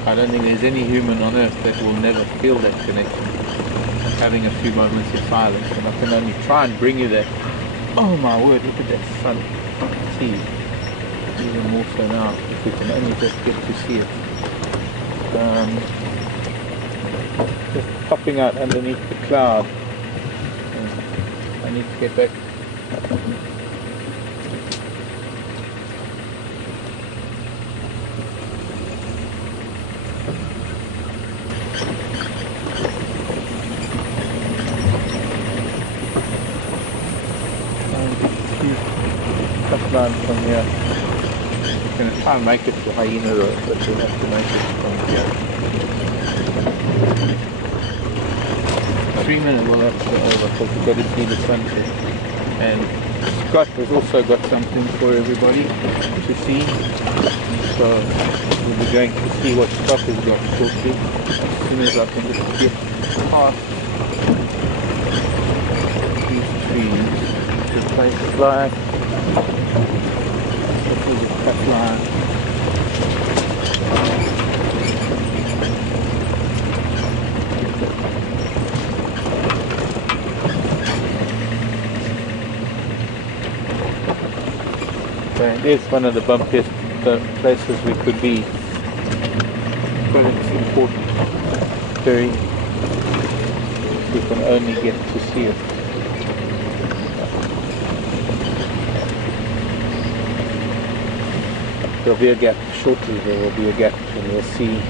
I don't think there's any human on earth that will never feel that connection, having a few moments of silence. And I can only try and bring you that. Oh my word, look at that sun. See, even more so now, if we can only just get to see it. Just popping out underneath the cloud. I need to get back. Line from here. I'm going to try and make it to Hyena Road, but we'll have to make it from here. 3 minutes we'll have to go over because we've got to see the sunset. And Scott has also got something for everybody to see. So we'll be going to see what Scott has got shortly. As soon as I can just get past these trees. The place like this is a cut line. It's one of the bumpiest places we could be, but it's important. Very, we can only get to see it. There'll be a gap, shortly there will be a gap, and we'll see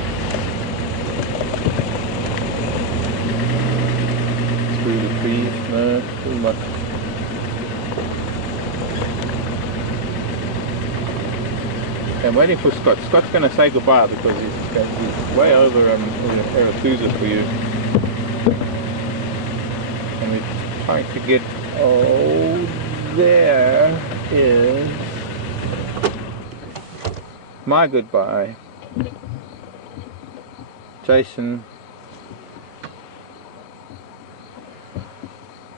through the trees. No, too much. I'm waiting for Scott. Scott's going to say goodbye because he's way over Arathusa for you. And we're trying to get... Oh, there is my goodbye. Jason.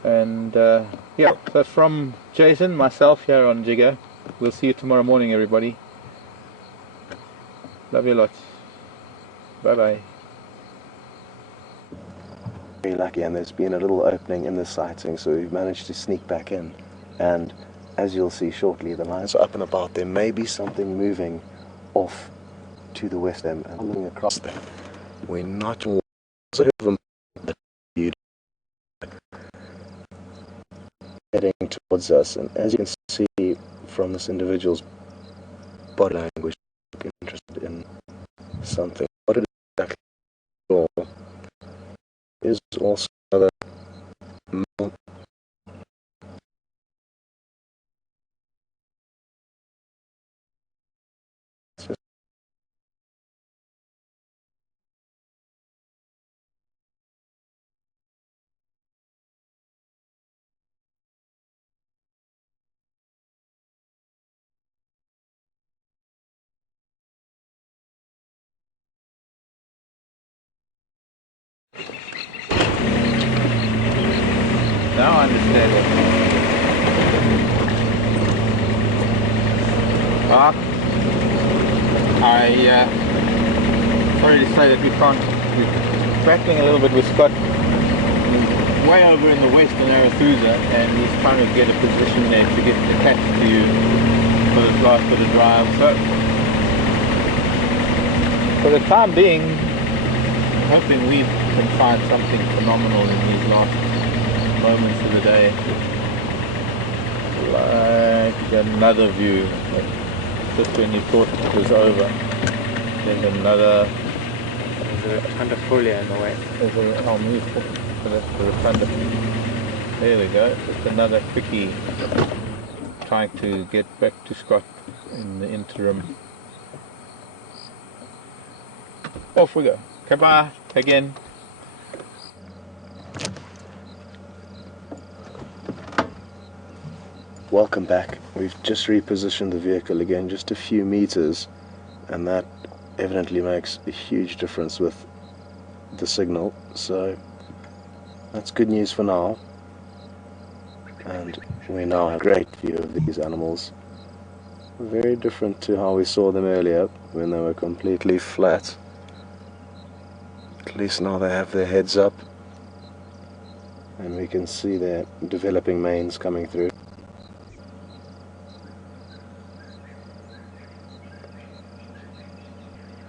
And yeah, so from Jason, myself here on Jigger. We'll see you tomorrow morning, everybody. Love you lots. Bye bye. Very lucky, and there's been a little opening in the sighting, so we've managed to sneak back in. And as you'll see shortly, the lines are up and about. There may be something moving off to the west end and looking across there. We're not heading towards us, and as you can see from this individual's body language, interested in something. What it is exactly is also another Now I understand it. Sorry to say that we're battling a little bit with Scott. He's way over in the west in Arathusa, and he's trying to get a position there to get attached to you for the last bit of drive. So, for the time being, I'm hoping we can find something phenomenal in these last moments of the day. Like another view, just when you thought it was over, then another. There's a thunderfolia in the way. I'll move for the thunder. There we go. Just another quickie, trying to get back to Scott in the interim. Off we go. Goodbye again. Welcome back. We've just repositioned the vehicle again just a few meters, and that evidently makes a huge difference with the signal, so that's good news for now. And we now have a great view of these animals. Very different to how we saw them earlier when they were completely flat. At least now they have their heads up and we can see their developing manes coming through.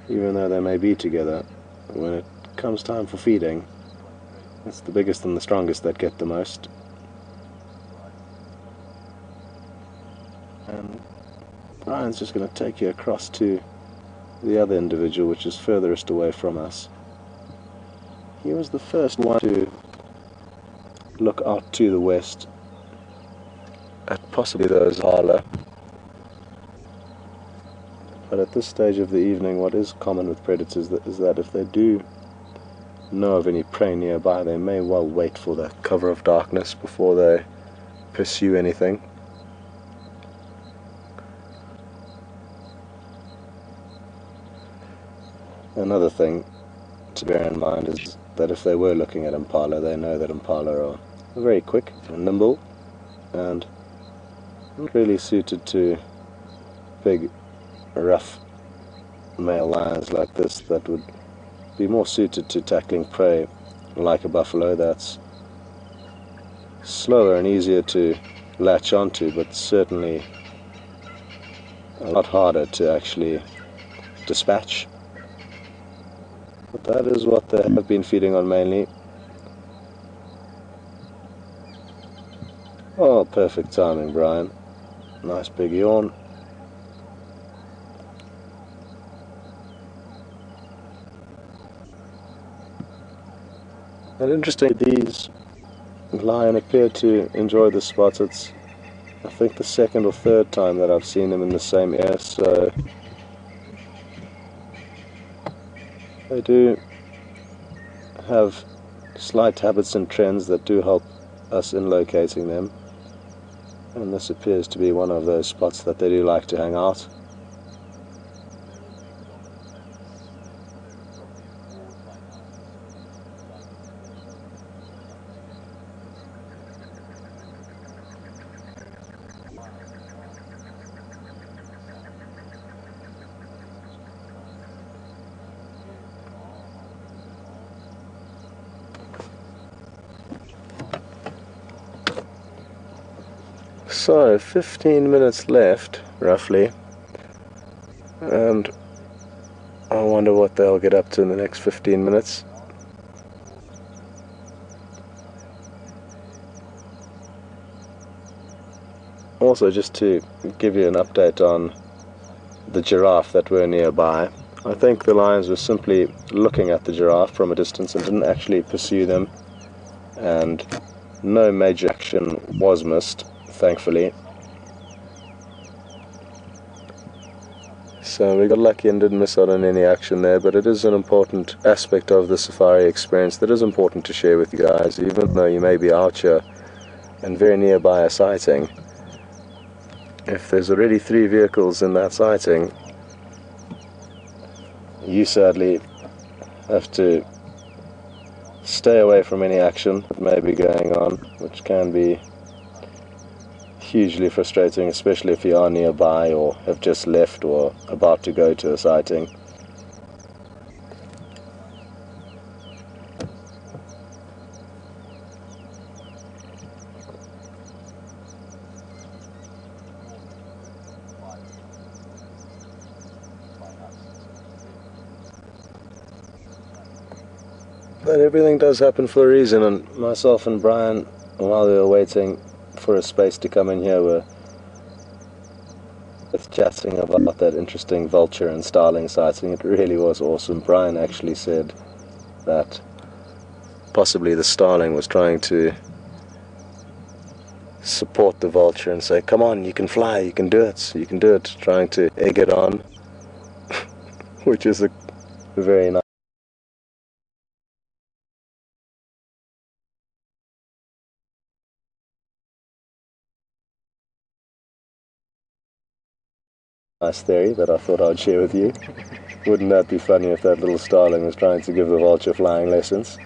Even though they may be together, when it comes time for feeding, it's the biggest and the strongest that get the most. And Brian's just going to take you across to the other individual, which is furthest away from us. He was the first one to look out to the west at possibly those Hala. But at this stage of the evening, what is common with predators is that if they do know of any prey nearby, they may well wait for the cover of darkness before they pursue anything. Another thing to bear in mind is that if they were looking at impala, they know that impala are very quick and nimble and not really suited to big, rough male lions like this that would be more suited to tackling prey like a buffalo that's slower and easier to latch onto, but certainly a lot harder to actually dispatch. But that is what they have been feeding on mainly. Oh, perfect timing, Brian. Nice big yawn. And interesting, these lion appear to enjoy the spots. It's, I think, the second or third time that I've seen them in the same area, so they do have slight habits and trends that do help us in locating them. And this appears to be one of those spots that they do like to hang out. So, 15 minutes left, roughly, and I wonder what they'll get up to in the next 15 minutes. Also, just to give you an update on the giraffe that were nearby, I think the lions were simply looking at the giraffe from a distance and didn't actually pursue them, and no major action was missed, thankfully. So we got lucky and didn't miss out on any action there, but it is an important aspect of the safari experience that is important to share with you guys, even though you may be out here and very nearby a sighting. If there's already 3 vehicles in that sighting, you sadly have to stay away from any action that may be going on, which can be hugely frustrating, especially if you are nearby or have just left or about to go to a sighting. But everything does happen for a reason, and myself and Brian, while we were waiting for a space to come in here, were chatting about that interesting vulture and starling sighting. It really was awesome. Brian actually said that possibly the starling was trying to support the vulture and say, come on, you can fly, you can do it, trying to egg it on, which is a very nice theory that I thought I'd share with you. Wouldn't that be funny if that little starling was trying to give the vulture flying lessons?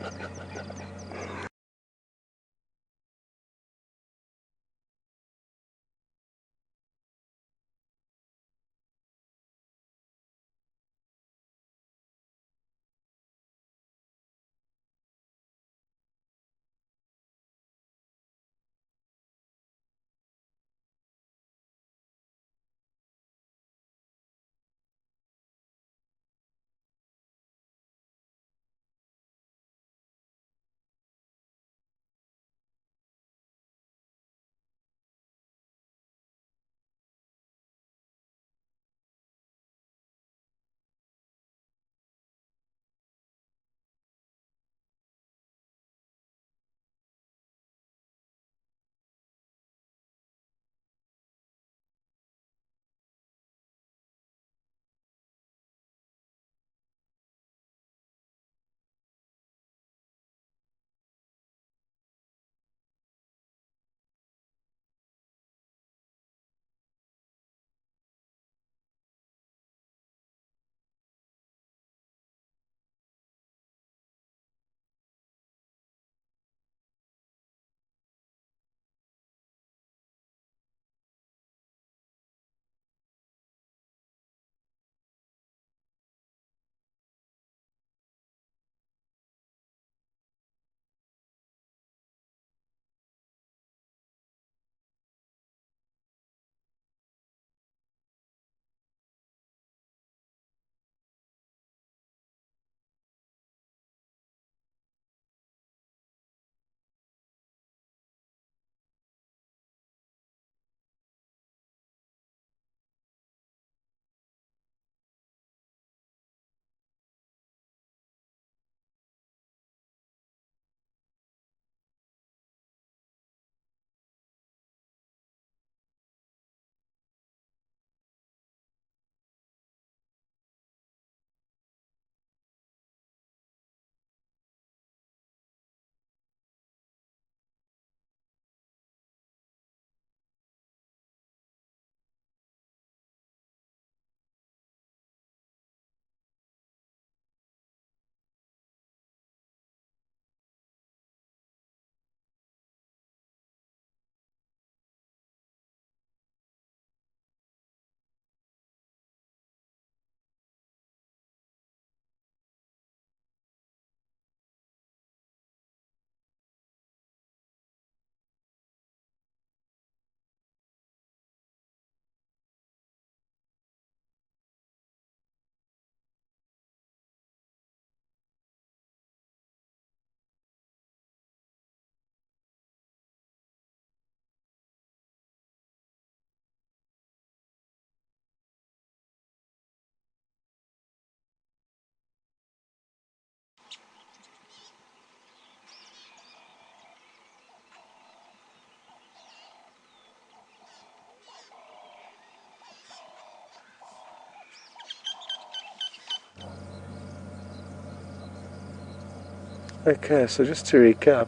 Okay, so just to recap.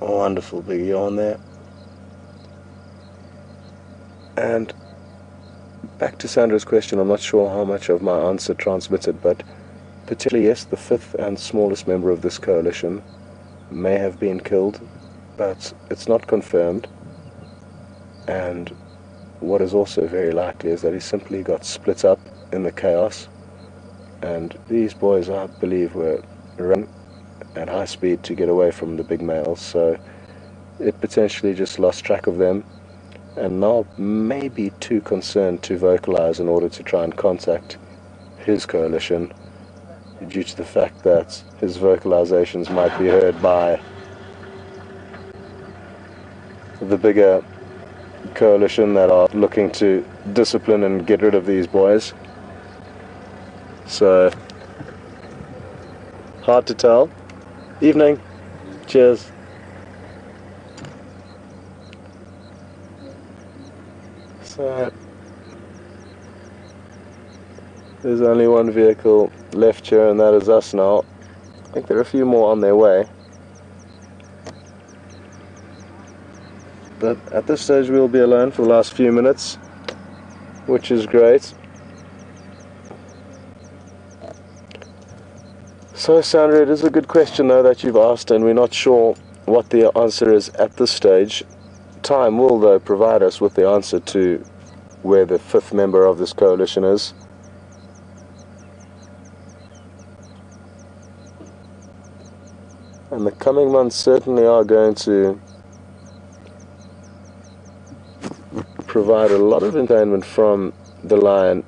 A wonderful big yawn there. And back to Sandra's question, I'm not sure how much of my answer transmitted, but particularly yes, the fifth and smallest member of this coalition may have been killed, but it's not confirmed. And what is also very likely is that he simply got split up in the chaos, and these boys, I believe, were running at high speed to get away from the big males, so it potentially just lost track of them, and now may be too concerned to vocalize in order to try and contact his coalition, due to the fact that his vocalizations might be heard by the bigger coalition that are looking to discipline and get rid of these boys. So, hard to tell. Evening. Cheers. So, there's only one vehicle left here, and that is us now. I think there are a few more on their way. But at this stage we'll be alone for the last few minutes, which is great. So Sandra, it is a good question though that you've asked, and we're not sure what the answer is at this stage. Time will though provide us with the answer to where the fifth member of this coalition is. And the coming months certainly are going to provide a lot of entertainment from the lion,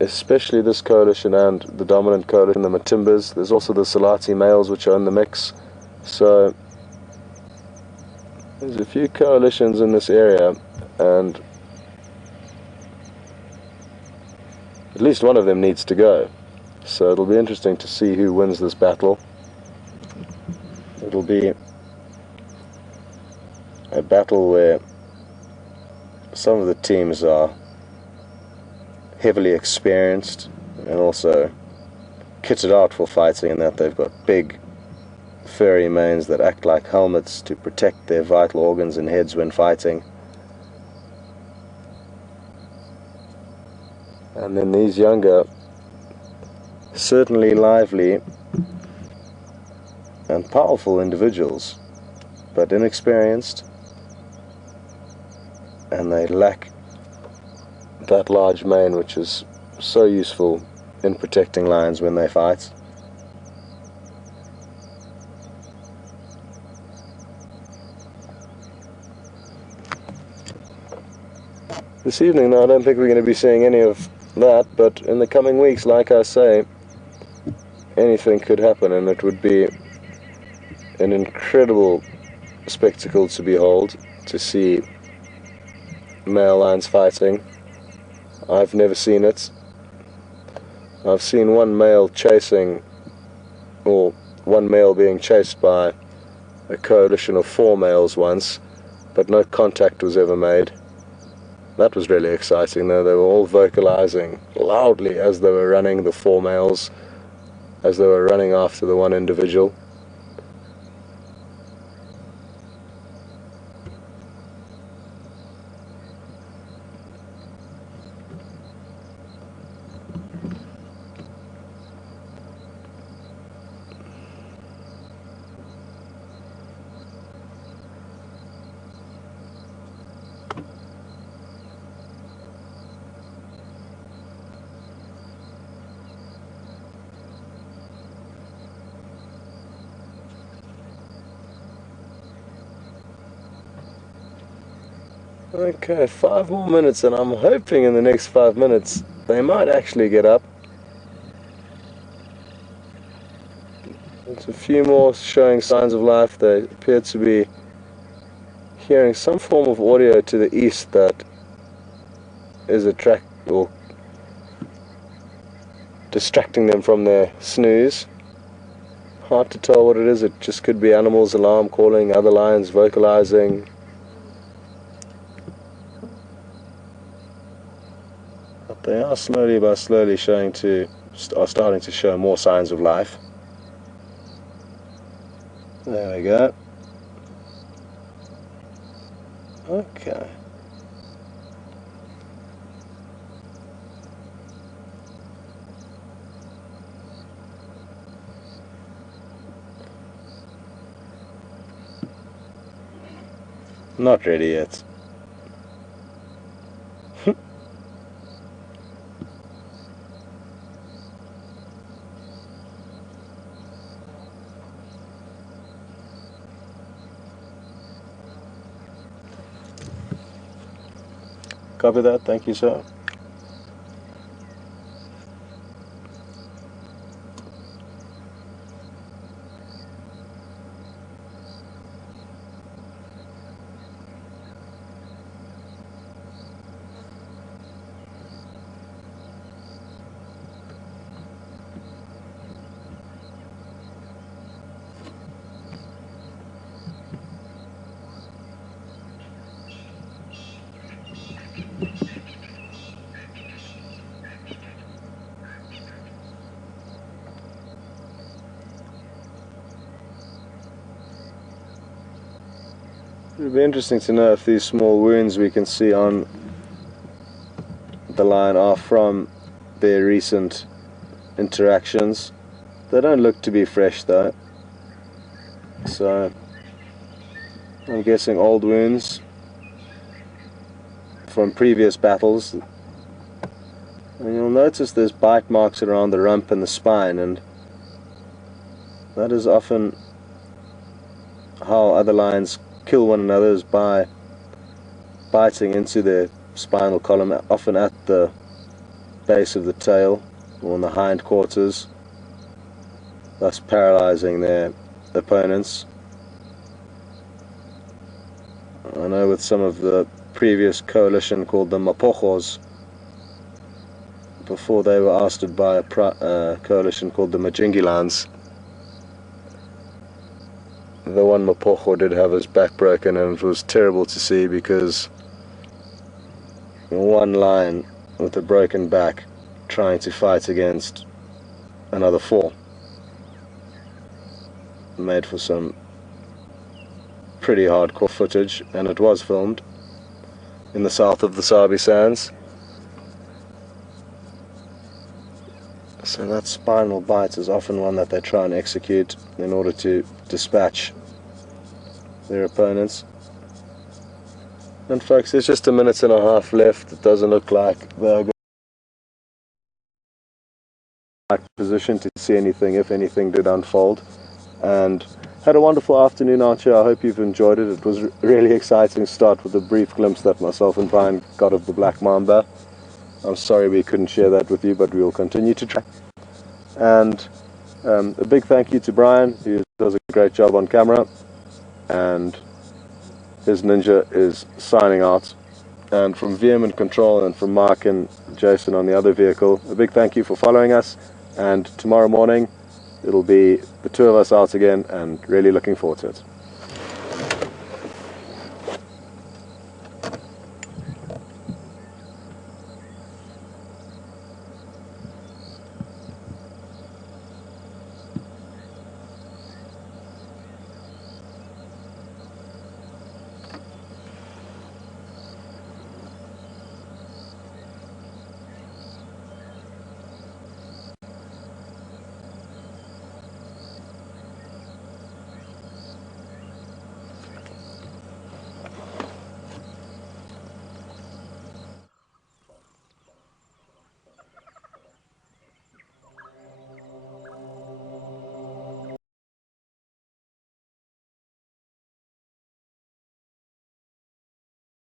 especially this coalition and the dominant coalition, the Matimbas. There's also the Salati males which are in the mix. So there's a few coalitions in this area, and at least one of them needs to go. So it'll be interesting to see who wins this battle. It'll be a battle where some of the teams are heavily experienced and also kitted out for fighting, in that they've got big furry manes that act like helmets to protect their vital organs and heads when fighting. And then these younger, certainly lively and powerful individuals, but inexperienced, and they lack that large mane which is so useful in protecting lions when they fight. This evening, though, I don't think we're going to be seeing any of that, but in the coming weeks, like I say, anything could happen, and it would be an incredible spectacle to behold, to see male lions fighting. I've never seen it. I've seen one male chasing, or one male being chased by a coalition of 4 males once, but no contact was ever made. That was really exciting though. They were all vocalizing loudly as they were running, the 4 males, as they were running after the one individual. Okay, 5 more minutes, and I'm hoping in the next 5 minutes they might actually get up. There's a few more showing signs of life. They appear to be hearing some form of audio to the east that is distracting them from their snooze. Hard to tell what it is. It just could be animals' alarm calling, other lions vocalizing. But they are slowly by slowly showing to are starting to show more signs of life. There we go. Okay. Not ready yet. Copy that, thank you, sir. It would be interesting to know if these small wounds we can see on the line are from their recent interactions. They don't look to be fresh though, so I'm guessing old wounds from previous battles. And you'll notice there's bite marks around the rump and the spine, and that is often how other lions kill one another, is by biting into their spinal column, often at the base of the tail or on the hindquarters, thus paralyzing their opponents. I know with some of the previous coalition called the Mapojos, before they were ousted by a coalition called the Majingilans, the one Mapocho did have his back broken, and it was terrible to see, because one lion with a broken back trying to fight against another four made for some pretty hardcore footage, and it was filmed in the south of the Sabi Sands. So that spinal bite is often one that they try and execute in order to dispatch their opponents. And folks, there's just a minute and a half left. It doesn't look like they're going to be in position to see anything, if anything did unfold. And had a wonderful afternoon out here. I hope you've enjoyed it. It was a really exciting start with a brief glimpse that myself and Brian got of the black mamba. I'm sorry we couldn't share that with you, but we will continue to try. And a big thank you to Brian, who does a great job on camera, and his ninja is signing out. And from VM and Control, and from Mark and Jason on the other vehicle, a big thank you for following us. And tomorrow morning it'll be the two of us out again, and really looking forward to it.